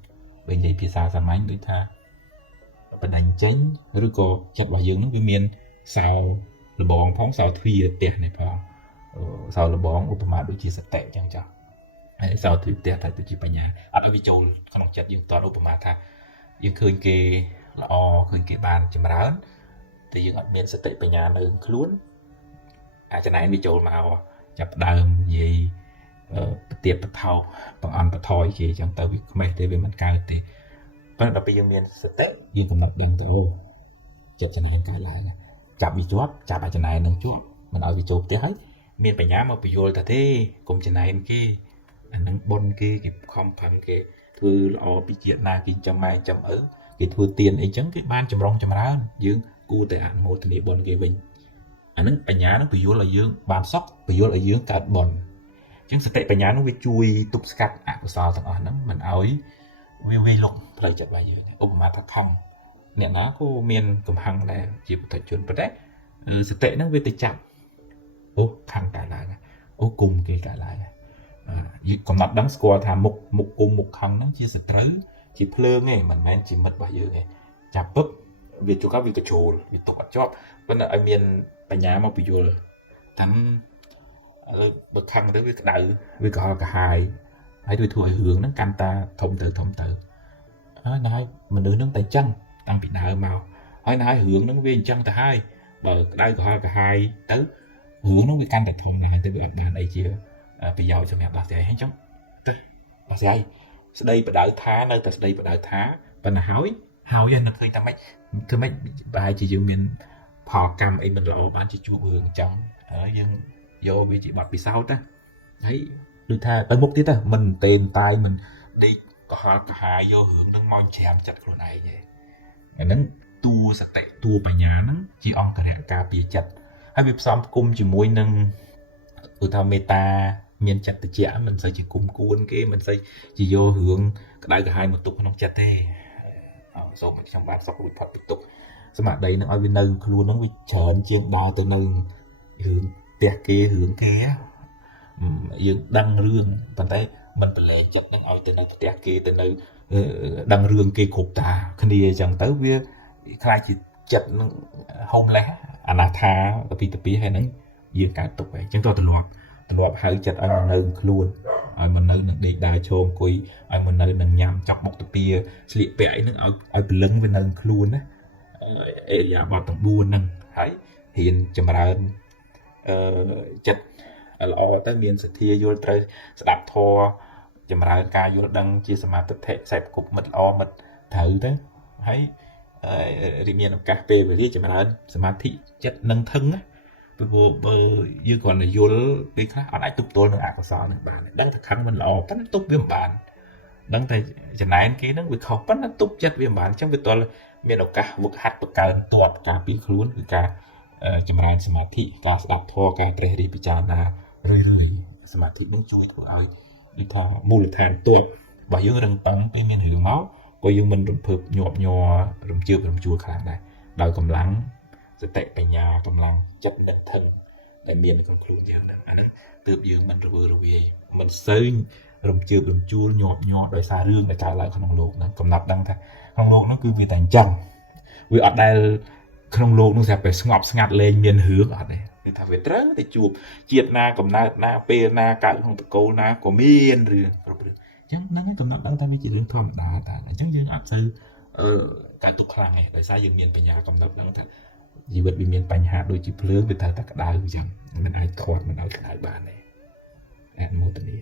ដូចនិយាយភាសាសាមញ្ញដូចថាបណ្ដាញចេញឬក៏ចិត្តរបស់យើងហ្នឹងវាមានសោលបងផងសោទ្វារផ្ទះនេះផងសោលបងឧបមាដូចជាសតិអញ្ចឹងចាហើយសោទ្វារផ្ទះតែទៅជាបញ្ញាអត់ឲ្យវាចូលក្នុងចិត្តយើងតើឧបមាថាយើងឃើញគេល្អឃើញគេបានចម្រើនតែយើងអត់មានសតិបញ្ញានៅខ្លួនអាចចំណែនវាចូលមកចាប់ដើមនិយាយប្រទៀបបថោបង្អន់បថយគេអញ្ចឹងទៅវាខ្មេះទេវាមិនកើតទេប៉ុន្តែដល់ពេលយើងមានសតិយើងកំណត់ដឹងទៅអូចិត្តចំណែនកើតឡើងចាប់វាជាប់ចាប់អាចចំណែននឹងជាប់មិនឲ្យវាចូលផ្ទះហើយមានបញ្ញាមកពយល់ថាទេកុំចំណែនគេអានឹងបុនគេខំប្រឹងគេធ្វើល្អពីជាតិណាគេចាំម៉ែចាំឪគេធ្វើទៀនអីចឹងគេបានចម្រុងចម្រើនយើងគួរតែអនុមោទនាបុនគេវិញអានឹងបញ្ញានឹងពយល់ឲ្យយើងបានសុខពយល់ឲ្យយើងកើតបុនអញ្ចឹងសតិបញ្ញានឹងវាជួយទប់ស្កាត់អកុសលទាំងអស់ហ្នឹងមិនឲ្យវាលុកផ្លូវចិត្តរបស់យើងឧបមាថាខំអ្នកណាក៏មានកំហឹងដែរជាពុទ្ធជនប៉ុន្តែសតិហ្នឹងវាទៅចាប់អូខំកើតឡើងអូគុំគេកើតឡើងកំណត់ដឹងស្គាល់ថាមុខគុំមុខខឹងហ្នឹងជាសត្រូវជាភ្លើងឯងមិនមែនជាមិត្តរបស់យើងឯងចាប់ពឹបវាជួបវាកញ្ជ្រោលវាຕົកអត់ជាប់ប៉ុន្តែឲ្យមានបញ្ញាមកពយល់តាមឥឡូវបើខឹងទៅវាក្តៅវាកុហកកាហាយហើយវាធ្វើឲ្យរឿងហ្នឹងកាន់តែធំទៅហើយណាស់មនុស្សហ្នឹងតែអញ្ចឹងតាំងពីដើមមកហើយណាស់រឿងហ្នឹងវាអញ្ចឹងទៅហើយបើក្តៅកុហកកាហាយទៅរឿងហ្នឹងវាកាន់តែធំឡើងទៅវាអត់បានអីជាប្រយោជន៍សម្រាប់ដោះស្រាយអញ្ចឹងទៅដោះស្រាយស្ដីបដៅថានៅតែស្ដីបដៅថាប៉ុន្តែហើយនឹកឃើញតែម៉េចធ្វើម៉េចប្រហែលជាយើងមានផលកម្មអីមិនល្អបានជាជួបរឿងអញ្ចឹងហើយយើងយកវាជាបទពិសោធន៍ណាហើយដូចថាទៅមុខទៀតទៅមិនទេនតាយមិនដេកកុហកកាហាយយករឿងហ្នឹងមកច្រាមចិត្តខ្លួនឯងទេអាហ្នឹងតួសតិតួបញ្ញាហ្នឹងជាអង្គរៈការពារចិត្តហើយវាផ្សំផ្គុំជាមួយនឹងឧទាហរណ៍មេត្តាមានចិត្តត្រជាក់មិនសូវជាគុំគួនគេមិនសូវជាយករឿងក្តៅក្រហាយមកទុកក្នុងចិត្តទេសូមខ្ញុំបានសុខរួចផុតពីទុកស្មារតីនឹងឲ្យវានៅខ្លួននឹងវាច្រើនជាងដើរទៅនៅរឿងផ្ទះគេរឿងគេយើងដឹងរឿងប៉ុន្តែមិនប្រឡែងចិត្តនឹងឲ្យទៅនៅផ្ទះគេទៅនៅដឹងរឿងគេគ្រប់តាគ្នាអញ្ចឹងទៅវាខ្លាចជាចិត្តនឹង homeless អនាថាទៅពីហើយហ្នឹងយើងកើតទុកហើយអញ្ចឹងទៅទម្លាប់ហៅចិត្តឲ្យមកនៅខ្លួនឲ្យមកនៅនឹងដេកដើរឈរអង្គុយឲ្យមកនៅនឹងញ៉ាំចប់មុខទៅពីស្លៀកពាក់អីហ្នឹងឲ្យព្រលឹងវានៅខ្លួនណាអេរិយាបថទាំង4ហ្នឹងហើយហ៊ានចម្រើនចិត្តល្អទៅមានសទ្ធាយល់ត្រូវស្ដាប់ធម៌ចម្រើនការយល់ដឹងជាសមាធិខ្សែប្រគប់មិត្តល្អមិត្តត្រូវទៅហើយរីមានឱកាសពេលវេលាចម្រើនសមាធិចិត្តនឹងធឹងណាព្រោះបើយើងគ្រាន់តែយល់ពេលខ្លះអត់អាចទប់ទល់នឹងអកុសលនឹងបានដឹងថាខឹងមិនល្អប៉ុន្តែទប់វាមិនបានដឹងតែចំណែនគេនឹងវាខុសប៉ុន្តែទប់ចិត្តវាមិនបានអញ្ចឹងវាទល់មានឱកាសវឹកហាត់បង្កើនតបការពីខ្លួនគឺការចម្រើនសមាធិការស្ដាប់ធម៌ការត្រេះរិះពិចារណារឿយសមាធិនឹងជួយធ្វើឲ្យដូចថាមូលដ្ឋានតបរបស់យើងរឹងប៉ឹងពេលមានរឿងមកក៏យើងមិនរំភើបញាប់ញ័ររំជើបរំជួលខ្លាំងដែរដោយកម្លាំងសតិបញ្ញាកម្លាំងចិត្តនឹកធឹងដែលមាននៅក្នុងខ្លួនយ៉ាងហ្នឹងអាហ្នឹងទើបយើងមិនរវើរវាយមិនសូវ រំជើបរំជួលញាប់ញ័រដោយសាររឿងដែលកើតឡើងក្នុងលោកហ្នឹងកំណត់ដឹងថាក្នុងលោកហ្នឹងគឺវាតែអញ្ចឹងវាអត់ដែលក្នុងលោកនោះស្រាប់តែស្ងប់ស្ងាត់លែងមានរឿងអត់ទេគឺថាវាត្រូវតែជួបជាតិណាកំណើតណាពេលណាកើតក្នុងតកូលណាក៏មានរឿងគ្រប់រឿងអញ្ចឹងហ្នឹងឯងកំណត់ដឹងថាវាជារឿងធម្មតាតែអញ្ចឹងយើងអត់សូវកើតទុកខ្លាំងទេដោយសារយើងមានបញ្ញាកំណត់ដឹងថាជីវិតវាមានបញ្ហាដូចជាភ្លើងវាត្រូវតែក្តៅអញ្ចឹងមិនអាចខាត់មិនឲ្យក្តៅបានទេអនុមោទនា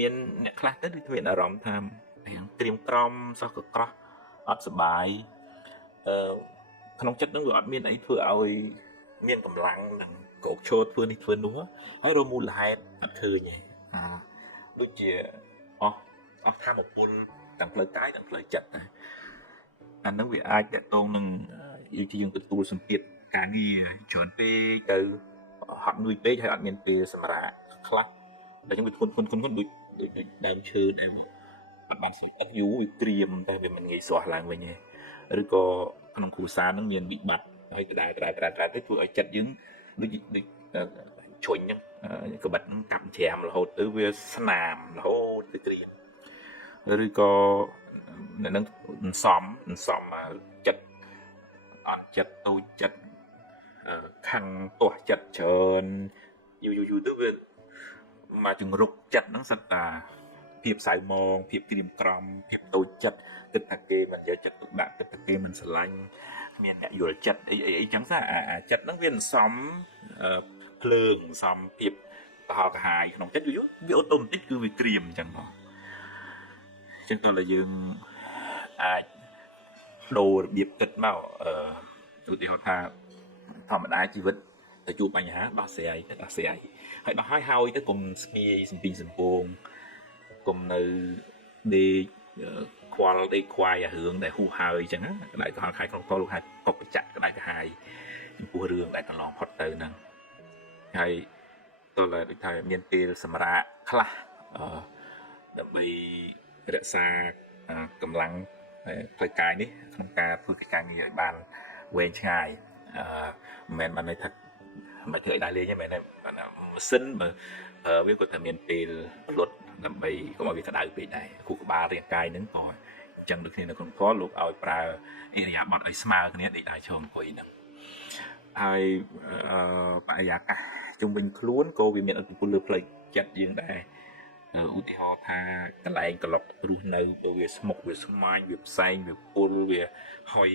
មានអ្នកខ្លះទៅដូចមានអារម្មណ៍ថារៀងត្រៀមក្រំសោះក៏ក្រោះអត់សុបាយក្នុងចិត្តនឹងវាអត់មានអីធ្វើឲ្យមានកម្លាំងនឹងកោកឈរធ្វើនេះធ្វើនោះហើយរមូលហេតុអត់ឃើញទេដូចជាអស់ធម៌ពលទាំងផ្លូវកាយទាំងផ្លូវចិត្តណាអានឹងវាអាចតកតងនឹងយើងទទួលសម្ពាធការងារច្រើនពេកទៅហត់នឿយពេកហើយអត់មានពេលសម្រាកខ្លះតែយើងវាធ្ងន់ដូចដើមឈើដែលអត់បានសម្អិតយូរវាក្រៀមតែវាមិនងាយស្រួលឡើងវិញទេឬក៏ក្នុងគ្រួសារនឹងមានវិបត្តិហើយដដែលទៅធ្វើឲ្យចិត្តយើងដូចជ្រុញហ្នឹងក្បិតកាប់ច្រាមរហូតទៅវាស្នាមរហូតទៅក្រៀមឬក៏នៅនឹងសំចិត្តអន់ចិត្តតូចចិត្តខឹងទាស់ចិត្តច្រើនយូរទៅវាមកជំរុកចិត្តហ្នឹងសិតតាភាពសៅមងភាពក្រៀមក្រំភាពតូចចិត្តគិតថាគេមិនយកចិត្តទុកដាក់គិតថាគេមិនស្រឡាញ់គ្មានអ្នកយល់ចិត្តអីចឹងទៅអាចិត្តហ្នឹងវាសំភ្លើងសំភាពកុហកកាហាយក្នុងចិត្តវាអូតូម៉ាទិកគឺវាក្រៀមអញ្ចឹងបងអញ្ចឹងតើយើងអាចដូររបៀបគិតមកឧទាហរណ៍ថាធម្មតាជីវិតទៅជួបបញ្ហាដោះស្រាយហើយដោះហើយទៅកុំស្ងៀយសំពីងសំពងកុំនៅដេកខ្វល់ដេកខ្វាយអារឿងដែលហួសហើយអញ្ចឹងណាក្តៅក្រហាយក្នុងកលលោកហៅកុកបច្ចៈក្តៅក្រហាយចំពោះរឿងដែលកន្លងផុតទៅហ្នឹងហើយតើដូចថាមានពេលសម្រាកខ្លះដើម្បីរក្សាកម្លាំងផ្លូវកាយនេះក្នុងការធ្វើការងារឲ្យបានវែងឆ្ងាយមិនមែនបានន័យថាមិនធ្វើឲ្យដែរលេងទេមែនទេម៉ាស៊ីនបើវាគាត់តែមានពេលលុតដើម្បីកុំឲ្យវាក្តៅពេកដែរខួរក្បាលរាងកាយហ្នឹងក៏អញ្ចឹងដូចគ្នានៅក្នុងកលលោកឲ្យប្រើអិរិយាបថឲ្យស្មើគ្នាដេកដើរឈរអង្គុយហ្នឹងហើយបរិយាកាសជុំវិញខ្លួនក៏វាមានឥទ្ធិពលលើផ្លូវចិត្តយើងដែរឧទាហរណ៍ថាកន្លែងក្លុករស់នៅបើវាស្មុគវាស្មាញវាផ្សែងវាពុលវាហុយ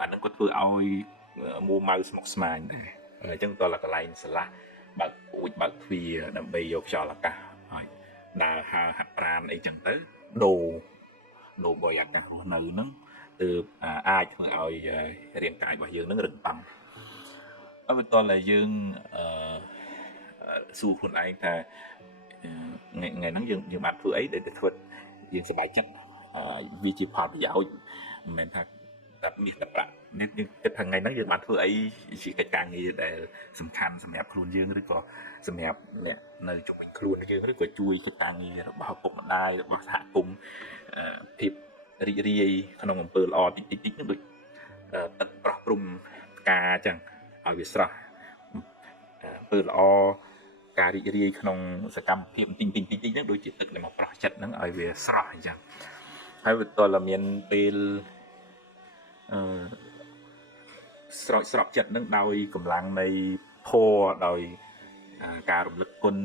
អាហ្នឹងក៏ធ្វើឲ្យមួម៉ៅស្មុគស្មាញដែរអញ្ចឹងតើកន្លែងស្រឡះបើកពូជបើកទ្វារដើម្បីយកខ្យល់អាកាសហើយដើរហើរហាត់ប្រាណអីចឹងទៅដូរបរិយាកាសរស់នៅហ្នឹងទើបអាចធ្វើឲ្យរាងកាយរបស់យើងហ្នឹងរឹងប៉ឹងហើយបន្ទាប់តែយើងសួរខ្លួនឯងថាថ្ងៃហ្នឹងយើងបានធ្វើអីដែលធ្វើយើងសប្បាយចិត្តវាជាផលប្រយោជន៍មិនមែនថាតែមាសតែប្រាក់នេះយើងគិតថាថ្ងៃហ្នឹងយើងបានធ្វើអីជាកិច្ចការងារដែលសំខាន់សម្រាប់ខ្លួនយើងឬក៏សម្រាប់អ្នកនៅជុំវិញខ្លួនយើងឬក៏ជួយកិច្ចការងាររបស់ឪពុកម្ដាយរបស់សហគមន៍ភាពរីករាយក្នុងអំពើល្អតិចហ្នឹងដូចទឹកប្រោះព្រំផ្កាអញ្ចឹងឲ្យវាស្រស់អំពើល្អការរីករាយក្នុងសកម្មភាពតិចហ្នឹងដូចជាទឹកដែលមកប្រោះចិត្តហ្នឹងឲ្យវាស្រស់អញ្ចឹងហើយវាតើមានពេលស្រោចស្រពចិត្តនឹងដោយកម្លាំងនៃធម៌ដោយការរំលឹកគុណ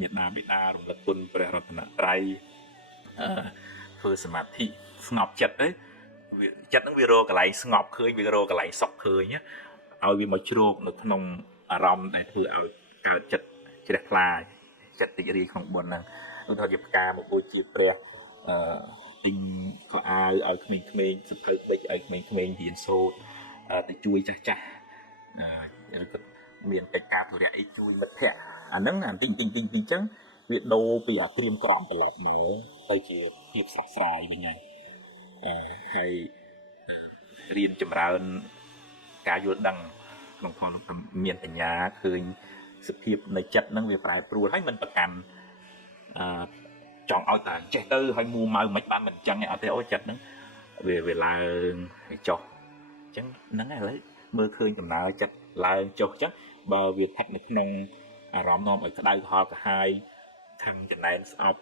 មេត្តាបិតារំលឹកគុណព្រះរតនត្រ័យធ្វើសមាធិស្ងប់ចិត្តទៅវាចិត្តនឹងវារកកន្លែងស្ងប់ឃើញវារកកន្លែងសុខឃើញឲ្យវាមកជ្រោកនៅក្នុងអារម្មណ៍ដែលធ្វើឲ្យកើតចិត្តជ្រះថ្លាចិត្តរីករាយក្នុងបុណ្យហ្នឹងឧទាហរណ៍ជាផ្កាមកបូជាព្រះទិញខោអាវឲ្យក្មេងៗសភៅបិចឲ្យក្មេងៗរៀនសូត្រ ទៅជួយចាស់ចាស់ឬក៏មានកិច្ចការធុរៈអីជួយមិត្តភ័ក្តិអាហ្នឹងអាទិញអញ្ចឹងវាដូរពីអាក្រៀមក្រំត្រឡប់មកទៅជាភាពស្រស់ស្រាយវិញហើយរៀនចម្រើនការយល់ដឹងក្នុងផងមានបញ្ញាឃើញសភាពនៃចិត្តហ្នឹងវាប្រែប្រួលហើយមិនប្រកាន់ចង់ឲ្យតែចេះទៅហើយមួម៉ៅមិនបានមិនអញ្ចឹងទេអត់ទេអូចិត្តហ្នឹងវាឡើងចុះអញ្ចឹងហ្នឹងឥឡូវមើលឃើញដំណើរចិត្តឡើងចុះអញ្ចឹងបើវាស្ថិតនៅក្នុងអារម្មណ៍នាំឲ្យក្តៅក្រហល់ក្រហាយខំចំណែនស្អប់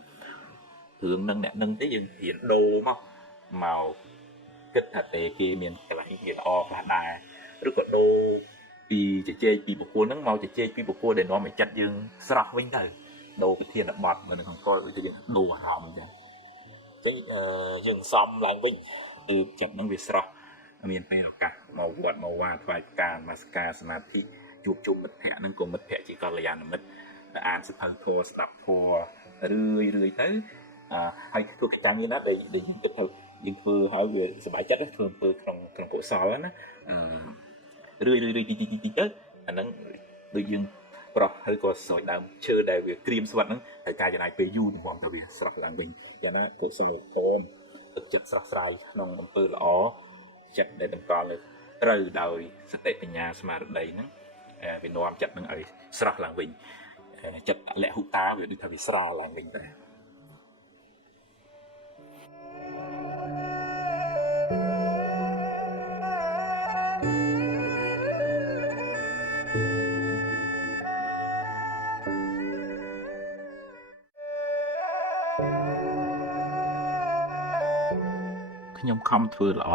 រឿងនឹងអ្នកនឹងទេយើងរៀនដូរមកគិតថាទេគេមានកន្លែងវាល្អខ្លះដែរឬក៏ដូរពីជជែកពីបុគ្គលហ្នឹងមកជជែកពីបុគ្គលដែលនាំឲ្យចិត្តយើងស្រស់វិញទៅដូរប្រធានបទនៅក្នុងកលដូចយើងដូរអារម្មណ៍អញ្ចឹងយើងសំឡើងវិញគឺចិត្តហ្នឹងវាស្រស់មានពេលឱកាសមកវត្តមកវាថ្វាយផ្កានមកស្ការសមាធិជួបជុំមិត្តភ័ក្តិហ្នឹងក៏មិត្តភ័ក្តិជាកល្យាណមិត្តដែលអានសភៅធម៌ស្ដាប់ធម៌រឿយទៅហើយធ្វើកិច្ចការងារណាដែលយើងគិតថាយើងធ្វើហើយវាសប្បាយចិត្តធ្វើអំពើក្នុងកុសលណារឿយទីទៅអាហ្នឹងដូចយើងប្រោះហើយក៏ស្រោចដើមឈើដែលវាក្រៀមស្វិតហ្នឹងហើយការចំណាយពេលយូរទំហំទៅវាស្រស់ឡើងវិញយ៉ាងណាកុសលធម៌ទឹកចិត្តស្រស់ស្រាយក្នុងអំពើល្អចិត្តដែលតម្កល់ត្រូវដោយសតិបញ្ញាស្មារតីហ្នឹងវានាំចិត្តនឹងឲ្យស្រស់ឡើងវិញចិត្តលះហុតាវាដូចថាវាស្រាលឡើងវិញដែរខ្ញុំខំធ្វើល្អ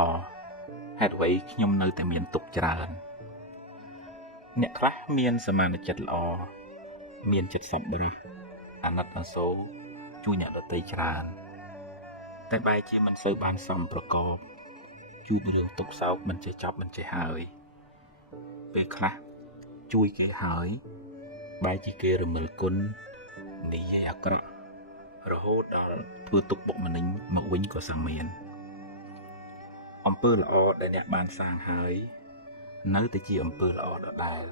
ហេតុអ្វីខ្ញុំនៅតែមានទុក្ខច្រើនអ្នកខ្លះមានសមានចិត្តល្អមានចិត្តសប្បុរសអាណិតអាសូរជួយអ្នកដទៃច្រើនតែបែរជាមិនសូវបានសមប្រកបជួបរឿងទុក្ខសោកមិនចេះចប់មិនចេះហើយពេលខ្លះជួយគេហើយបែរជាគេរមិលគុណនិយាយអាក្រក់រហូតដល់ធ្វើទុក្ខបុកម្នេញមកវិញក៏សាមានអំពើល្អដែលអ្នកបានសាងហើយនៅតែជាអំពើល្អដដែល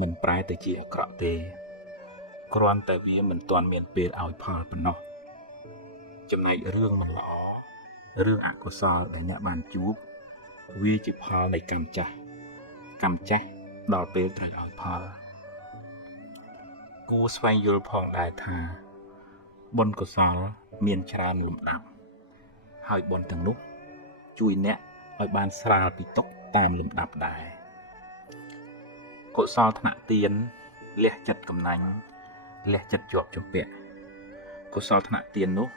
មិនប្រែទៅជាអាក្រក់ទេគ្រាន់តែវាមិនទាន់មានពេលឲ្យផលប៉ុណ្ណោះចំណែករឿងមិនល្អរឿងអកុសលដែលអ្នកបានជួបវាជាផលនៃកម្មចាស់ដល់ពេលត្រូវឲ្យផលគួរស្វែងយល់ផងដែរថាបុណ្យកុសលមានច្រើនលំដាប់ហើយបុណ្យទាំងនោះជួយអ្នកឲ្យបានស្រាលពីទុក្ខតាមលំដាប់ដែរកុសលថ្នាក់ទានលះចិត្តកំណាញ់លះចិត្តជាប់ជំពាក់កុសលថ្នាក់ទាននោះ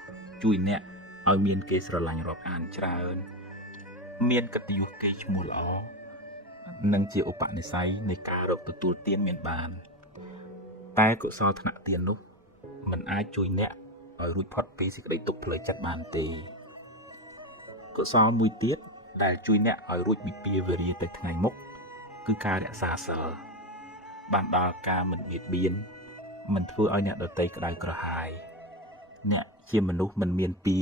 ជួយអ្នកឲ្យមានគេស្រឡាញ់រាប់អានច្រើនមានកិត្តិយសគេឈ្មោះល្អនិងជាឧបនិស្ស័យនៃការរកទទួលទានមានបានតែកុសលថ្នាក់ទាននោះមិនអាចជួយអ្នកឲ្យរួចផុតពីសេចក្តីទុក្ខផ្លូវចិត្តបានទេកុសលមួយទៀតដែលជួយអ្នកឲ្យរួចពីពាវេរាទៅថ្ងៃមុខគឺការរក្សាសិលបានដល់ការមិនបៀតបៀនមិនធ្វើឲ្យអ្នកដទៃក្តៅក្រហាយអ្នកជាមនុស្សមិនមានពៀ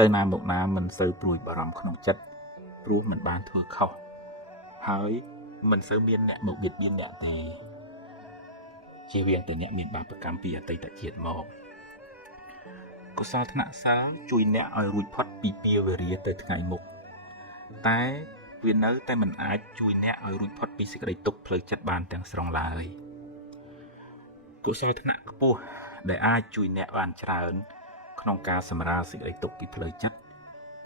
ទៅណាមកណាមិនសូវព្រួយបារម្ភក្នុងចិត្តព្រោះមិនបានធ្វើខុសហើយមិនសូវមានអ្នកមកបៀតបៀនអ្នកទេជាវាងតែអ្នកមានបាបកម្មពីអតីតជាតិមកកុសលថ្នាក់សាលជួយអ្នកឲ្យរួចផុតពីពាវេរាទៅថ្ងៃមុខតែវានៅតែមិនអាចជួយអ្នកឲ្យរួចផុតពីសេចក្តីទុក្ខផ្លូវចិត្តបានទាំងស្រុងឡើយកុសលថ្នាក់ខ្ពស់ដែលអាចជួយអ្នកបានច្រើនក្នុងការសម្រាលសេចក្តីទុក្ខពីផ្លូវចិត្ត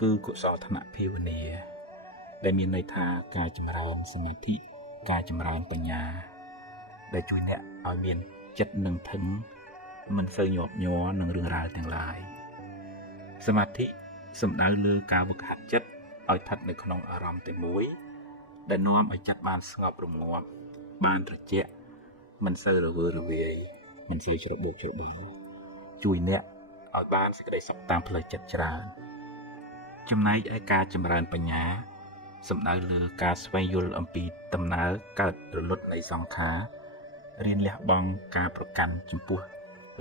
គឺកុសលថ្នាក់ភាវនាដែលមានន័យថាការចម្រើនសមាធិការចម្រើនបញ្ញាដែលជួយអ្នកឲ្យមានចិត្តនឹងធឹងមិនសូវញាប់ញ័រនឹងរឿងរ៉ាវទាំងឡាយសមាធិសំដៅលើការវឹកហាត់ចិត្តឲ្យស្ថិតនៅក្នុងអារម្មណ៍តែមួយដែលនាំឲ្យចិត្តបានស្ងប់រងាប់បានត្រជាក់មិនសូវរវើរវាយមិនសូវច្របូកច្របល់ជួយអ្នកឲ្យបានសេចក្តីសុខតាមផ្លូវចិត្តច្រើនចំណែកឯការចម្រើនបញ្ញាសំដៅលើការស្វែងយល់អំពីដំណើរកើតរលត់នៃសង្ខាររៀនលះបង់ការប្រកាន់ចំពោះ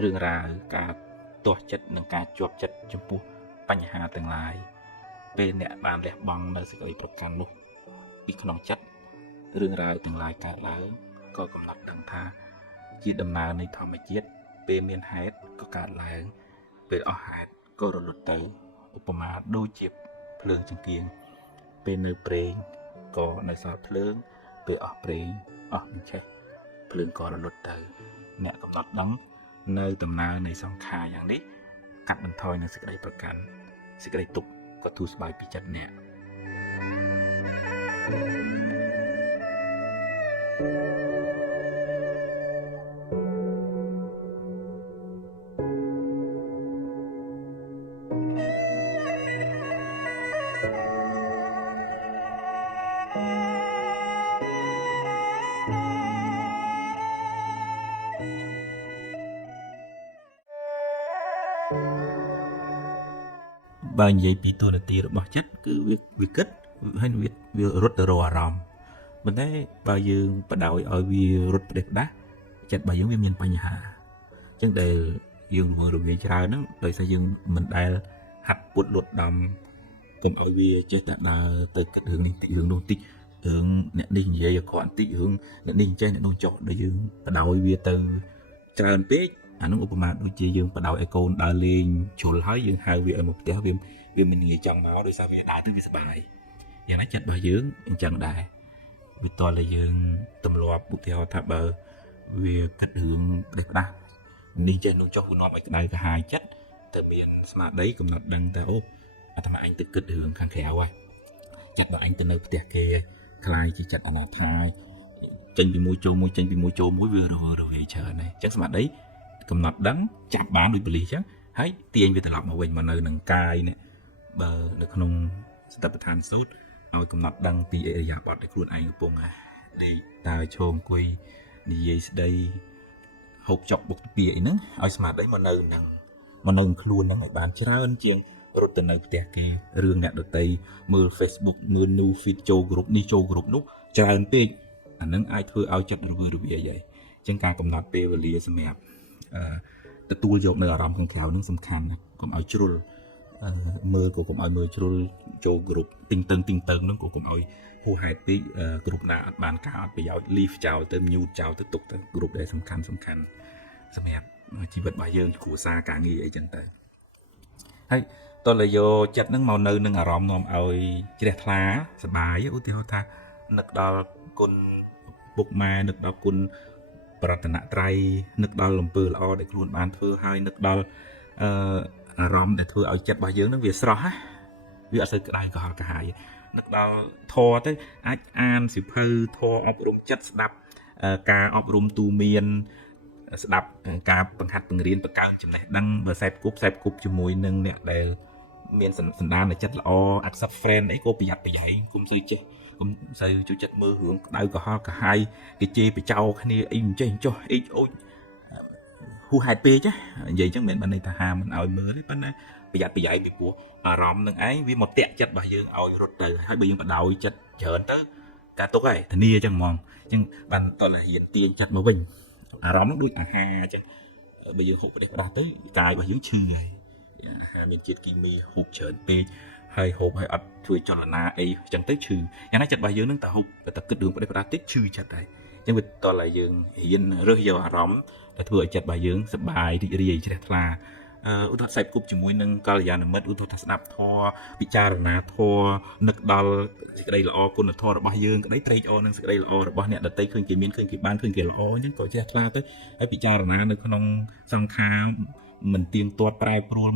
រឿងរ៉ាវការទាស់ចិត្តនិងការជាប់ចិត្តចំពោះបញ្ហាទាំងឡាយពេលអ្នកបានលះបង់នៅសេចក្តីប្រកាន់នោះ ពីក្នុងចិត្តរឿងរ៉ាវទាំងឡាយកើតឡើងក៏កំណត់ដឹងថាជាដំណើរនៃធម្មជាតិពេលមានហេតុក៏កើតឡើងពេលអស់ហេតុក៏រលត់ទៅឧបមាដូចជាភ្លើងចង្កៀងពេលនៅព្រេងក៏នៅសល់ភ្លើងពេលអស់ព្រេងអស់មិនឆេះភ្លើងក៏រលត់ទៅអ្នកកំណត់ដឹងនៅដំណើរនៃសង្ខារយ៉ាងនេះកាត់បន្ថយនូវសេចក្តីប្រកាន់សេចក្តីទុក្ខក៏ទូស្បាយពីចិត្តអ្នកបើនិយាយពីទូនាទីរបស់ចិត្តគឺវាគិតហើយវារត់ទៅរកអារម្មណ៍ប៉ុន្តែបើយើងបដ ாய் ឲ្យវារត់ផ្ដេសផ្ដាស់ចិត្តរបស់យើងវាមានបញ្ហាអញ្ចឹងដែលយើងរំលាយច្រើនហ្នឹងដោយសារយើងមិនដែលហាត់ពុតលត់ដំកុំឲ្យវាចេះតែដើរទៅគិតរឿងនេះតិចរឿងនោះតិចរឿងអ្នកនេះនិយាយអក្រក់បន្តិចរឿងអ្នកនេះចេះអ្នកនោះចោះដល់យើងបដ ாய் វាទៅច្រើនពេកអានោះឧបមាដូចជាយើងបដ ாய் ឲ្យកូនដើរលេងជ្រុលហើយយើងហៅវាឲ្យមកផ្ទះវាមិនងាយចង់មកដោយសារវាដើរទៅវាសុបាយយ៉ាងណាចិត្តរបស់យើងអញ្ចឹងដែរវាតតែយើងទម្លាប់ឧទាហរណ៍ថាបើវាគិតរឿងផ្ដេសផ្ដាស់នេះចេះនោះចុះវានាំឲ្យក្តៅក្រហាយចិត្តតែមានស្មារតីកំណត់ដឹងថាអូអាត្មាអញទៅគិតរឿងខាងក្រៅហើយចិត្តរបស់អញទៅនៅផ្ទះគេខ្លាយជាចិត្តអនាថាចេញពីមួយចូលមួយចេញពីមួយចូលមួយវារវាយច្រើនហើយអញ្ចឹងស្មារតីកំណត់ដឹងចាប់បានដូចបលិសអញ្ចឹងហើយទាញវាត្រឡប់មកវិញមកនៅនឹងកាយនេះបើនៅក្នុងសតិប្បដ្ឋានសូត្រឲ្យកំណត់ដឹងពីអរិយាបថដែលខ្លួនឯងកំពុងដេកដើរឈរអង្គុយនិយាយស្ដីហូបចុកបុកទាអីហ្នឹងឲ្យស្មារតីមកនៅនឹងខ្លួនហ្នឹងឲ្យបានច្រើនជាងរត់ទៅនៅផ្ទះគេរឿងអ្នកដទៃមើល Facebook មើល new feed ចូល group នេះចូល group នោះច្រើនពេកអាហ្នឹងអាចធ្វើឲ្យចិត្តរវើរវាយហើយអញ្ចឹងការកំណត់ពេលវេលាសម្រាប់ទទួលយកនៅអារម្មណ៍ខាងក្រៅហ្នឹងសំខាន់ណាស់កុំឲ្យជ្រុលមើលក៏កុំឲ្យមើលជ្រុលចូល group ទីងតឹងហ្នឹងក៏កុំឲ្យហួសហេតុពេក group ណាអត់បានការអត់ប្រយោជន៍ leave ចោលទៅ mute ចោលទៅទុកទៅ group ដែលសំខាន់សម្រាប់ជីវិតរបស់យើងគ្រួសារការងារអីចឹងទៅហើយតើយកចិត្តហ្នឹងមកនៅនឹងអារម្មណ៍នាំឲ្យជ្រះថ្លាសប្បាយឧទាហរណ៍ថានឹកដល់គុណពុកម៉ែនឹកដល់គុណប្រតនត្រ័យនឹកដល់អំពើល្អដែលខ្លួនបានធ្វើហើយនឹកដល់អារម្មណ៍ដែលធ្វើឲ្យចិត្តរបស់យើងហ្នឹងវាស្រស់ណាវាអត់សូវក្តៅក្រហល់ក្រហាយនឹកដល់ធម៌ទៅអាចអានសៀវភៅធម៌អប់រំចិត្តស្ដាប់ការអប់រំទូមានស្ដាប់ការបង្ហាត់បង្រៀនបង្កើនចំណេះដឹងបើខ្សែគប់ជាមួយនឹងអ្នកដែលមានសន្តានចិត្តល្អ accept friend អីក៏ប្រយ័ត្នប្រយែងគុំសូវចេះគុំសូវជួយចិត្តមើលរឿងក្តៅក្រហល់ក្រហាយគេជេរបចោគ្នាអីមិនចេះចោះអីអូចហួសហេតុពេកនិយាយចឹងមិនបានន័យថាហាមមិនឲ្យមើលទេប៉ុន្តែប្រយ័ត្នប្រយែងពីព្រោះអារម្មណ៍នឹងឯងវាមកតាក់ចិត្តរបស់យើងឲ្យរត់ទៅហើយបើយើងបដោយចិត្តច្រើនទៅការទុកហើយធានាចឹងហ្មងចឹងបានតលហ៊ានទាញចិត្តមកវិញអារម្មណ៍នឹងដូចអាហារចឹងបើយើងហូបផ្ដេសផ្ដាស់ទៅកាយរបស់យើងឈឺហើយអាហារមានជាតិគីមីហូបច្រើនពេកហើយហូបឲ្យអត់ជួយចលនាអីចឹងទៅឈឺយ៉ាងណាចិត្តរបស់យើងនឹងតែហូបតែគិតរឿងផ្ដេសផ្ដាស់តិចឈឺចិត្តហើយចឹងវាតតែយើងរៀនរើសយកអារម្មណ៍ដែលធ្វើឲ្យចិត្តរបស់យើងសប្បាយរីករាយជ្រះថ្លាឧទាហរណ៍ខ្សែគប់ជាមួយនឹងកល្យាណមិត្តឧទាហរណ៍ថាស្ដាប់ធម៌ពិចារណាធម៌នឹកដល់សេចក្តីល្អគុណធម៌របស់យើងក្តីត្រេកអរនឹងសេចក្តីល្អរបស់អ្នកដទៃឃើញគេមានឃើញគេបានឃើញគេល្អអញ្ចឹងក៏ជ្រះថ្លាទៅហើយពិចារណានៅក្នុងសង្ខារមិនទៀងទាត់ប្រែប្រួល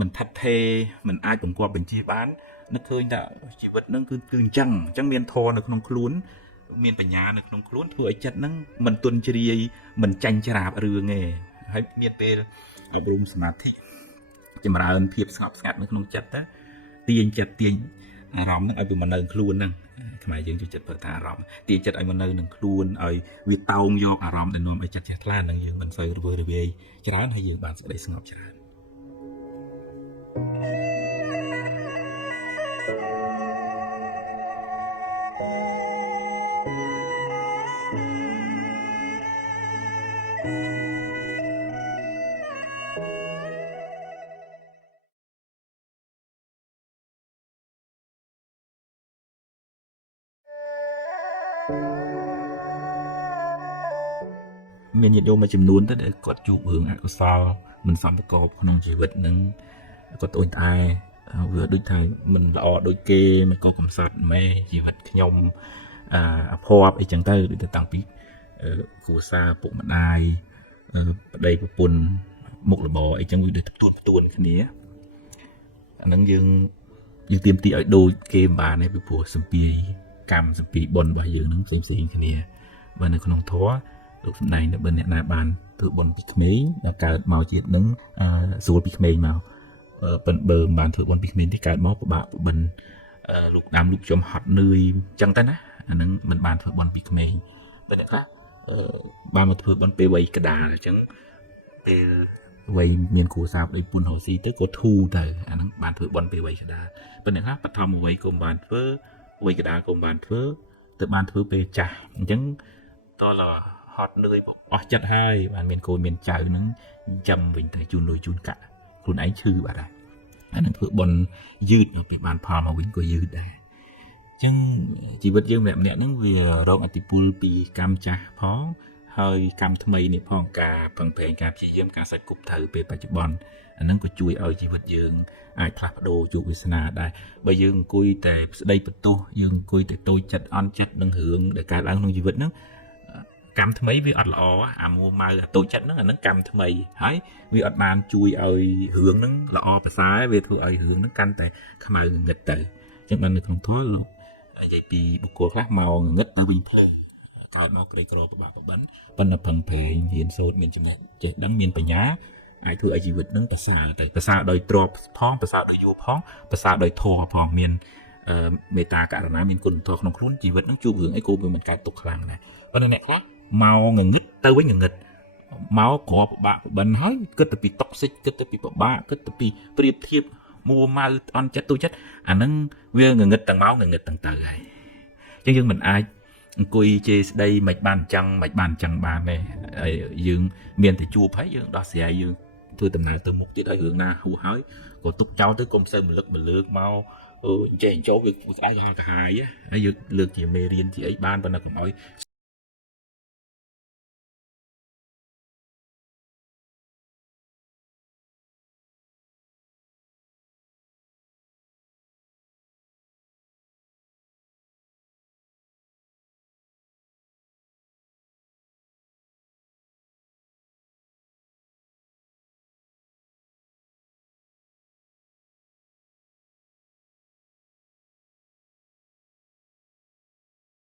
មិនថិតថេរមិនអាចបង្គាប់បញ្ជាបាននឹកឃើញថាជីវិតហ្នឹងគឺអញ្ចឹងមានធម៌នៅក្នុងខ្លួនមានបញ្ញានៅក្នុងខ្លួនធ្វើឲ្យចិត្តហ្នឹងមិនទន់ជ្រាយមិនចាញ់ច្រាបរឿងទេហើយមានពេលអប់រំសមាធិចម្រើនភាពស្ងប់ស្ងាត់នៅក្នុងចិត្តទៅទាញចិត្តទាញអារម្មណ៍ហ្នឹងឲ្យវាមកនៅខ្លួនហ្នឹងខ្មែរយើងចូលចិត្តប្រើថាអារម្មណ៍ទាញចិត្តឲ្យមកនៅនឹងខ្លួនឲ្យវាតោងយកអារម្មណ៍ដែលនាំឲ្យចិត្តជ្រះថ្លាហ្នឹងយើងមិនសូវរវើរវាយច្រើនហើយយើងបានសេចក្តីស្ងប់ច្រើន មានញាតិញោមមួយចំនួនទៅដែលគាត់ជួបរឿងអកុសលមិនសមប្រកបក្នុងជីវិតនឹងគាត់ត្អូញត្អែវាដូចថាមិនល្អដូចគេមិនក៏កំសត់ម៉ែជីវិតខ្ញុំអភ័ព្វអីចឹងទៅដូចទៅតាំងពីគ្រួសារពុកម្ដាយប្តីប្រពន្ធមុខរបរអីចឹងវាដូចផ្ទួនគ្នាអាហ្នឹងយើងទៀមទីឲ្យដូចគេមិនបានទេពីព្រោះសម្ពីកម្មសម្ពីបុណ្យរបស់យើងហ្នឹងផ្សេងគ្នាបើនៅក្នុងធម៌លោកសម្ដែងថាបើអ្នកណាបានធ្វើបុណ្យពីក្មេងដល់កើតមកជាតិហ្នឹងស្រួលពីក្មេងមកប៉ុន្តែបើមិនបានធ្វើបុណ្យពីក្មេងទេកើតមកពិបាកបិណ្ឌលោកដាំលោកចំហត់នឿយអញ្ចឹងទៅណាអាហ្នឹងមិនបានធ្វើបុណ្យពីក្មេងប៉ុន្តែខ្លះបានមកធ្វើបុណ្យពេលវ័យកដាលអញ្ចឹងពេលវ័យមានគ្រួសារប្តីប្រពន្ធរស់ស៊ីទៅក៏ធូរទៅអាហ្នឹងបានធ្វើបុណ្យពេលវ័យកដាលប៉ុន្តែខ្លះបឋមវ័យក៏មិនបានធ្វើវ័យកដាលក៏មិនបានធ្វើទៅបានធ្វើពេលចាស់អញ្ចឹងតលហត់នឿយអស់ចិត្តហើយបានមានកូនមានចៅហ្នឹងចាំវិញទៅជូនលុយជូនកាក់ខ្លួនឯងឈឺបាត់ហើយអានឹងធ្វើបុណ្យយឺតពេលបានផលមកវិញក៏យឺតដែរអញ្ចឹងជីវិតយើងម្នាក់ៗហ្នឹងវារងឥទ្ធិពលពីកម្មចាស់ផងហើយកម្មថ្មីនេះផងការពឹងប្រែងការព្យាយាមការសាច់គប់ត្រូវពេលបច្ចុប្បន្នអាហ្នឹងក៏ជួយឲ្យជីវិតយើងអាចផ្លាស់ប្ដូរជោគវាសនាដែរបើយើងអង្គុយតែស្ដីបន្ទោសយើងអង្គុយតែតូចចិត្តអន់ចិត្តនឹងរឿងដែលកើតឡើងក្នុងជីវិតហ្នឹងកម្មថ្មីវាអត់ល្អអាមួម៉ៅអាតូចចិត្តហ្នឹងអាហ្នឹងកម្មថ្មីហើយវាអត់បានជួយឲ្យរឿងហ្នឹងល្អប្រសើរវាធ្វើឲ្យរឿងហ្នឹងកាន់តែខ្មៅងងឹតទៅអញ្ចឹងបាននៅក្នុងធម៌លោកនិយាយពីបុគ្គលខ្លះមកងងឹតទៅវិញផ្លែកើតមកក្រីក្រពិបាកបបិណ្ឌប៉ុន្តែផឹងប្រេងរៀនសូត្រមានចំណេះចេះដឹងមានបញ្ញាអាចធ្វើឲ្យជីវិតហ្នឹងប្រសើរទៅប្រសើរដោយទ្រព្យផងប្រសើរដោយយោផងប្រសើរដោយធម៌ផងមានមេត្តាករុណាមានគុណធម៌ក្នុងខ្លួនជីវិតហ្នឹងជួបរឿងអីក៏វាមិនកើតទុកខ្លាំងដែរប៉ុន្តែអ្នកខ្លះមកងងឹតទៅវិញងងឹតមកគ្រាប់ពិបាកបបិណ្ឌហើយគិតទៅពីតុកសិចគិតទៅពីពិបាកគិតទៅពីប្រៀបធៀបមួម៉ៅអន់ចិត្តទូចិត្តអាហ្នឹងវាងងឹតទាំងមកងងឹតទាំងទៅហើយអញ្ចឹងយើងមិនអាចអង្គុយជេរស្ដីមិនបានអញ្ចឹងមិនបានអញ្ចឹងបានទេយើងមានតែជួបហើយយើងដោះស្រាយយើងធ្វើដំណើរទៅមុខទៀតហើយរឿងណាហួសហើយក៏ទុកចោលទៅកុំសូវមកលើកមកចេះចូលវាស្ដាយកាហាយហើយយើងលើកជាមេរៀនជាអីបានប៉ុន្តែកុំឲ្យ